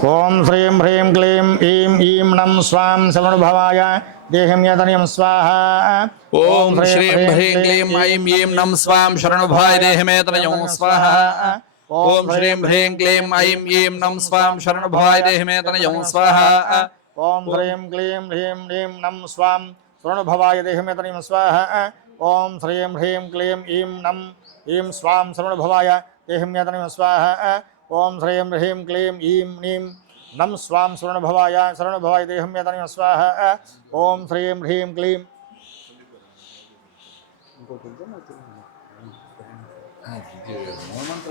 ओम श्रीं ह्रीं क्लीं ऐं ऐं नं स्वां शरणभवाय देहं यतनयं स्वाहा ओम श्रीं ह्रीं क्लीं ऐं ऐं नं स्वां शरणभवाय देहमे तनयं स्वाहा ओम श्रीं ह्रीं क्लीं ऐं ऐं नं स्वां शरणभवाय देहमे तनयं स्वाहा ओम श्रीं क्लीं ह्रीं ह्रीं नं स्वां शरणभवाय देहं यतनयं स्वाहा ओम श्रीं ह्रीं क्लीं ऐं नं ऐं स्वां शरणभवाय देहं यतनयं स्वाहा ओम श्रीं ह्रीं क्लीं ऐं नीं नं स्वां शरणभवाय देहं यतनयं स्वाहा ओम श्रीं ह्रीं क्लीं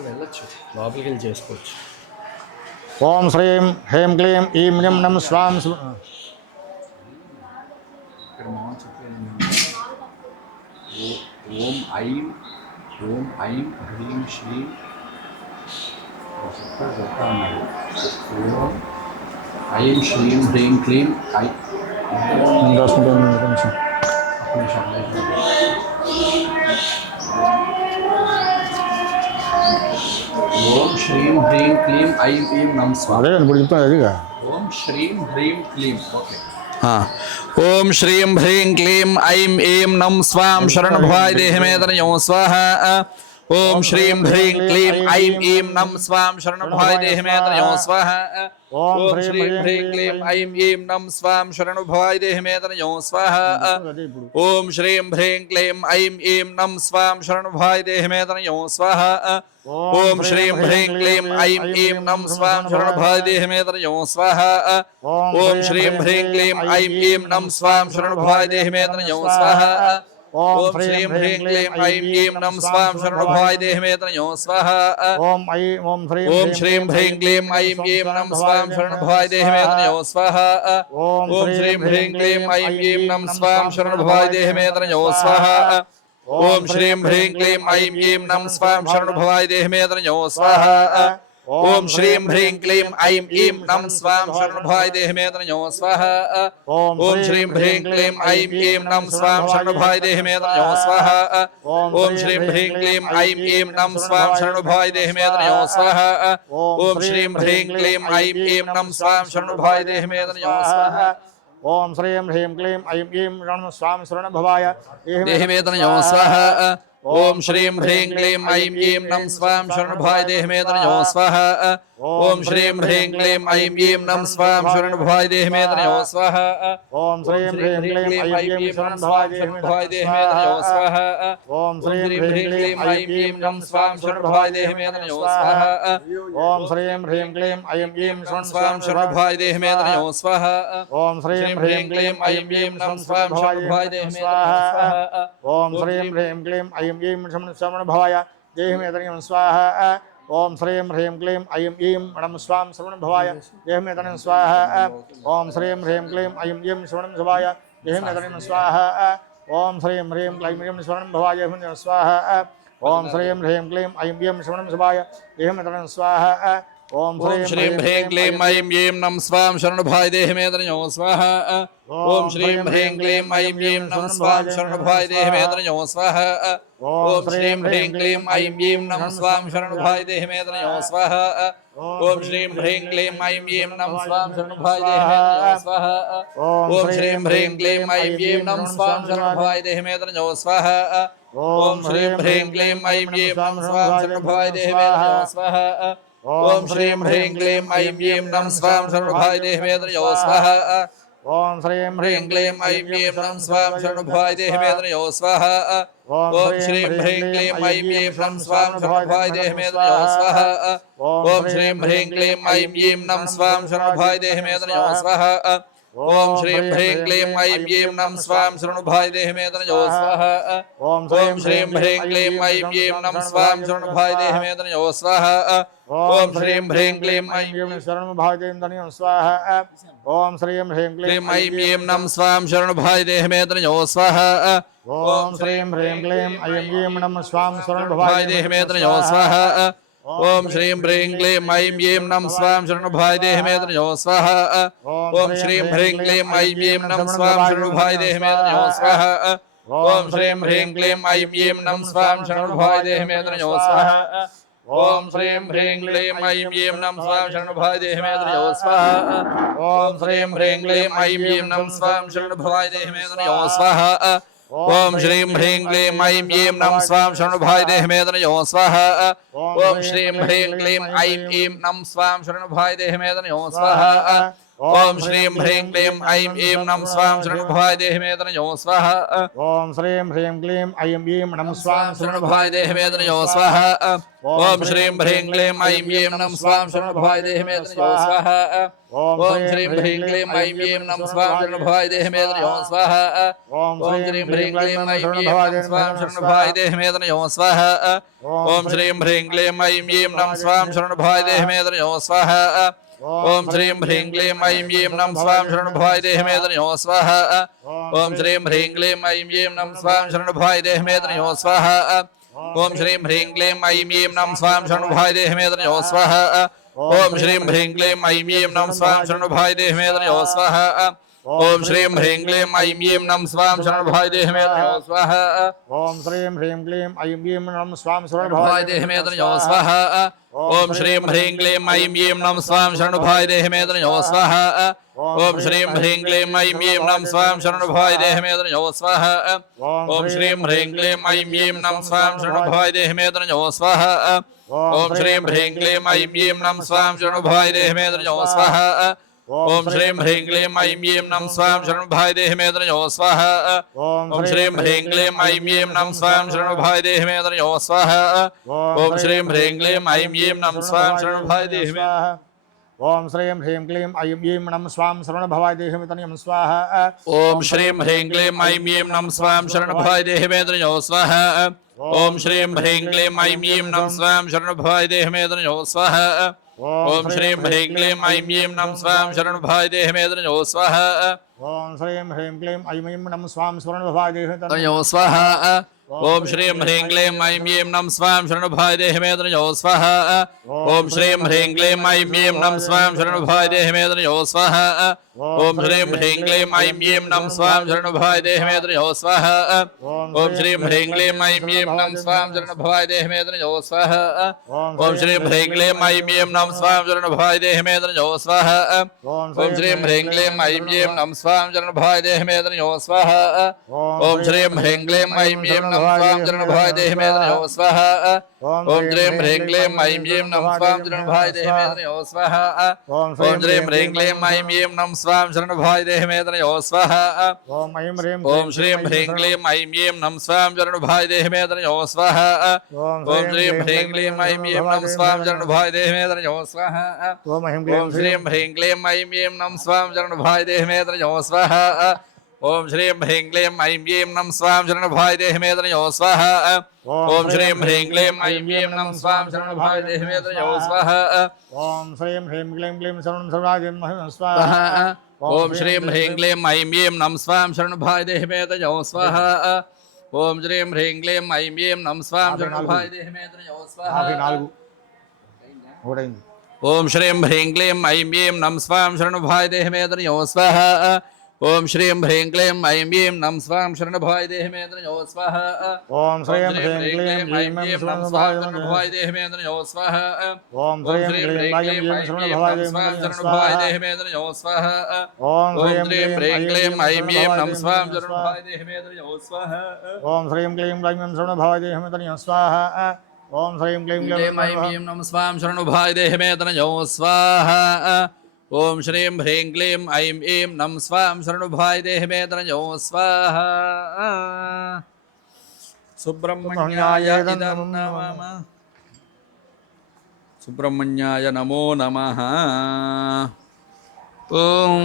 వెళ్ళొచ్చు లోపలికి వెళ్ళి చేసుకోవచ్చు ओम श्रीं ह्रीं क्लीं ऐं नीं नं स्वां ఓం ఐం హ్రీం శ్రీం ఓం ఐం శ్రీం హ్రీం క్లీం ఓం శ్రీం హ్రీం క్లీం ఐం ఐం నం స్వాహ అదే ఇప్పుడు చెప్తాను అదిగా ఓం శ్రీం హ్రీం క్లీం ఓకే ओम श्रीं ह्रीं क्लीं ऐं ऐं नं स्वां शरणभवाय देहमे तनयं स्वाहा ओम श्रीं ह्रीं क्लीं ऐं ऐं नं स्वां शरणभवाय देहमे तनयं स्वाहा ओम श्रीं ह्रीं क्लीं ऐं ऐं नं स्वां शरणभवाय देहमे तनयं स्वाहा ओम श्रीं ह्रीं क्लीं ऐं ऐं नं स्वां शरणभवाय देहमे तनयं स्वाहा ओम श्रीं ह्रीं क्लीं ऐं ऐं नं स्वां शरणभवाय देहमे तनयं स्वाहा ओम श्रीं ह्रीं क्लीं ऐं ऐं नं स्वां शरणभवाय देहमे तनयं स्वाहा ఓం శ్రీం హ్రీం క్లీం ఐం ఈం నం స్వాం శరణభవాయ దేహమే తనయో స్వాహ ఓం ఓం శ్రీం హ్రీం క్లీం ఐం ఈం నం స్వాం శరణభవాయ దేహమే తనయో స్వాహ ఓం శ్రీం హ్రీం క్లీం ఐం ఈం నం స్వాం శరణభవాయ దేహమే తనయో స్వాహ ఓం శ్రీం హ్రీం క్లీం ఐం ఈం నం స్వాం శరణభవాయ దేహమే తనయో స్వాహ ఓం శ్రీం హ్రీం క్లీం ఐం ఈం నం స్వాం శరణభవాయ దేహమే తనయో స్వాహ ఓం శ్రీం హ్రీం క్లీం ఐం ఈం నం స్వాం శరణభవాయ దేహమే తనయో స్వాహ ఓం శ్రీం హ్రీం క్లీం ఐం ఈం నం స్వాం శరణభవాయ దేహమే తనయో స్వాహ ఓం శ్రీం హ్రీం క్లీం ఐం ఈం నం స్వాం శరణభవాయ దేహమే తనయో స్వాహ ఓం శ్రీం హ్రీం క్లీం ఐం ఈం నం స్వాం శరణభవాయ దేహమే తనయో స్వాహ ఓం శ్రీం హ్రీం క్లీం ఐం ఈం నం స్వాం శరణభవాయ దేహమే తనయో స్వాహ ఓం శ్రీం హ్రీం క్లీం ఐం ఈం నం స్వాం శరణభవాయ దేహమే తనయో స్వాహ ఓం శ్రీం హ్రీం క్లీం ఐం ఈం శరణభవాయ దేహమే తనయో స్వాహ ఓం శ్రీం హ్రీం క్లీం ఐం ఈం నం స్వాం శరణభవాయ దేహమే తనయో స్వాహ ఓం శ్రీం హ్రీం క్లీం ఐం ఈం స్వాం శరణభవాయ దేహమే తనయో స్వాహ ఓం శ్రీం హ్రీం క్లీం ఐం ఈం నం స్వాం శరణభవాయ దేహమే స్వాహ ఓం శ్రీం హ్రీం క్లీం ఐం ఈం శరణభవాయ దేహమే తనయో స్వాహ ఓం శ్రీం హ్రీం క్లీం ఐం ఈం నం స్వాం శరణభవాయ దేహమే తనయో స్వాహ ఓం శ్రీం హ్రీం క్లీం ఐం ఈం శరణభవాయ దేహమే తనయో స్వాహ ఓం శ్రీం హ్రీం క్లీం ఐం శరణభవాయ దేహమే తనయో స్వాహ ఓం శ్రీం హ్రీం క్లీం ఐం ఈం శరణభవాయ దేహమే తనయో స్వాహ ఓం శ్రీం హ్రీం క్లీం ఐం ఈం నం స్వాం శరణభవాయ దేహమే తనయో స్వాహ ఓం శ్రీం హ్రీం క్లీం ఐం ఈం నం స్వాం శరణభవాయ దేహమే తనయో స్వాహ ఓం శ్రీం హ్రీం క్లీం ఐం ఈం నం స్వాం శరణభవాయ దేహమే తనయో స్వాహ ఓం శ్రీం హ్రీం క్లీం ఐం ఈం నం స్వాం శరణభవాయ దేహమే తనయో స్వాహ ఓం శ్రీం హ్రీం క్లీం ఐం ఈం నం స్వాం శరణభవాయ దేహమే తనయో స్వాహ ఓం శ్రీం హ్రీం క్లీం ఐం ఈం నం స్వాం శరణభవాయ దేహమే తనయో స్వాహ ఓం శ్రీం హ్రీం క్లీం ఐం ఈం నం స్వాం శరణభవాయ దేహమే తనయో స్వాహ ఓం శ్రీం హ్రీం క్లీం ఐం ఈం నం స్వాం శరణభవాయ దేహమే తనయో స్వాహ ఓం శ్రీం హ్రీం క్లీం ఐం ఈం నం స్వాం శరణభవాయ దేహమే తనయో స్వాహ ఓం శ్రీం హ్రీం క్లీం ఐం ఈం నం స్వాం శరణభవాయ దేహమే తనయో స్వాహ ఓం శ్రీం హ్రీం క్లీం ఐం ఈం నం స్వాం శరణభవాయ దేహమే తనయో స్వాహ ఓం శ్రీం హ్రీం క్లీం ఐం ఈం నం స్వాం శరణభవాయ దేహమే తనయో స్వాహ ఓం శ్రీం హ్రీం క్లీం ఐం ఈం శరణభవాయ దేహమే స్వాహ ఓం శ్రీం హ్రీం క్లీం ఐం ఈం నం స్వాం శరణభవాయ దేహమే తనయో స్వాహ ఓం శ్రీం హ్రీం క్లీం ఐం ఈం నం స్వాం శరణభవాయ దేహమే తనయో స్వాహ ఓం శ్రీం హ్రీం క్లీం ఐం ఈం నం స్వాం శరణభవాయ దేహమే తనయో స్వాహ ఓం శ్రీం హ్రీం క్లీం ఐం ఈం నం స్వాం శరణభవాయ దేహమే తనయో స్వాహ ఓం శ్రీం హ్రీం క్లీం ఐం ఈం నం స్వాం శరణభవాయ దేహమే తనయో స్వాహ ఓం శ్రీం హ్రీం క్లీం ఐం ఈం నం స్వాం శరణభవాయ దేహమే తనయో స్వాహ ఓం శ్రీం హ్రీం క్లీం ఐం ఈం నం స్వాం శరణభవాయ దేహమే తనయో స్వాహ ఓం శ్రీం హ్రీం క్లీం ఐం ఈం నం స్వాం శరణభవాయ దేహమే తనయో స్వాహ ఓం శ్రీం హ్రీం క్లీం ఐం ఈం నం స్వాం శరణభవాయ దేహమే తనయో స్వాహ ఓం శ్రీం హ్రీం క్లీం ఐం ఈం నం స్వాం శరణభవాయ దేహమే తనయో స్వాహ ఓం శ్రీం హ్రీం క్లీం ఐం ఈం నం స్వాం శరణభవాయ దేహమే తనయో స్వాహ ఓం శ్రీం హ్రీం క్లీం ఐం ఈం నం స్వాం శరణభవాయ దేహమే తనయో స్వాహ ఓం శ్రీం హ్రీం క్లీం ఐం ఈం నం స్వాం శరణభవాయ దేహమే తనయో స్వాహ ఓం శ్రీం హ్రీం క్లీం ఐం ఈం నం స్వాం శరణభవాయ దేహమే తనయో స్వాహ ఓం శ్రీం హ్రీం క్లీం ఐం ఈం నం స్వాం శరణభవాయ దేహమే తనయో స్వాహ ఓం శ్రీం హ్రీం క్లీం ఐం ఈం నం స్వాం శరణభవాయ దేహమే తనయో స్వాహ ఓం శ్రీం హ్రీం క్లీం ఐం ఈం నం స్వాం శరణభవాయ దేహమే తనయో స్వాహ ఓం శ్రీం హ్రీం క్లీం ఐం ఈం నం స్వాం శరణభవాయ దేహమే తనయో స్వాహ ఓం శ్రీం హ్రీం క్లీం ఐం ఈం నం స్వాం శరణభవాయ దేహమే తనయో స్వాహ ఓం శ్రీం హ్రీం క్లీం ఐం ఈం నం స్వాం శరణభవాయ దేహమే తనయో స్వాహ ఓం శ్రీం హ్రీం క్లీం ఐం ఈం నం స్వాం శరణభవాయ దేహమే తనయో స్వాహ ఓం శ్రీం హ్రీం క్లీం ఐం ఈం నం స్వాం శరణభవాయ దేహమే తనయో స్వాహ ఓం శ్రీం హ్రీం క్లీం ఐం ఈం నం స్వాం శరణభవాయ దేహమే తనయో స్వాహ ఓం శ్రీం హ్రీం క్లీం ఐం ఈం నం స్వాం శరణభవాయ దేహమే తనయో స్వాహ ఓం శ్రీం హ్రీం క్లీం ఐం ఈం నం స్వాం శరణభవాయ దేహమే తనయో స్వాహ ఓం శ్రీం హ్రీం క్లీం ఐం ఈం నం స్వాం శరణభవాయ దేహమే తనయో స్వాహ ఓం శ్రీం హ్రీం క్లీం ఐం ఈం నం స్వాం శరణభవాయ దేహమే తనయో స్వాహ ఓం శ్రీం హ్రీం క్లీం ఐం ఈం నం స్వాం శరణభవాయ దేహమే ఓం శ్రీం హ్రీం క్లీం ఐం ఈం నమ స్వాం శరణభవాయ దేహిమితనియం స్వాహ ఓం శ్రీం హ్రీం క్లీం ఐం ఈం నం స్వాం శరణభవాయ దేహిమేతనయో స్వాహ ఓం శ్రీం హ్రీం క్లీం ఐం ఈం నం స్వాం శరణభవాయ దేహిమేతనయో స్వాహ ఓం శ్రీం హ్రీం క్లీం ఐం ఈం నం స్వాం శరణభవాయ దేహిమేతనయో స్వాహ ఓం శ్రీం హ్రీం క్లీం ఐం ఈం నమ స్వాం శరణభవాయ దేహిమితనియం తనయో స్వాహ ఓం శ్రీం హ్రీం క్లీం ఐం ఈం నం స్వాం శరణభవాయ దేహిమేతనయో స్వాహ ఓం శ్రీం హ్రీం క్లీం ఐం ఈం నం స్వాం శరణభవాయ దేహిమేతనయో స్వాహ ఓం శ్రీం హ్రీం క్లీం ఐం ఈం నం స్వాం శరణభవాయ దేహిమేతనయో స్వాహ ఓం శ్రీం హ్రీం క్లీం ఐం ఈం నం స్వాం శరణభవాయ దేహిమేతనయో స్వాహ ఓం శ్రీం హ్రీం క్లీం ఐం ఈం నం స్వాం శరణభవాయ దేహిమేతనయో స్వాహ ఓం శ్రీం హ్రీం క్లీం ఐం ఈం నం స్వాం శరణభవాయ దేహిమేతనయో స్వాహ ఓం శ్రీం హ్రీం క్లీం ఐం ఈం నం స్వాం శరణభవాయ దేహిమేతనయో స్వాహ ఓం శ్రీం హ్రీం క్లీం ఐం ఈం నం స్వాం శరణభవాయ దేహిమేతనయో స్వాహ ఓం శ్రీం హ్రీం క్లీం ఐం ఈం నం స్వాం శరణభవాయ దేహిమేతనయో స్వాహ ఓం శ్రీం హ్రీం క్లీం ఐం ఈం నం స్వాం శరణభవాయ దేహిమేతనయో స్వాహ ఓం శ్రీం హ్రీం క్లీం ఐం ఈం నం స్వాం శరణభవాయ దేహిమేతనయో స్వాహ ఓం శ్రీం హ్రీం క్లీం ఐం ఈం నం స్వాం శరణభవాయ దేహిమేతనయో స్వాహ ఓం శ్రీం హ్రీం క్లీం ఐం ఈం నం స్వాం శరణభవాయ దేహిమేతనయో స్వాహ ఓం శ్రీం హ్రీం క్లీం ఐం ఈం నం స్వాం శరణభవాయ దేహిమేతనయో స్వాహ ఓం శ్రీం హ్రీం క్లీం క్లీం శరణం సర్వాయ స్వాహ ఓం శ్రీం హ్రీం క్లీం ఐం ఈం నం స్వాం శరణభవాయ దేహిమేతనయో స్వాహ ఓం శ్రీం హ్రీం క్లీం ఐం ఈం నం స్వాం శరణభవాయ దేహిమేతనయో స్వాహ ఓం శ్రీం హ్రీం క్లీం ఐం ఈం నం స్వాం శరణభవాయ దేహిమేతనయో స్వాహ ఓం శ్రీం హ్రీం క్లీం ఐం ఈం నం స్వాం శరణభవాయ దేహిమేతనయో స్వాహ ఓం శ్రీం హ్రీం క్లీం ఐం ఈం నం స్వాం శరణభవాయ దేహిమేతనయో స్వాహ ఓం ఓం శ్రీం హ్రీం క్లీం ఐం ఈం నం స్వాం శరణభవాయ దేహిమేతనయో స్వాహ ఓం శ్రీం హ్రీం క్లీం ఐం ఈం నం స్వాం శరణభవాయ దేహిమేతనయో స్వాహ ఓం శ్రీం క్లీం క్లీం శరణభవాయ దేహిమేతనయం స్వాహ ఓం శ్రీం క్లీం క్లీం ఐం ఈం నం స్వాం శరణభవాయ దేహిమేతనయో స్వాహ ఓం శ్రీం హ్రీం క్లీం ఐం ఈం నం స్వాం శరణభవాయ దేహిమేతనయో స్వాహ సుబ్రహ్మణ్యాయ ఇదం నమః సుబ్రహ్మణ్యాయ నమో నమః ఓం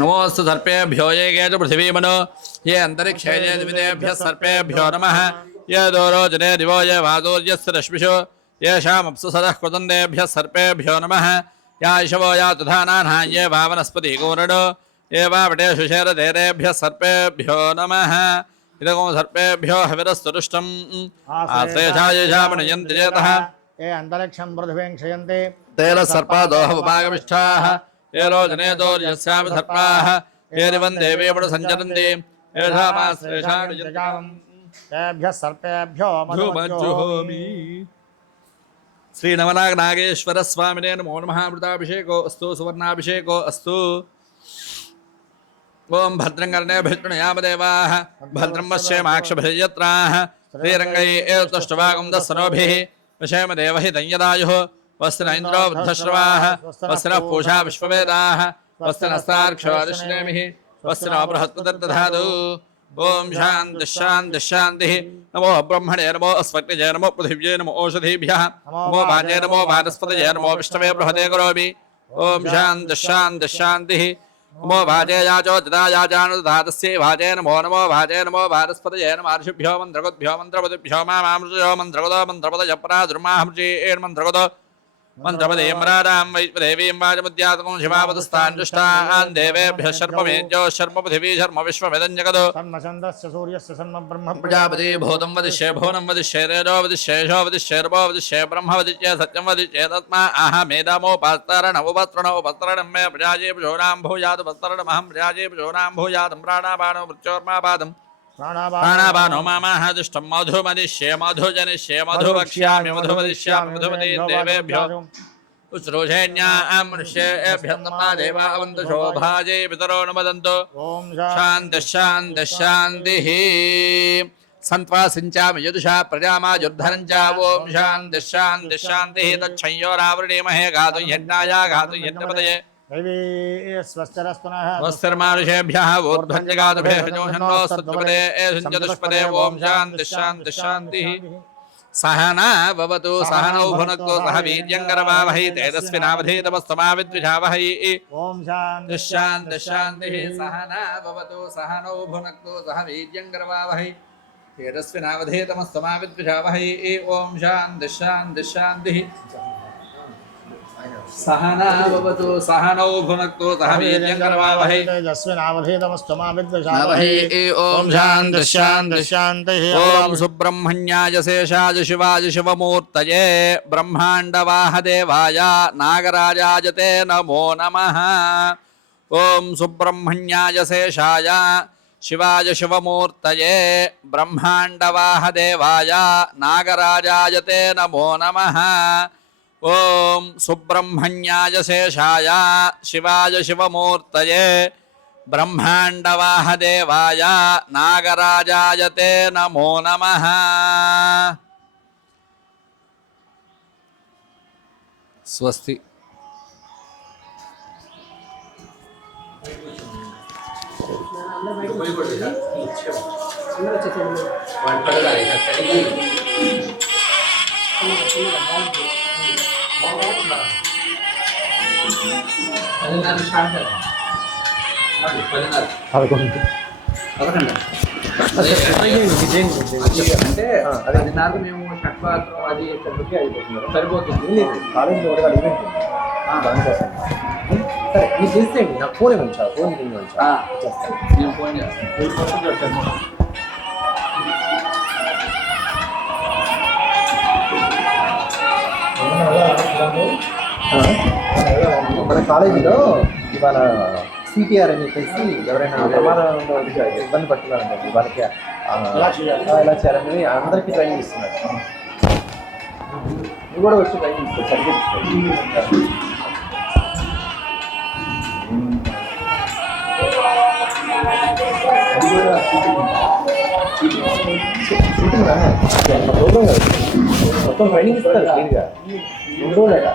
నమోస్తు సర్పేభ్యో ఏ గేజ పృథివీమనో ఏ అంతరిక్షే ఏ దివిదేభ్యः సర్పేభ్యో నమః ఏ దోరోజనే దివో ఏ వాదోర్యస్య రశ్మిషో येषामप्सु सदः कुतन्देभ्यः सर्पेभ्यो नमः या इषवो या तुधानाः ये वा वनस्पतिगोरणो ये वा वटेषु शेरदेरेभ्यः सर्पेभ्यो नमः इदगो सर्पेभ्यो हविरस्तुरुष्टम् आश्रेषायेषामनुयन्ति चेतः ये अन्तरिक्षं पृथिवीं क्षयन्ति तेन सर्पादोहमुपागमिष्ठाः ये रोजनेतोर्यस्यापि सर्पाः ये दिवं देवेपडु सञ्चरन्ति येषामाश्रेषानुयन्ति तेभ्यः सर्पेभ्यो मधुमज्जुहोमि श्री नवनाग नागेश्वर स्वामिने नमो नमः अमृताभिषेको अस्तु सुवर्णाभिषेको अस्तु ओम भद्रं कर्णेभिर्गृह्णाम देवाः भद्रं पश्येमाक्षभिर्यत्राः श्रीरङ्गैस्तुष्टवागं दस्सनोभिः वशेम देवहि दंयदायुः वस्त्र इन्द्रो वृद्धश्रवाः वस्त्र पूषा विश्ववेदाः वस्त्र नस्तार्क्षो अरिष्णेमिः वस्त्र बृहत्पदर्दधातु ओम शांति शांति शांति नमो ब्रह्मणे नमो अस्वग्नये नमो पृथिव्यै नमो ओषधीभ्यः नमो वाजे नमो वानस्पतये नमो विष्णवे बृहते करोमि ओम शांति शांति शांति नमो वाजे याचो ददा याजानुदधातस्य वाजे नमो नमो वाजे नमो वानस्पतये नमो ऋषिभ्यो मन्त्रगुद्भ्यो मन्त्रपतिभ्यो मामामृतयो मन्त्रगुदो मन्त्रपतय पराधुर्माहृषेर् मन्त्रगुदो मन्त्रपदीं राडां वैश्वदेवीं वाजमुद्यातकं शिवावतस्थान् दुष्टान् देवेभ्यः शर्ममेज्यो शर्म पृथिवी शर्म विश्वमिदं जगदो सन्मचन्द्रस्य सूर्यस्य सन्म ब्रह्म प्रजापति भूतं वदिष्ये भुवनं वदिष्ये तेजो वदिष्ये यशो वदिष्ये रूपो वदिष्ये ब्रह्म वदिष्ये सत्यं वदिष्ये तस्मा अहमेदमोपास्तरणमुपस्तरणं मे प्रजाये पशूनां भूयात् उपस्तरणमहं प्रजाये पशूनां भूयात् प्राणापानो मृत्योर्मापादम् प्राणापानो मामाह दुष्टं मधुमदिष्ये मधुजनिष्ये मधुवक्ष्यामि मधुमदिष्यामि मधुमति देवेभ्यो शुश्रूषेण्यां मनुष्येभ्यः तन्मा देवा अवन्तु शोभाजे पितरो न वदन्तु शान्तिः शान्तिः शान्तिः सन्त्वा सिञ्चामि यदुषा प्रजामायुर्धरं च ॐ शान्तिः शान्तिः शान्तिः तच्छंयोरावृणीमहे गातुं यज्ञाय गातुं यज्ञपतये स्वस्तिर्मानुषेभ्यः ऊर्ध्वञ्जगातुभ्यः जोषन्नो सत्त्वपदे एषुञ्चतुष्पदे ॐ शान्तिः शान्तिः शान्तिः सहना भवतु सहनौ भुनक्तु सह वीर्यं करवावहै तेजस्विनावधीतमस्तु मा विद्विषावहै ఓం శాంతి शान्तिः शान्तिः सहना भवतु सहनौ भुनक्तु सह वीर्यं करवावहै तेजस्विनावधीतमस्तु मा विद्विषावहै ॐ शान्तिः शान्तिः शान्तिः सहना भवतु सहनौ भुनक्तु सह वीर्यं करवावहै తేజస్వినావధీతమస్తు మా नावहै ॐ शान्तिः शान्तिः శాంతి ॐ सुब्रह्मण्याय शेषाय शिवाय शिवमूर्तये ब्रह्माण्डवाहदेवाय नागराजाय ते नमो नमः ॐ सुब्रह्मण्याय शेषाय शिवाय शिवमूर्तये ब्रह्माण्डवाहदेवाय नागराजाय ते नमो नमः ॐ सुब्रह्मण्याय शेषाय शिवाय शिवमूर्तये ब्रह्माण्डवाहदेवाय नागराजाय ते नमो नमः स्वस्ति అంటే అది నాకు మేము షట్పాత్రం అది సరిపోతుంది కాలేజీలో కూడా ఈవెంట్ ఉంది దానికోసం సరే మీరు చేసేయండి నాకు ఫోన్ ఇవ్వండి సార్ ఫోన్ ఇవ్వండి సార్ నేను ఫోన్ చేస్తాను మన కాలేజీలో ఇవాళ సిటిఆర్ అని చెప్పేసి ఎవరైనా ప్రమాదంలో ఇబ్బంది పడుతున్నారండి వాళ్ళకి ఎలా చేయాలని అందరికీ ట్రైనింగ్ ఇస్తున్నారు నువ్వు కూడా వచ్చి ట్రైనింగ్ ఇస్తారు సర్టిఫికేట్ ప్రోగ్రామ్ కాదు మొత్తం ట్రైనింగ్ ఇస్తారు క్లియర్గా 2 రోజులేగా